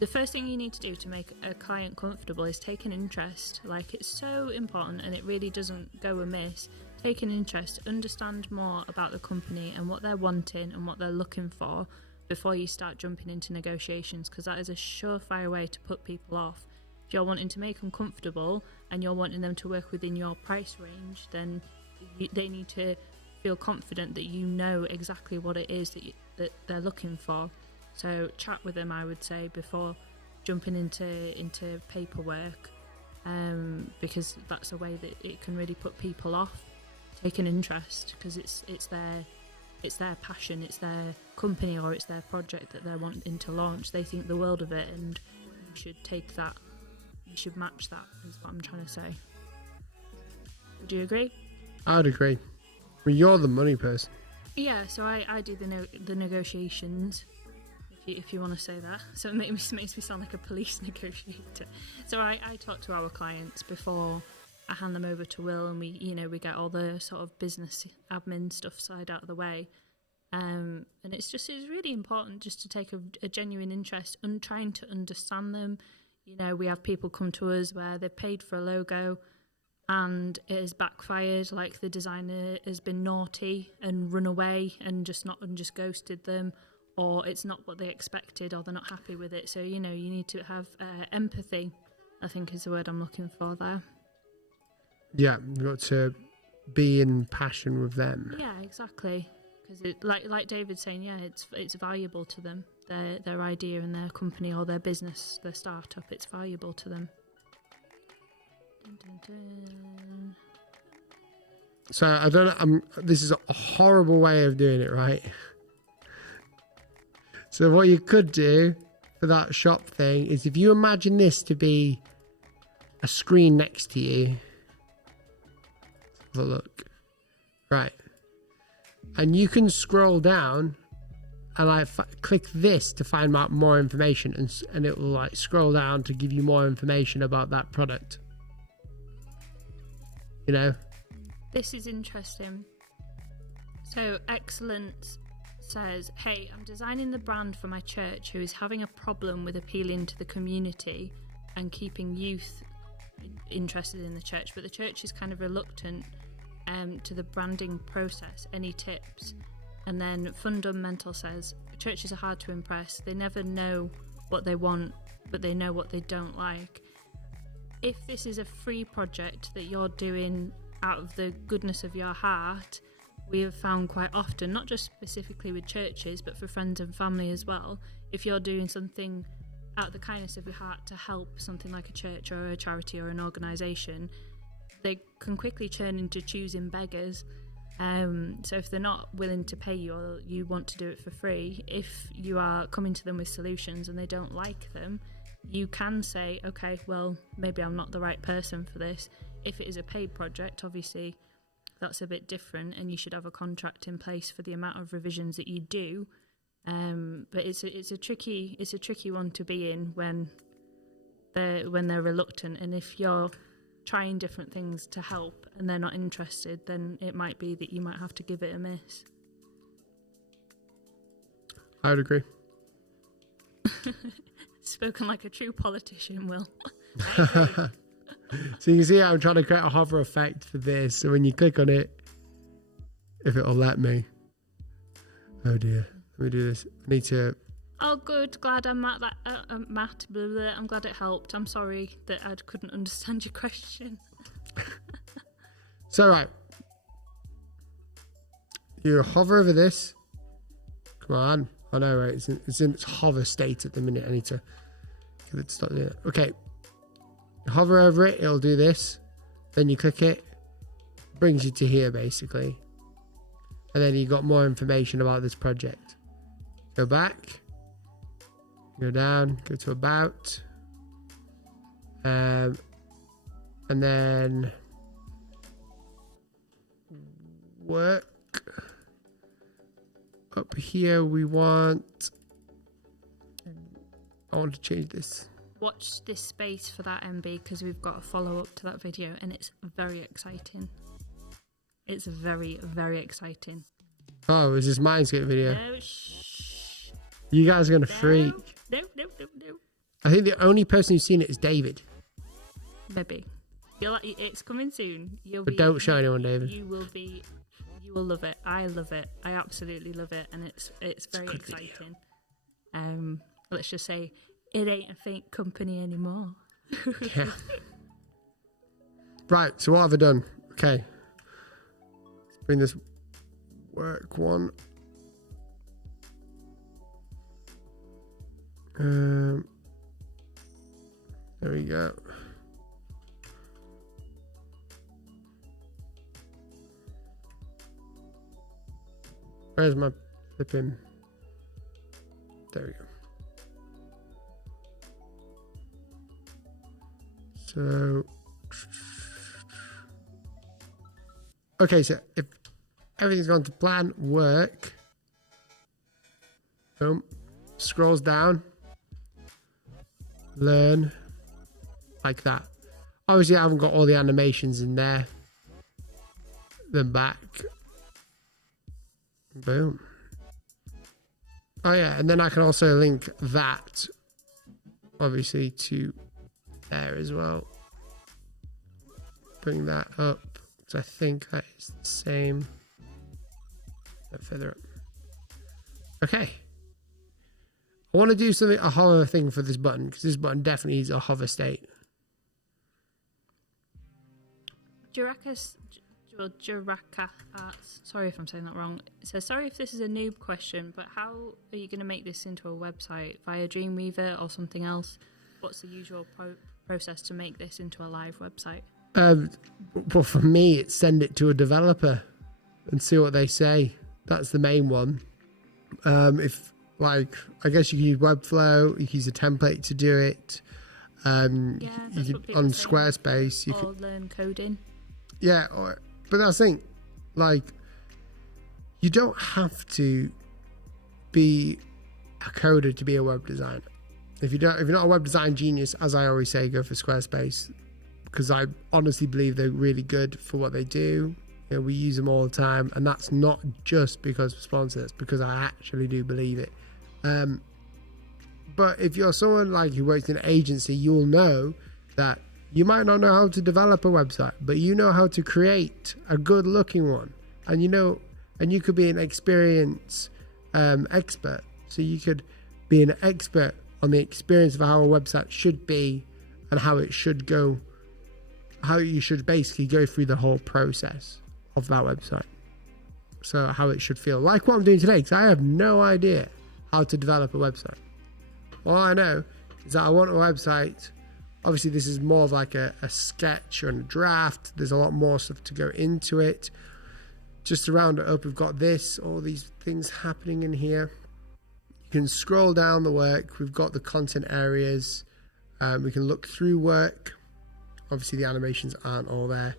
The first thing you need to do to make a client comfortable is take an interest. Like, it's so important, and it really doesn't go amiss. Take an interest, understand more about the company and what they're wanting and what they're looking for before you start jumping into negotiations, because that is a surefire way to put people off. If you're wanting to make them comfortable and you're wanting them to work within your price range, then they need to feel confident that you know exactly what it is that they're looking for. So chat with them, I would say, before jumping into paperwork, because that's a way that it can really put people off. Take an interest, because it's their passion, it's their company, or it's their project that they're wanting to launch. They think the world of it, and you should take that. You should match that, is what I'm trying to say. Do you agree? I'd agree. Well, you're the money person. Yeah, so I do the negotiations, if you want to say that. So it makes me sound like a police negotiator. So I talk to our clients before I hand them over to Will, and we get all the sort of business admin stuff side out of the way. And it's really important just to take a genuine interest in trying to understand them. We have people come to us where they've paid for a logo and it has backfired, like the designer has been naughty and run away and just ghosted them, or it's not what they expected, or they're not happy with it. So, you need to have empathy, I think is the word I'm looking for there. Yeah, you've got to be in passion with them. Yeah, exactly. Because like David's saying, yeah, it's valuable to them. Their idea and their company or their business, their startup, it's valuable to them. Dun, dun. So I don't know. This is a horrible way of doing it, right? So what you could do for that shop thing is if you imagine this to be a screen next to you. Have a look. Right. And you can scroll down and like click this to find out more information, and it will like scroll down to give you more information about that product. You know? This is interesting. So Excellence says, hey, I'm designing the brand for my church who is having a problem with appealing to the community and keeping youth interested in the church, but the church is kind of reluctant to the branding process. Any tips? And then Fundamental says, churches are hard to impress. They never know what they want, but they know what they don't like. If this is a free project that you're doing out of the goodness of your heart, we have found quite often, not just specifically with churches, but for friends and family as well, if you're doing something out of the kindness of your heart to help something like a church or a charity or an organisation, they can quickly turn into choosing beggars. So if they're not willing to pay you or you want to do it for free, if you are coming to them with solutions and they don't like them, you can say, okay, well, maybe I'm not the right person for this. If it is a paid project, obviously that's a bit different, and you should have a contract in place for the amount of revisions that you do. But it's a tricky one to be in when they're reluctant, and if you're trying different things to help and they're not interested, then it might be that you might have to give it a miss. I would agree. Spoken like a true politician, Will. I agree. So you can see I'm trying to create a hover effect for this, so when you click on it, if it'll let me. Oh dear, let me do this. I need to. Oh, good. Glad I'm at that. Matt, blah, blah. I'm glad it helped. I'm sorry that I couldn't understand your question. So right, you hover over this. Come on. Oh no, right. It's in its hover state at the minute. I need to give it stop there. Okay. You hover over it. It'll do this. Then you click it. Brings you to here basically. And then you got more information about this project. Go back. Go down, go to about, and then work. Up here we want, I want to change this. Watch this space for that, MB, because we've got a follow-up to that video, and it's very exciting. It's very, very exciting. Oh, is this Mindscape video? No, shh. You guys are going to freak. No. I think the only person who's seen it is David. Maybe. It's coming soon. But don't show anyone, David. You will love it. I love it. I absolutely love it, and it's very exciting. Video. Let's just say it ain't a fake company anymore. Yeah. Right. So what have I done? Okay. Let's bring this work one. There we go. Where's my flipping? There we go. So, okay, so if everything's gone to plan, work, boom, scrolls down, learn, like that. Obviously I haven't got all the animations in there. Then back, boom. Oh yeah, and then I can also link that obviously to there as well. Bring that up, because I think that is the same. Further up. Okay. I want to do something, a hover thing for this button, because this button definitely needs a hover state. Juraka Arts, sorry if I'm saying that wrong. It says, sorry if this is a noob question, but how are you going to make this into a website? Via Dreamweaver or something else? What's the usual process to make this into a live website? Well, for me, it's send it to a developer and see what they say. That's the main one. If like, I guess you can use Webflow, you can use a template to do it. Yeah, You that's could, what people on say. Squarespace, you Or could, learn coding. yeah. But that's the thing, like, you don't have to be a coder to be a web designer. If you're not a web design genius, as I always say, go for Squarespace, because I honestly believe they're really good for what they do. You know, we use them all the time, and that's not just because we're sponsored, it's because I actually do believe it. But if you're someone like who works in an agency, you'll know that you might not know how to develop a website, but you know how to create a good looking one. And you could be an experience expert. So you could be an expert on the experience of how a website should be and how it should go, how you should basically go through the whole process of that website. So how it should feel, like what I'm doing today, because I have no idea how to develop a website. All I know is that I want a website. Obviously, this is more of like a sketch or a draft. There's a lot more stuff to go into it. Just to round it up, we've got all these things happening in here. You can scroll down the work. We've got the content areas. We can look through work. Obviously, the animations aren't all there.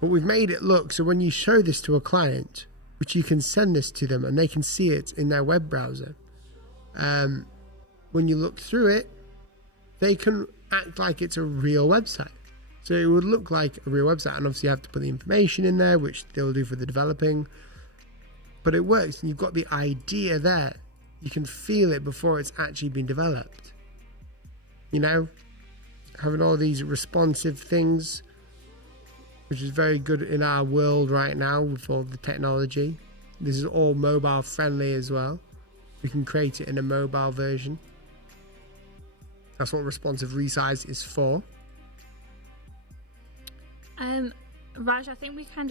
But we've made it look so when you show this to a client, which you can send this to them and they can see it in their web browser. When you look through it, they can act like it's a real website. So it would look like a real website, and obviously you have to put the information in there, which they'll do for the developing. But it works, and you've got the idea there. You can feel it before it's actually been developed. You know, having all these responsive things, which is very good in our world right now with all the technology. This is all mobile friendly as well. We can create it in a mobile version. That's what responsive resize is for. Raj, I think we kind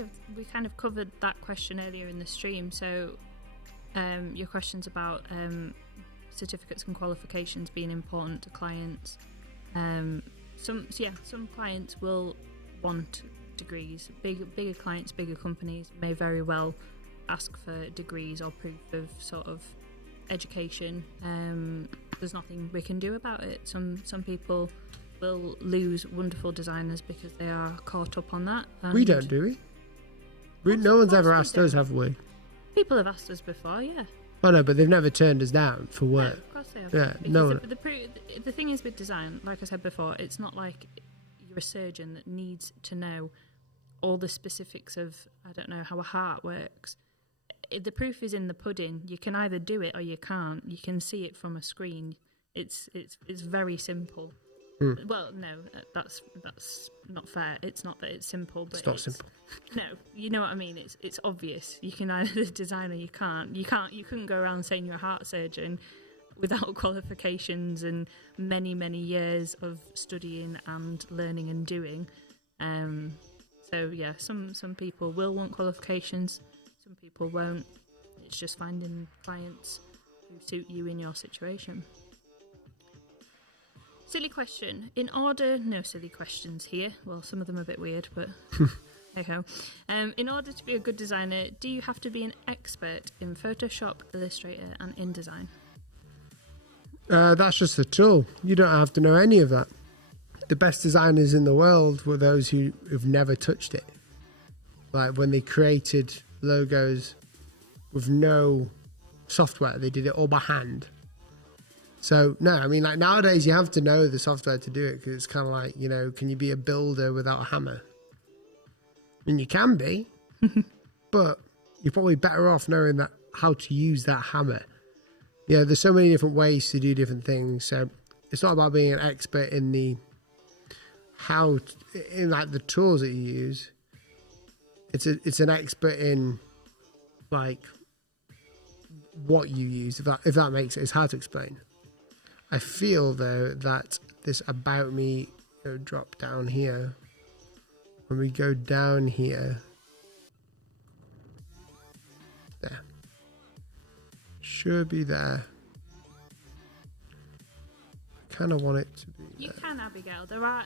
of covered that question earlier in the stream. So, your questions about certificates and qualifications being important to clients. Some clients will want degrees. Bigger clients, bigger companies may very well ask for degrees or proof of sort of education. There's nothing we can do about it. Some people will lose wonderful designers because they are caught up on that. We don't, do we? No one's ever asked us, have we? People have asked us before, yeah. Oh no, but they've never turned us down for work. No, of course they have. Yeah, because no. the thing is with design, like I said before, it's not like you're a surgeon that needs to know all the specifics of, I don't know, how a heart works. The proof is in the pudding. You can either do it or you can't. You can see it from a screen. It's very simple. Well, no, that's not fair. It's not that it's simple, but it's not simple. No, you know what I mean. It's obvious. You can either design or you can't. You couldn't go around saying you're a heart surgeon without qualifications and many years of studying and learning and doing. So yeah, some people will want qualifications. Some people won't. It's just finding clients who suit you in your situation. Silly question. No silly questions here. Well, some of them are a bit weird, but hey ho. In order to be a good designer, do you have to be an expert in Photoshop, Illustrator, and InDesign? That's just a tool. You don't have to know any of that. The best designers in the world were those who've never touched it. Like when they created logos with no software, they did it all by hand. So no, I mean, like nowadays you have to know the software to do it, because it's kind of like, you know, can you be a builder without a hammer? I mean, you can be, but you're probably better off knowing that how to use that hammer. Yeah, there's so many different ways to do different things. So it's not about being an expert in the like the tools that you use. It's an expert in like what you use. If that makes sense, it's hard to explain. I feel though that this about me drop down here. When we go down here, there should be there. kind of want it to be. You can, Abigail. There are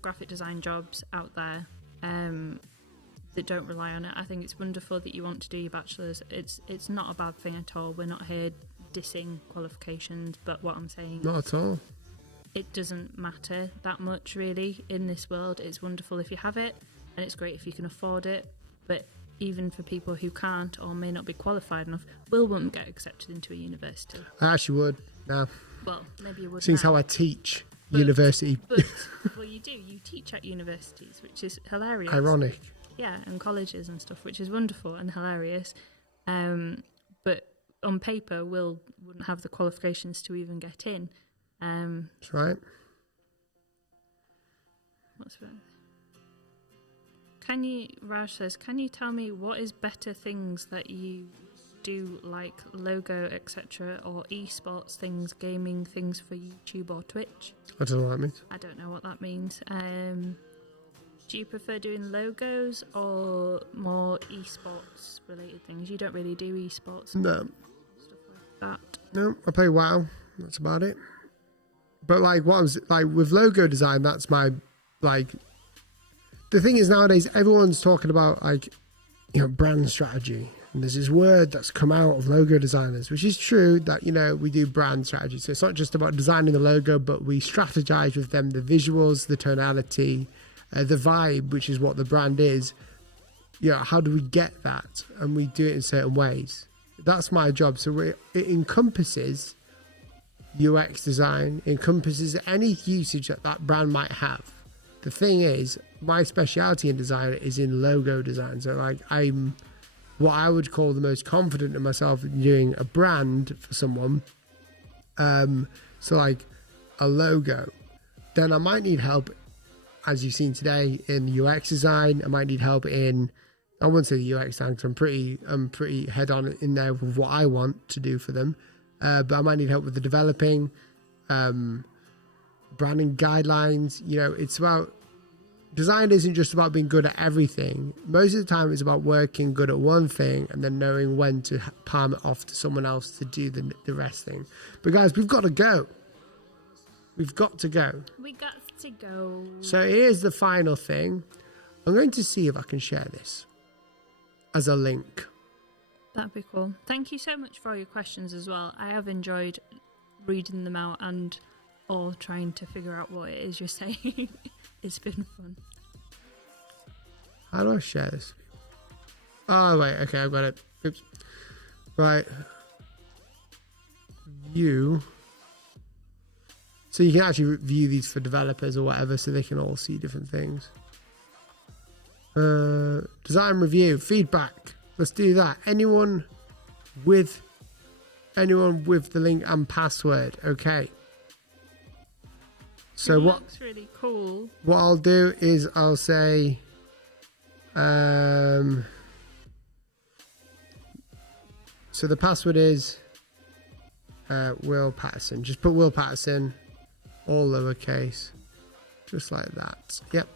graphic design jobs out there that don't rely on it. I think it's wonderful that you want to do your bachelor's. It's not a bad thing at all. We're not here dissing qualifications, but what I'm saying, Not at all. it doesn't matter that much really in this world. It's wonderful if you have it, and it's great if you can afford it, but even for people who can't or may not be qualified enough, Will won't get accepted into a university. I actually would now. Well, maybe you would. Seeing now. how I teach university. But well, you do. You teach at universities, which is hilarious. Ironic. Yeah, and colleges and stuff, which is wonderful and hilarious. But on paper, Will wouldn't have the qualifications to even get in. That's right. What's that? Raj says, can you tell me what is better things that you do, like logo, etc., or esports things, gaming things for YouTube or Twitch? I don't know what that means. I don't know what that means. Do you prefer doing logos or more esports related things? You don't really do esports. No. Stuff like that. No, I play WoW. That's about it. But like what I was like with logo design, that's my like. The thing is nowadays everyone's talking about like, you know, brand strategy, and there's this word that's come out of logo designers, which is true that, you know, we do brand strategy. So it's not just about designing the logo, but we strategize with them the visuals, the tonality, the vibe, which is what the brand is. You know, how do we get that? And we do it in certain ways. That's my job. So it encompasses UX design, encompasses any usage that brand might have. The thing is, my speciality in design is in logo design. So like I'm what I would call the most confident in myself in doing a brand for someone. So like a logo. Then I might need help, as you've seen today, in UX design. I might need help in, I wouldn't say the UX design because I'm pretty head on in there with what I want to do for them. But I might need help with the developing, branding guidelines. You know, it's about, design isn't just about being good at everything. Most of the time it's about working good at one thing and then knowing when to palm it off to someone else to do the rest thing. But guys, we've got to go. We've got to go. We got to go. So here's the final thing. I'm going to see if I can share this as a link. That'd be cool. Thank you so much for all your questions as well. I have enjoyed reading them out and or trying to figure out what it is you're saying. It's been fun. How do I share this? Oh, wait. Okay, I've got it. Oops. Right. View. So you can actually view these for developers or whatever so they can all see different things. Design review. Feedback. Let's do that. Anyone with the link and password. Okay. So it what looks really cool. What I'll do is I'll say so the password is Will Patterson. Just put Will Patterson, all lowercase, just like that. Yep.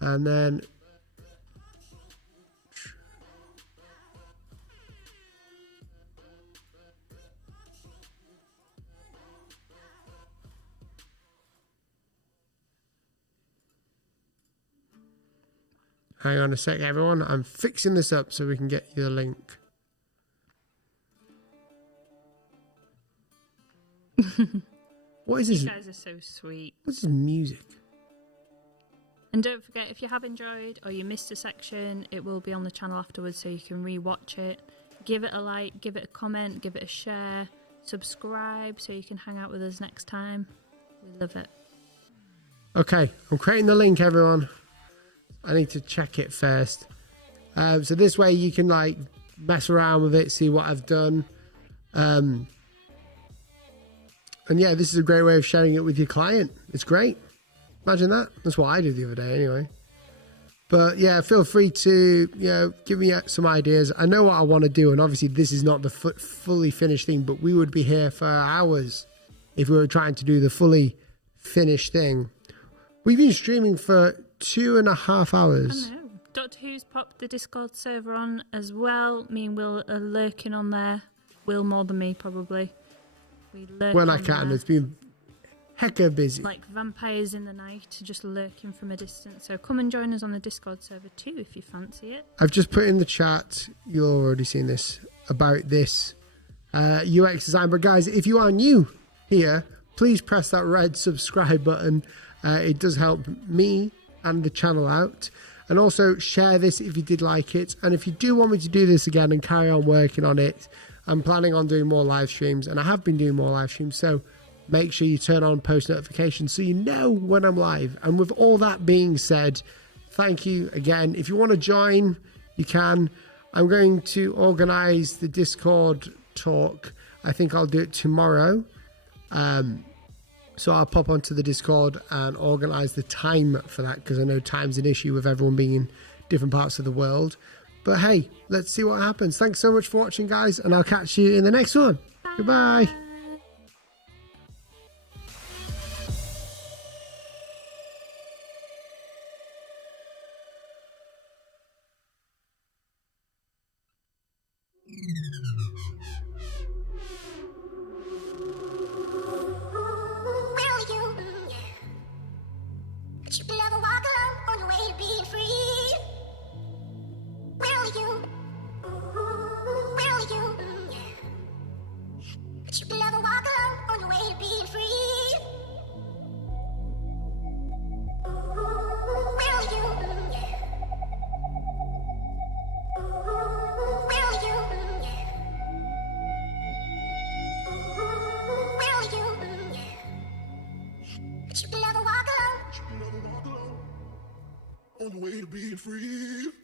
And then hang on a sec, everyone. I'm fixing this up so we can get you the link. What is this? You guys are so sweet. What's this music? And don't forget, if you have enjoyed or you missed a section, it will be on the channel afterwards so you can re-watch it. Give it a like, give it a comment, give it a share, subscribe so you can hang out with us next time. We love it. Okay, I'm creating the link, everyone. I need to check it first. So this way you can like mess around with it, see what I've done. And yeah, this is a great way of sharing it with your client. It's great. Imagine that. That's what I did the other day anyway. But yeah, feel free to, you know, give me some ideas. I know what I want to do, and obviously this is not the fully finished thing, but we would be here for hours if we were trying to do the fully finished thing. We've been streaming for 2.5 hours. I know. Doctor Who's popped the Discord server on as well. Me and Will are lurking on there. Will more than me, probably. We lurk When I on can. there. It's been hecka busy. like vampires in the night, just lurking from a distance. So come and join us on the Discord server too if you fancy it. I've just put in the chat, you've already seen this, about this UX design. But guys, if you are new here, please press that red subscribe button. It does help me and the channel out. And also share this if you did like it. And if you do want me to do this again and carry on working on it, I'm planning on doing more live streams, and I have been doing more live streams. So make sure you turn on post notifications so you know when I'm live. And with all that being said, thank you again. If you want to join, you can. I'm going to organize the Discord talk. I think I'll do it tomorrow. So I'll pop onto the Discord and organise the time for that, because I know time's an issue with everyone being in different parts of the world. But hey, let's see what happens. Thanks so much for watching, guys, and I'll catch you in the next one. Goodbye. Will you? But you can never walk alone on your way to being free. Will you? Will you? But you can never walk alone on your way to being free. Will you? Will you? Will you? But you can never walk alone. On the way to being free.